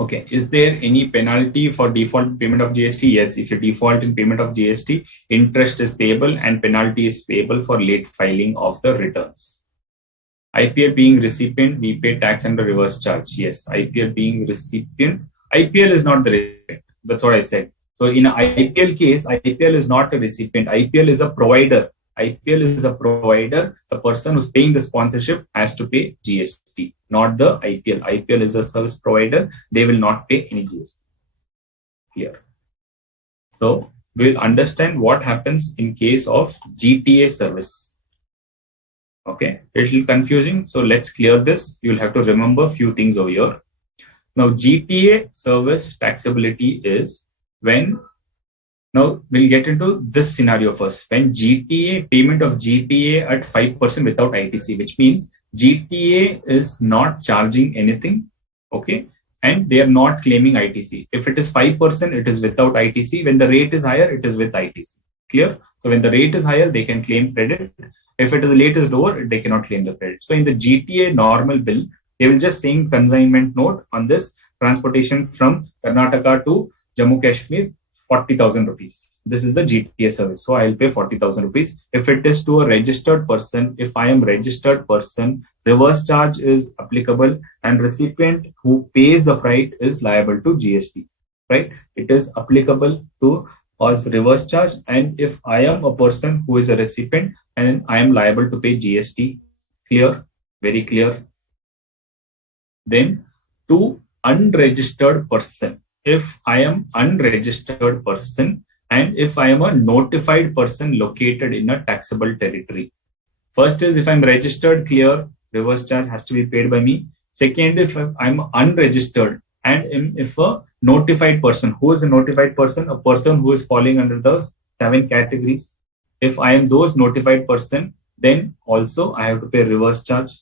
Okay. Is there any penalty for default payment of GST? Yes. If you default in payment of GST, interest is payable and penalty is payable for late filing of the returns. IPL being recipient, we pay tax under reverse charge. Yes. IPL being recipient, IPL is not the recipient. That's what I said. So in an IPL case, IPL is not a recipient. IPL is a provider. IPL is a provider. The person who's paying the sponsorship has to pay GST, not the IPL. IPL is a service provider. They will not pay any GST here. So we'll understand what happens in case of GTA service. Okay, a little confusing. So let's clear this. You'll have to remember a few things over here. Now, GTA service taxability is when, now we'll get into this scenario first. When GTA, payment of GTA at 5% without ITC, which means GTA is not charging anything. Okay. And they are not claiming ITC. If it is 5%, it is without ITC. When the rate is higher, it is with ITC. Clear? So when the rate is higher, they can claim credit. If it is the rate is lower, they cannot claim the credit. So in the GTA normal bill, they will just saying consignment note on this transportation from Karnataka to Jammu Kashmir, 40,000 rupees. This is the GTA service. So I'll pay 40,000 rupees. If it is to a registered person, if I am registered person, reverse charge is applicable and recipient who pays the freight is liable to GST, right? It is applicable to as reverse charge. And if I am a person who is a recipient and I am liable to pay GST, clear, very clear. Then to unregistered person, if I am unregistered person and if I am a notified person located in a taxable territory. First is if I'm registered, clear, reverse charge has to be paid by me. Second, if I'm unregistered and if a notified person, who is a notified person? A person who is falling under those 7 categories. If I am those notified person, then also I have to pay reverse charge,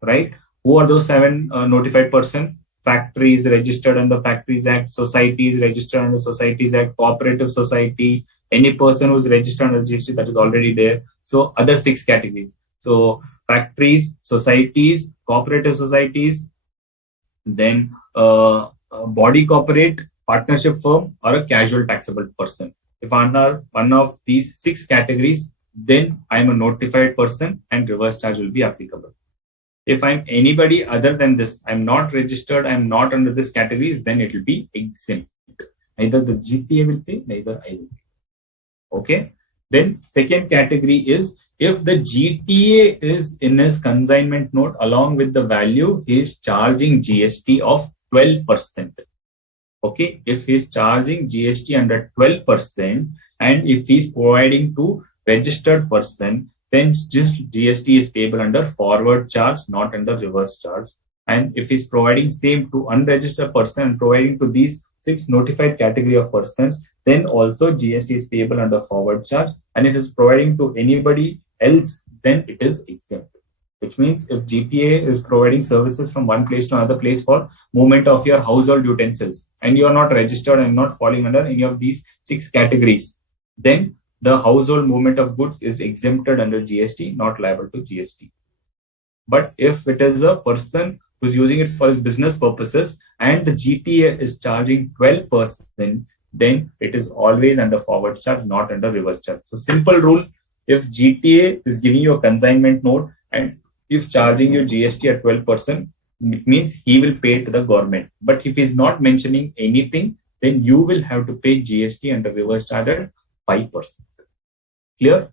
right? Who are those 7 notified person? Factories registered under Factories Act, societies registered under Societies Act, cooperative society, any person who is registered under GST, that is already there. So other 6 categories. So factories, societies, cooperative societies, then body corporate, partnership firm, or a casual taxable person. If I'm one of these 6 categories, then I'm a notified person and reverse charge will be applicable. If I'm anybody other than this, I'm not registered, I'm not under this categories, then it will be exempt. Neither the GTA will pay, neither I will pay. Okay. Then second category is if the GTA is in his consignment note along with the value, he is charging GST of 12%. Okay. If he is charging GST under 12% and if he is providing to registered person, then just GST is payable under forward charge, not under reverse charge. And if he's providing same to unregistered person and providing to these 6 notified category of persons, then also GST is payable under forward charge. And if it's providing to anybody else, then it is exempt. Which means if GTA is providing services from one place to another place for movement of your household utensils, and you are not registered and not falling under any of these 6 categories, then the household movement of goods is exempted under GST, not liable to GST. But if it is a person who's using it for his business purposes and the GTA is charging 12%, then it is always under forward charge, not under reverse charge. So simple rule, if GTA is giving you a consignment note and if charging you GST at 12%, it means he will pay to the government. But if he's not mentioning anything, then you will have to pay GST under reverse charge at 5%. Clear?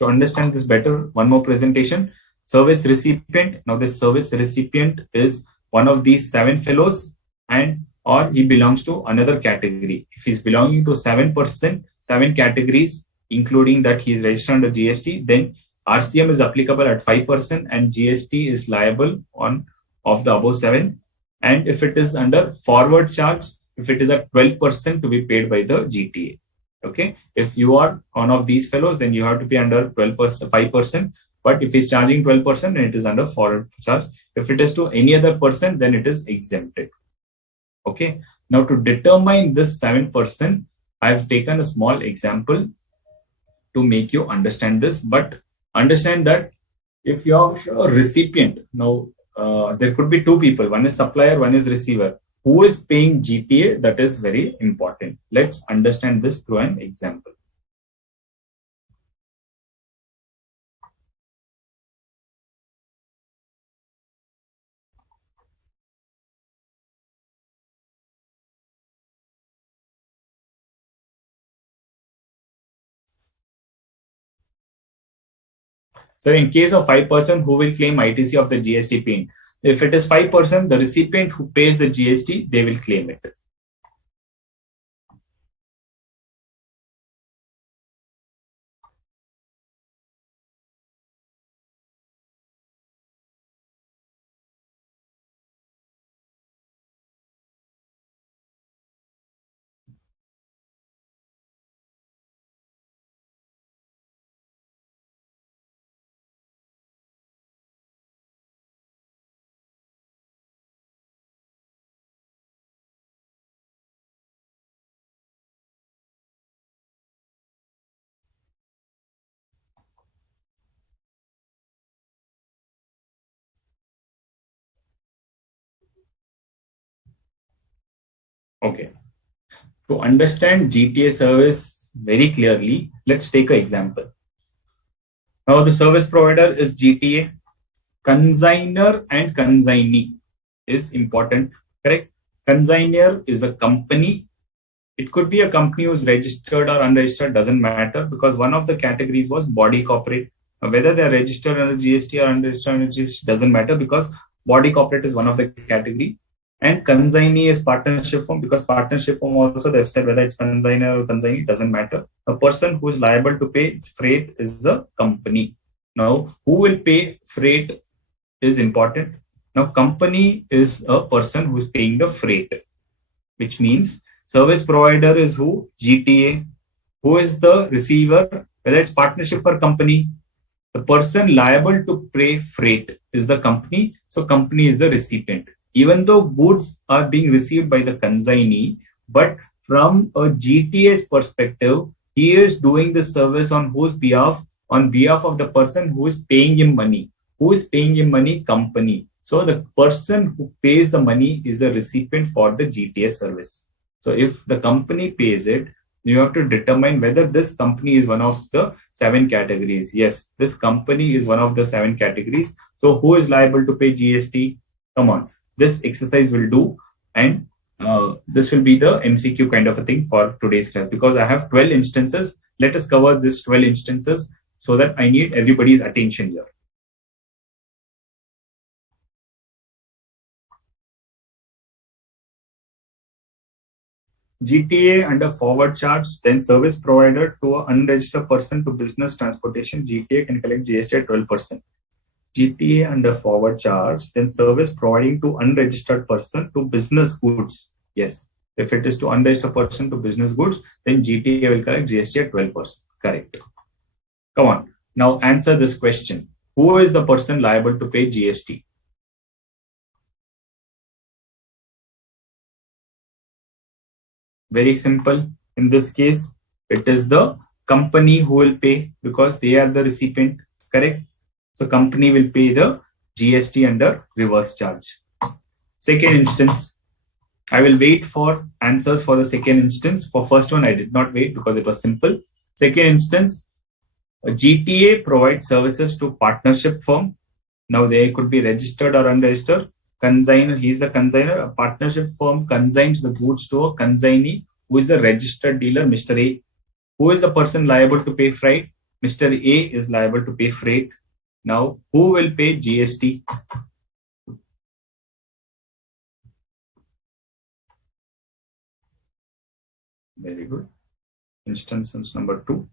To understand this better, one more presentation. Service recipient. Now, this service recipient is one of these 7 fellows, and or he belongs to another category. If he's belonging to 7%, 7 categories, including that he is registered under GST, then RCM is applicable at 5% and GST is liable on of the above 7. And if it is under forward charge, if it is at 12% to be paid by the GTA. Okay, if you are one of these fellows, then you have to pay under 12%, 5%. But if it's charging 12%, then it is under forward charge. If it is to any other person, then it is exempted. Okay, now to determine this 7%, I have taken a small example to make you understand this. But understand that if you are a recipient, now there could be 2 people, one is supplier, one is receiver. Who is paying GTA? That is very important. Let's understand this through an example. So in case of 5%, who will claim ITC of the GST PIN? If it is 5%, the recipient who pays the GST, they will claim it. Okay. To understand GTA service very clearly, let's take an example. Now the service provider is GTA. Consigner and consignee is important, correct? Consigner is a company. It could be a company who's registered or unregistered, doesn't matter, because one of the categories was body corporate. Whether they're registered under GST or unregistered under GST doesn't matter, because body corporate is one of the category. And consignee is partnership firm, because partnership firm also they've said whether it's consigner or consignee doesn't matter. The person who is liable to pay freight is the company. Now, who will pay freight is important. Now, company is a person who's paying the freight, which means service provider is who? GTA. Who is the receiver? Whether it's partnership or company, the person liable to pay freight is the company. So company is the recipient. Even though goods are being received by the consignee, but from a GTA's perspective, he is doing the service on whose behalf? On behalf of the person who is paying him money. Who is paying him money? Company. So the person who pays the money is a recipient for the GTA service. So if the company pays it, you have to determine whether this company is one of the 7 categories. Yes, this company is one of the 7 categories. So who is liable to pay GST? Come on, this exercise will do, and this will be the MCQ kind of a thing for today's class, because I have 12 instances. Let us cover this 12 instances so that I need everybody's attention here. GTA under forward charge, then service provider to an unregistered person to business transportation, GTA can collect GST at 12%. GTA under forward charge, then service providing to unregistered person to business goods. Yes, if it is to unregistered person to business goods, then GTA will collect GST at 12%. Correct. Come on, now answer this question. Who is the person liable to pay GST? Very simple. In this case, it is the company who will pay, because they are the recipient, correct? So company will pay the GST under reverse charge. Second instance, I will wait for answers for the second instance. For first one, I did not wait because it was simple. Second instance, a GTA provides services to partnership firm. Now they could be registered or unregistered. Consigner, he is the consigner. A partnership firm consigns the goods to a consignee who is a registered dealer, Mr. A. Who is the person liable to pay freight? Mr. A is liable to pay freight. Now, who will pay GST? Very good. Instance number 2.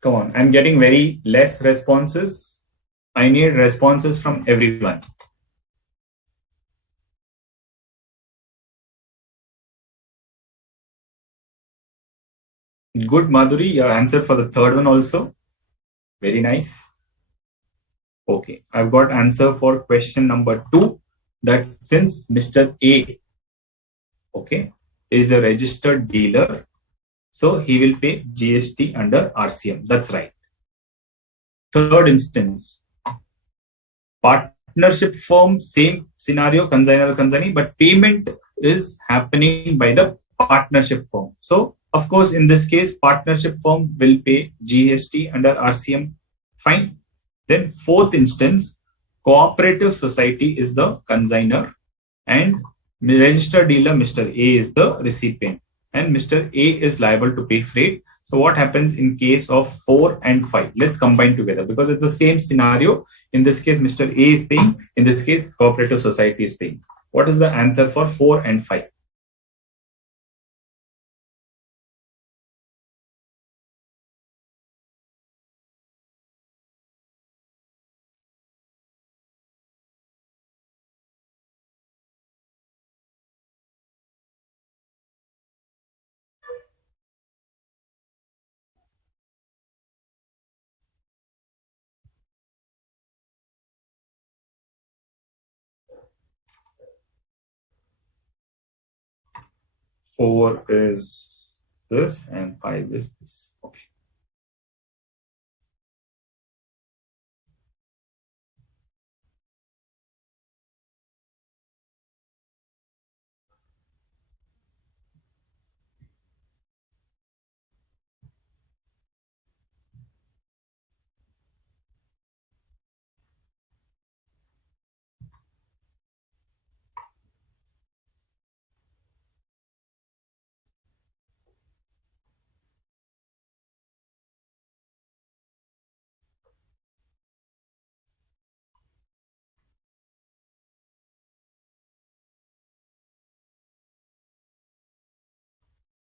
Come on, I'm getting very less responses. I need responses from everyone. Good, Madhuri, your answer for the third one also. Very nice. Okay, I've got answer for question number 2. That since Mr. A, okay, is a registered dealer, so he will pay GST under RCM. That's right. Third instance, partnership firm, same scenario, consignor, consignee, but payment is happening by the partnership firm. So, of course, in this case, partnership firm will pay GST under RCM. Fine. Then fourth instance, cooperative society is the consignor and registered dealer Mr. A is the recipient and Mr. A is liable to pay freight. So what happens in case of 4 and 5? Let's combine together because it's the same scenario. In this case, Mr. A is paying. In this case, cooperative society is paying. What is the answer for 4 and 5? Four is this and 5 is this. Okay.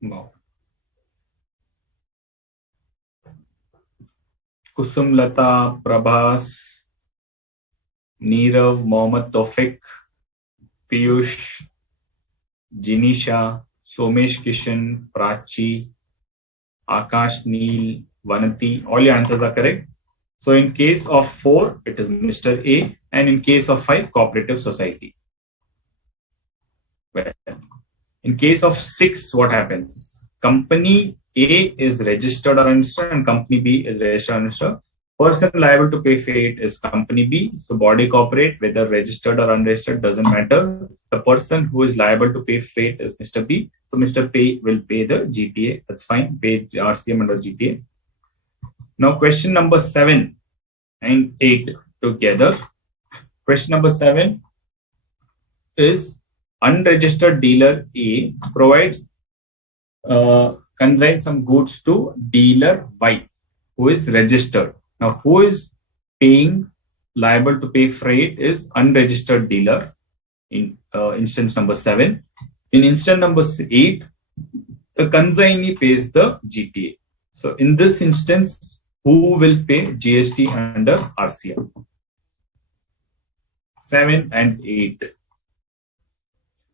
Wow. Kusumlata, Prabhas, Neerav, Mohammad Tofik, Piyush, Jinisha, Somesh Kishan, Prachi, Akash, Neel, Vanati, all your answers are correct. So in case of 4, it is Mr. A, and in case of 5, cooperative society. Well, in case of 6, what happens? Company A is registered or unregistered, and company B is registered or unregistered. Person liable to pay freight is company B. So body corporate, whether registered or unregistered, doesn't matter. The person who is liable to pay freight is Mr. B. So Mr. P will pay the GTA. That's fine. Pay RCM under GTA. Now question number 7 and 8 together. Question number 7 is unregistered dealer A provides consign some goods to dealer Y, who is registered. Now, who is paying liable to pay freight is unregistered dealer in instance number 7. In instance number 8, the consignee pays the GTA. So, in this instance, who will pay GST under RCM? 7 and 8.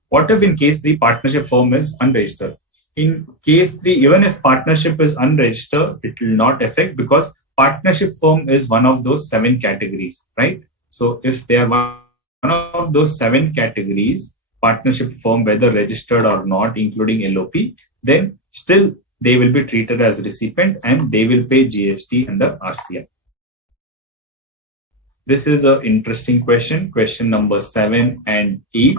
What if in case the partnership firm is unregistered? in case 3, even if partnership is unregistered, it will not affect because partnership firm is one of those 7 categories, right? So if they are one of those 7 categories, partnership firm, whether registered or not, including LOP, then still they will be treated as recipient and they will pay GST under RCM. This is an interesting question. Question number 7 and 8.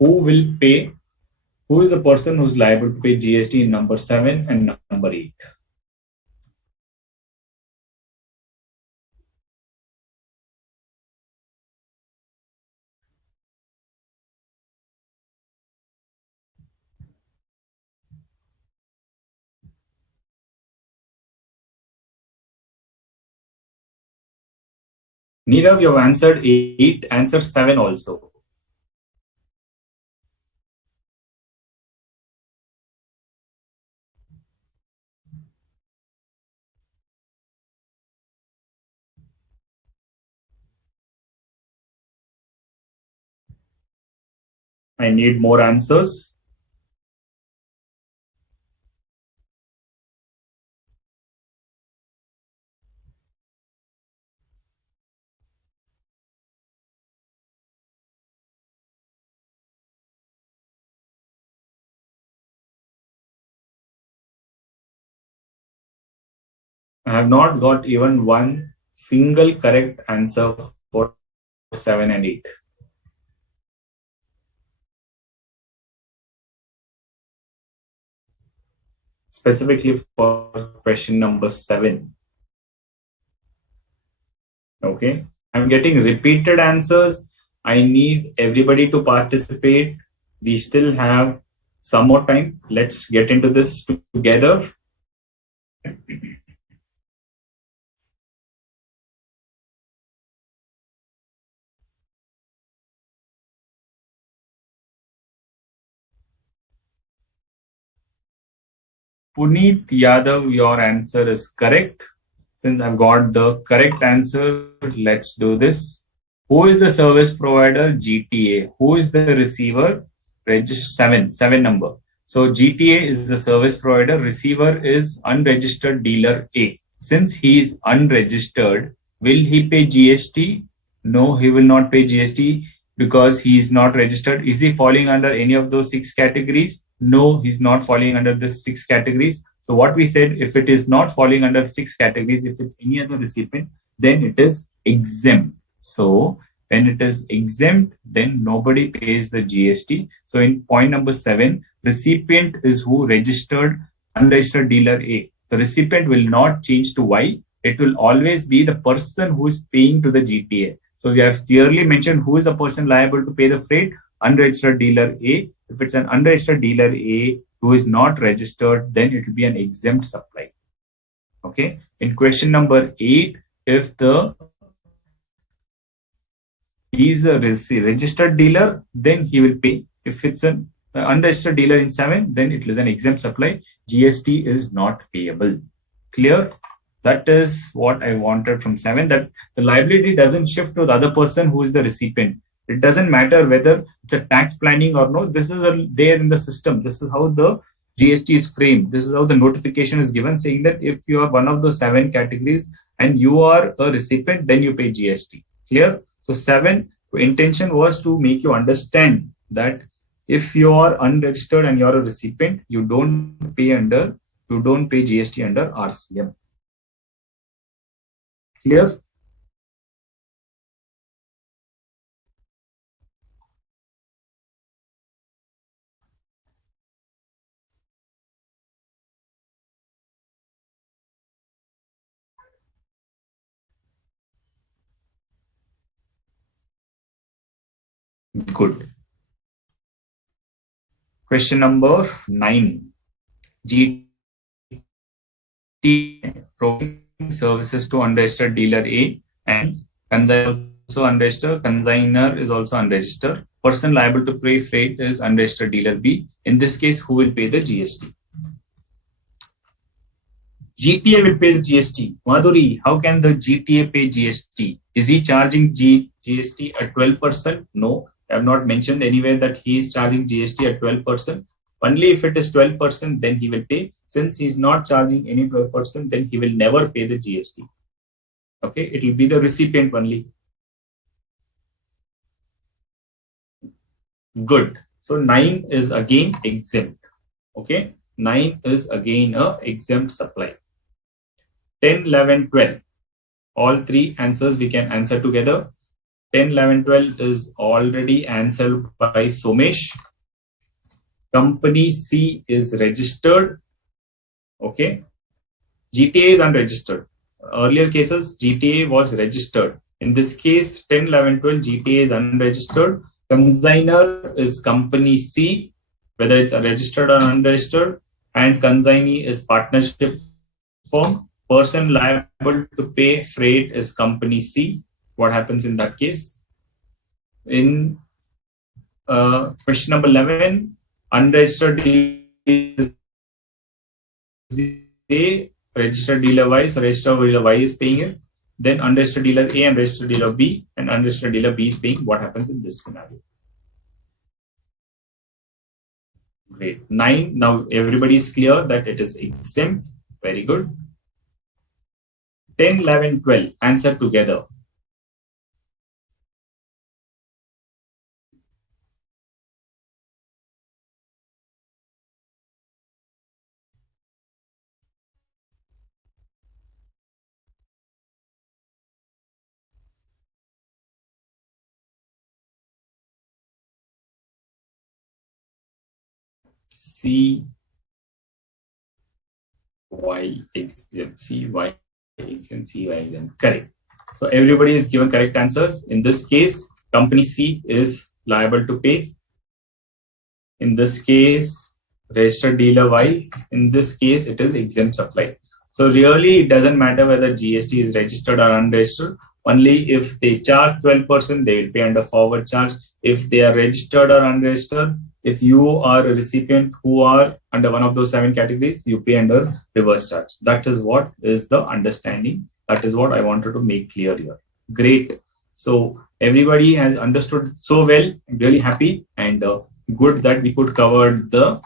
Who will pay? Who is the person who is liable to pay GST in number 7 and number 8? Nirav, you have answered 8, answer 7 also. I need more answers. I have not got even one single correct answer for 7 and 8. Specifically for question number 7. Okay, I'm getting repeated answers. I need everybody to participate. We still have some more time. Let's get into this together. Puneet Yadav, your answer is correct. Since I've got the correct answer, let's do this. Who is the service provider? GTA. Who is the receiver? Register 7 number. So GTA is the service provider. Receiver is unregistered dealer A. Since he is unregistered, will he pay GST? No, he will not pay GST because he is not registered. Is he falling under any of those 6 categories? No, he's not falling under the 6 categories. So what we said, if it is not falling under 6 categories, if it's any other recipient, then it is exempt. So when it is exempt, then nobody pays the GST. So in point number 7, recipient is who registered, unregistered dealer A. The recipient will not change to Y. It will always be the person who is paying to the GTA. So we have clearly mentioned who is the person liable to pay the freight, unregistered dealer A. If it's an unregistered dealer A who is not registered, then it will be an exempt supply. Okay. In question number 8, if he is a registered dealer, then he will pay. If it's an unregistered dealer in 7, then it is an exempt supply. GST is not payable. Clear? That is what I wanted from 7, that the liability doesn't shift to the other person who is the recipient. It doesn't matter whether it's a tax planning or no. This is there in the system. This is how the GST is framed. This is how the notification is given, saying that if you are one of the 7 categories and you are a recipient, then you pay GST. Clear? So 7, intention was to make you understand that if you are unregistered and you are a recipient, you don't pay GST under RCM. Clear? Good. Question number 9. GT providing services to unregistered dealer A and consignor also unregistered. Consignor is also unregistered. Person liable to pay freight is unregistered dealer B. In this case, who will pay the GST? GTA will pay the GST. Madhuri, how can the GTA pay GST? Is he charging GST at 12%? No, I have not mentioned anywhere that he is charging GST at 12%. Only if it is 12%, then he will pay. Since he's not charging any 12%, then he will never pay the GST. Okay, it will be the recipient only. Good. So 9 is again exempt. Okay, 9 is again a exempt supply. 10, 11, 12. All three answers we can answer together. 10, 11, 12 is already answered by Somesh. Company C is registered. Okay. GTA is unregistered. Earlier cases, GTA was registered. In this case, 10, 11, 12, GTA is unregistered. Consignor is company C, whether it's registered or unregistered, and consignee is partnership firm. Person liable to pay freight is company C. What happens in that case? In question number 11, unregistered dealer A, registered dealer Y, so registered dealer Y is paying it. Then unregistered dealer A and registered dealer B, and unregistered dealer B is paying. What happens in this scenario? Great. 9. Now everybody is clear that it is exempt. Very good. 10, 11, 12. Answer together. C, Y exempt, C, Y exempt, C, Y exempt. Correct. So everybody is given correct answers. In this case, company C is liable to pay. In this case, registered dealer Y. In this case, it is exempt supply. So really, it doesn't matter whether GST is registered or unregistered. Only if they charge 12%, they will pay under forward charge. If they are registered or unregistered, if you are a recipient who are under one of those 7 categories, you pay under reverse charge. That is what is the understanding. That is what I wanted to make clear here. Great. So everybody has understood so well. I'm really happy and good that we could cover the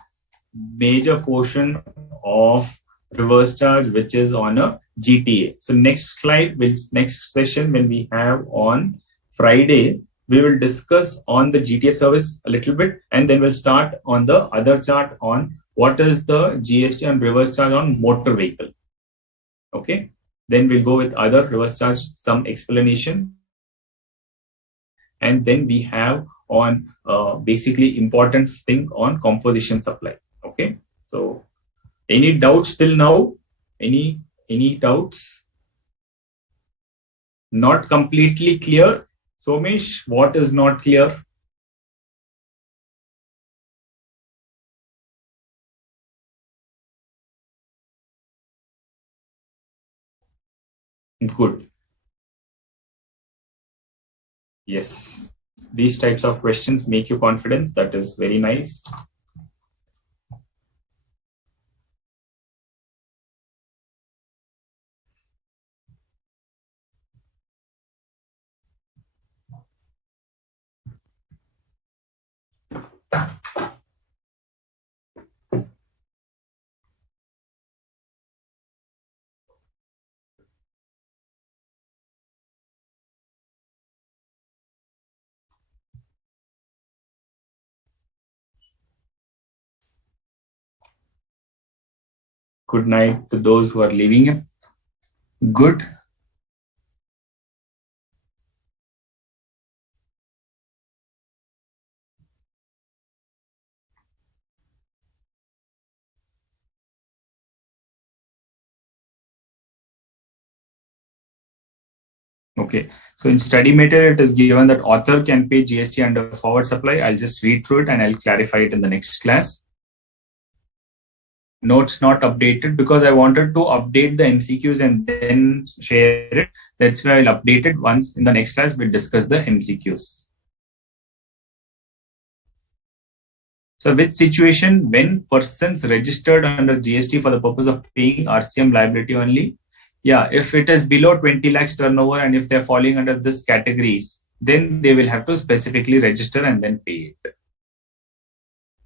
major portion of reverse charge, which is on a GTA. So next slide, next session when we have on Friday, we will discuss on the GTA service a little bit, and then we'll start on the other chart on what is the GST and reverse charge on motor vehicle. Okay. Then we'll go with other reverse charge, some explanation. And then we have on basically important thing on composition supply. Okay. So any doubts till now? Any doubts? Not completely clear. Somesh, what is not clear? Good. Yes. These types of questions make you confidence. That is very nice. Good night to those who are leaving. Good. Okay. So in study material, it is given that author can pay GST under forward supply. I'll just read through it and I'll clarify it in the next class. Notes not updated because I wanted to update the MCQs and then share it. That's why I'll update it once in the next class. We'll discuss the MCQs. So which situation when persons registered under GST for the purpose of paying RCM liability only? Yeah, if it is below 20 lakhs turnover and if they're falling under this categories, then they will have to specifically register and then pay it.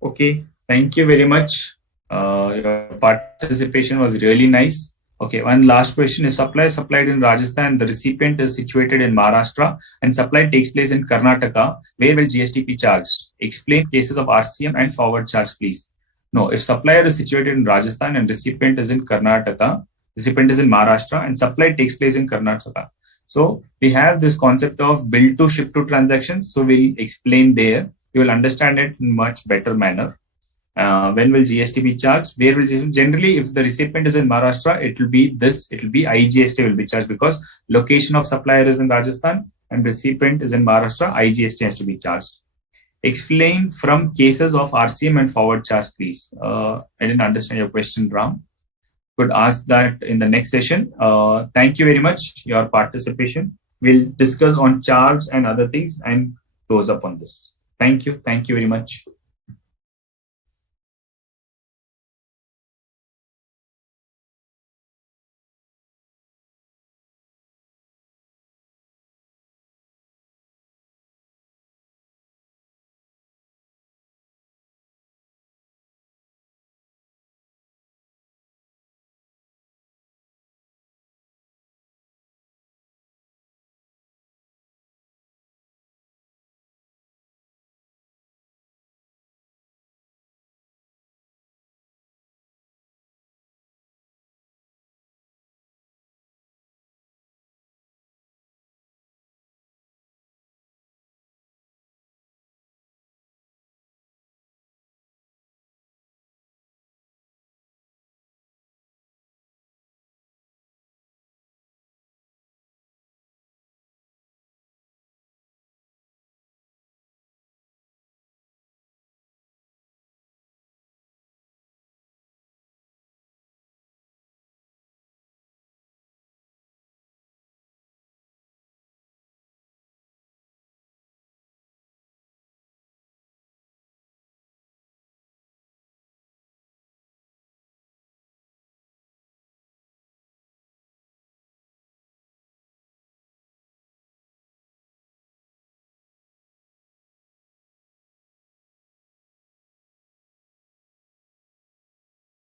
Okay. Thank you very much. Your participation was really nice. Okay, one last question. If supply is supplied in Rajasthan, the recipient is situated in Maharashtra, and supply takes place in Karnataka, where will GST be charged? Explain cases of RCM and forward charge, please. No, if supplier is situated in Rajasthan and recipient is in Karnataka, recipient is in Maharashtra, and supply takes place in Karnataka. So we have this concept of bill to ship to transactions. So we'll explain there. You will understand it in much better manner. When will GST be charged? Where will GST? Generally, if the recipient is in Maharashtra, it will be this. It will be IGST will be charged because location of supplier is in Rajasthan and recipient is in Maharashtra. IGST has to be charged. Explain from cases of RCM and forward charge, please. I didn't understand your question, Ram. Could ask that in the next session. Thank you very much your participation. We'll discuss on charge and other things and close up on this. Thank you. Thank you very much.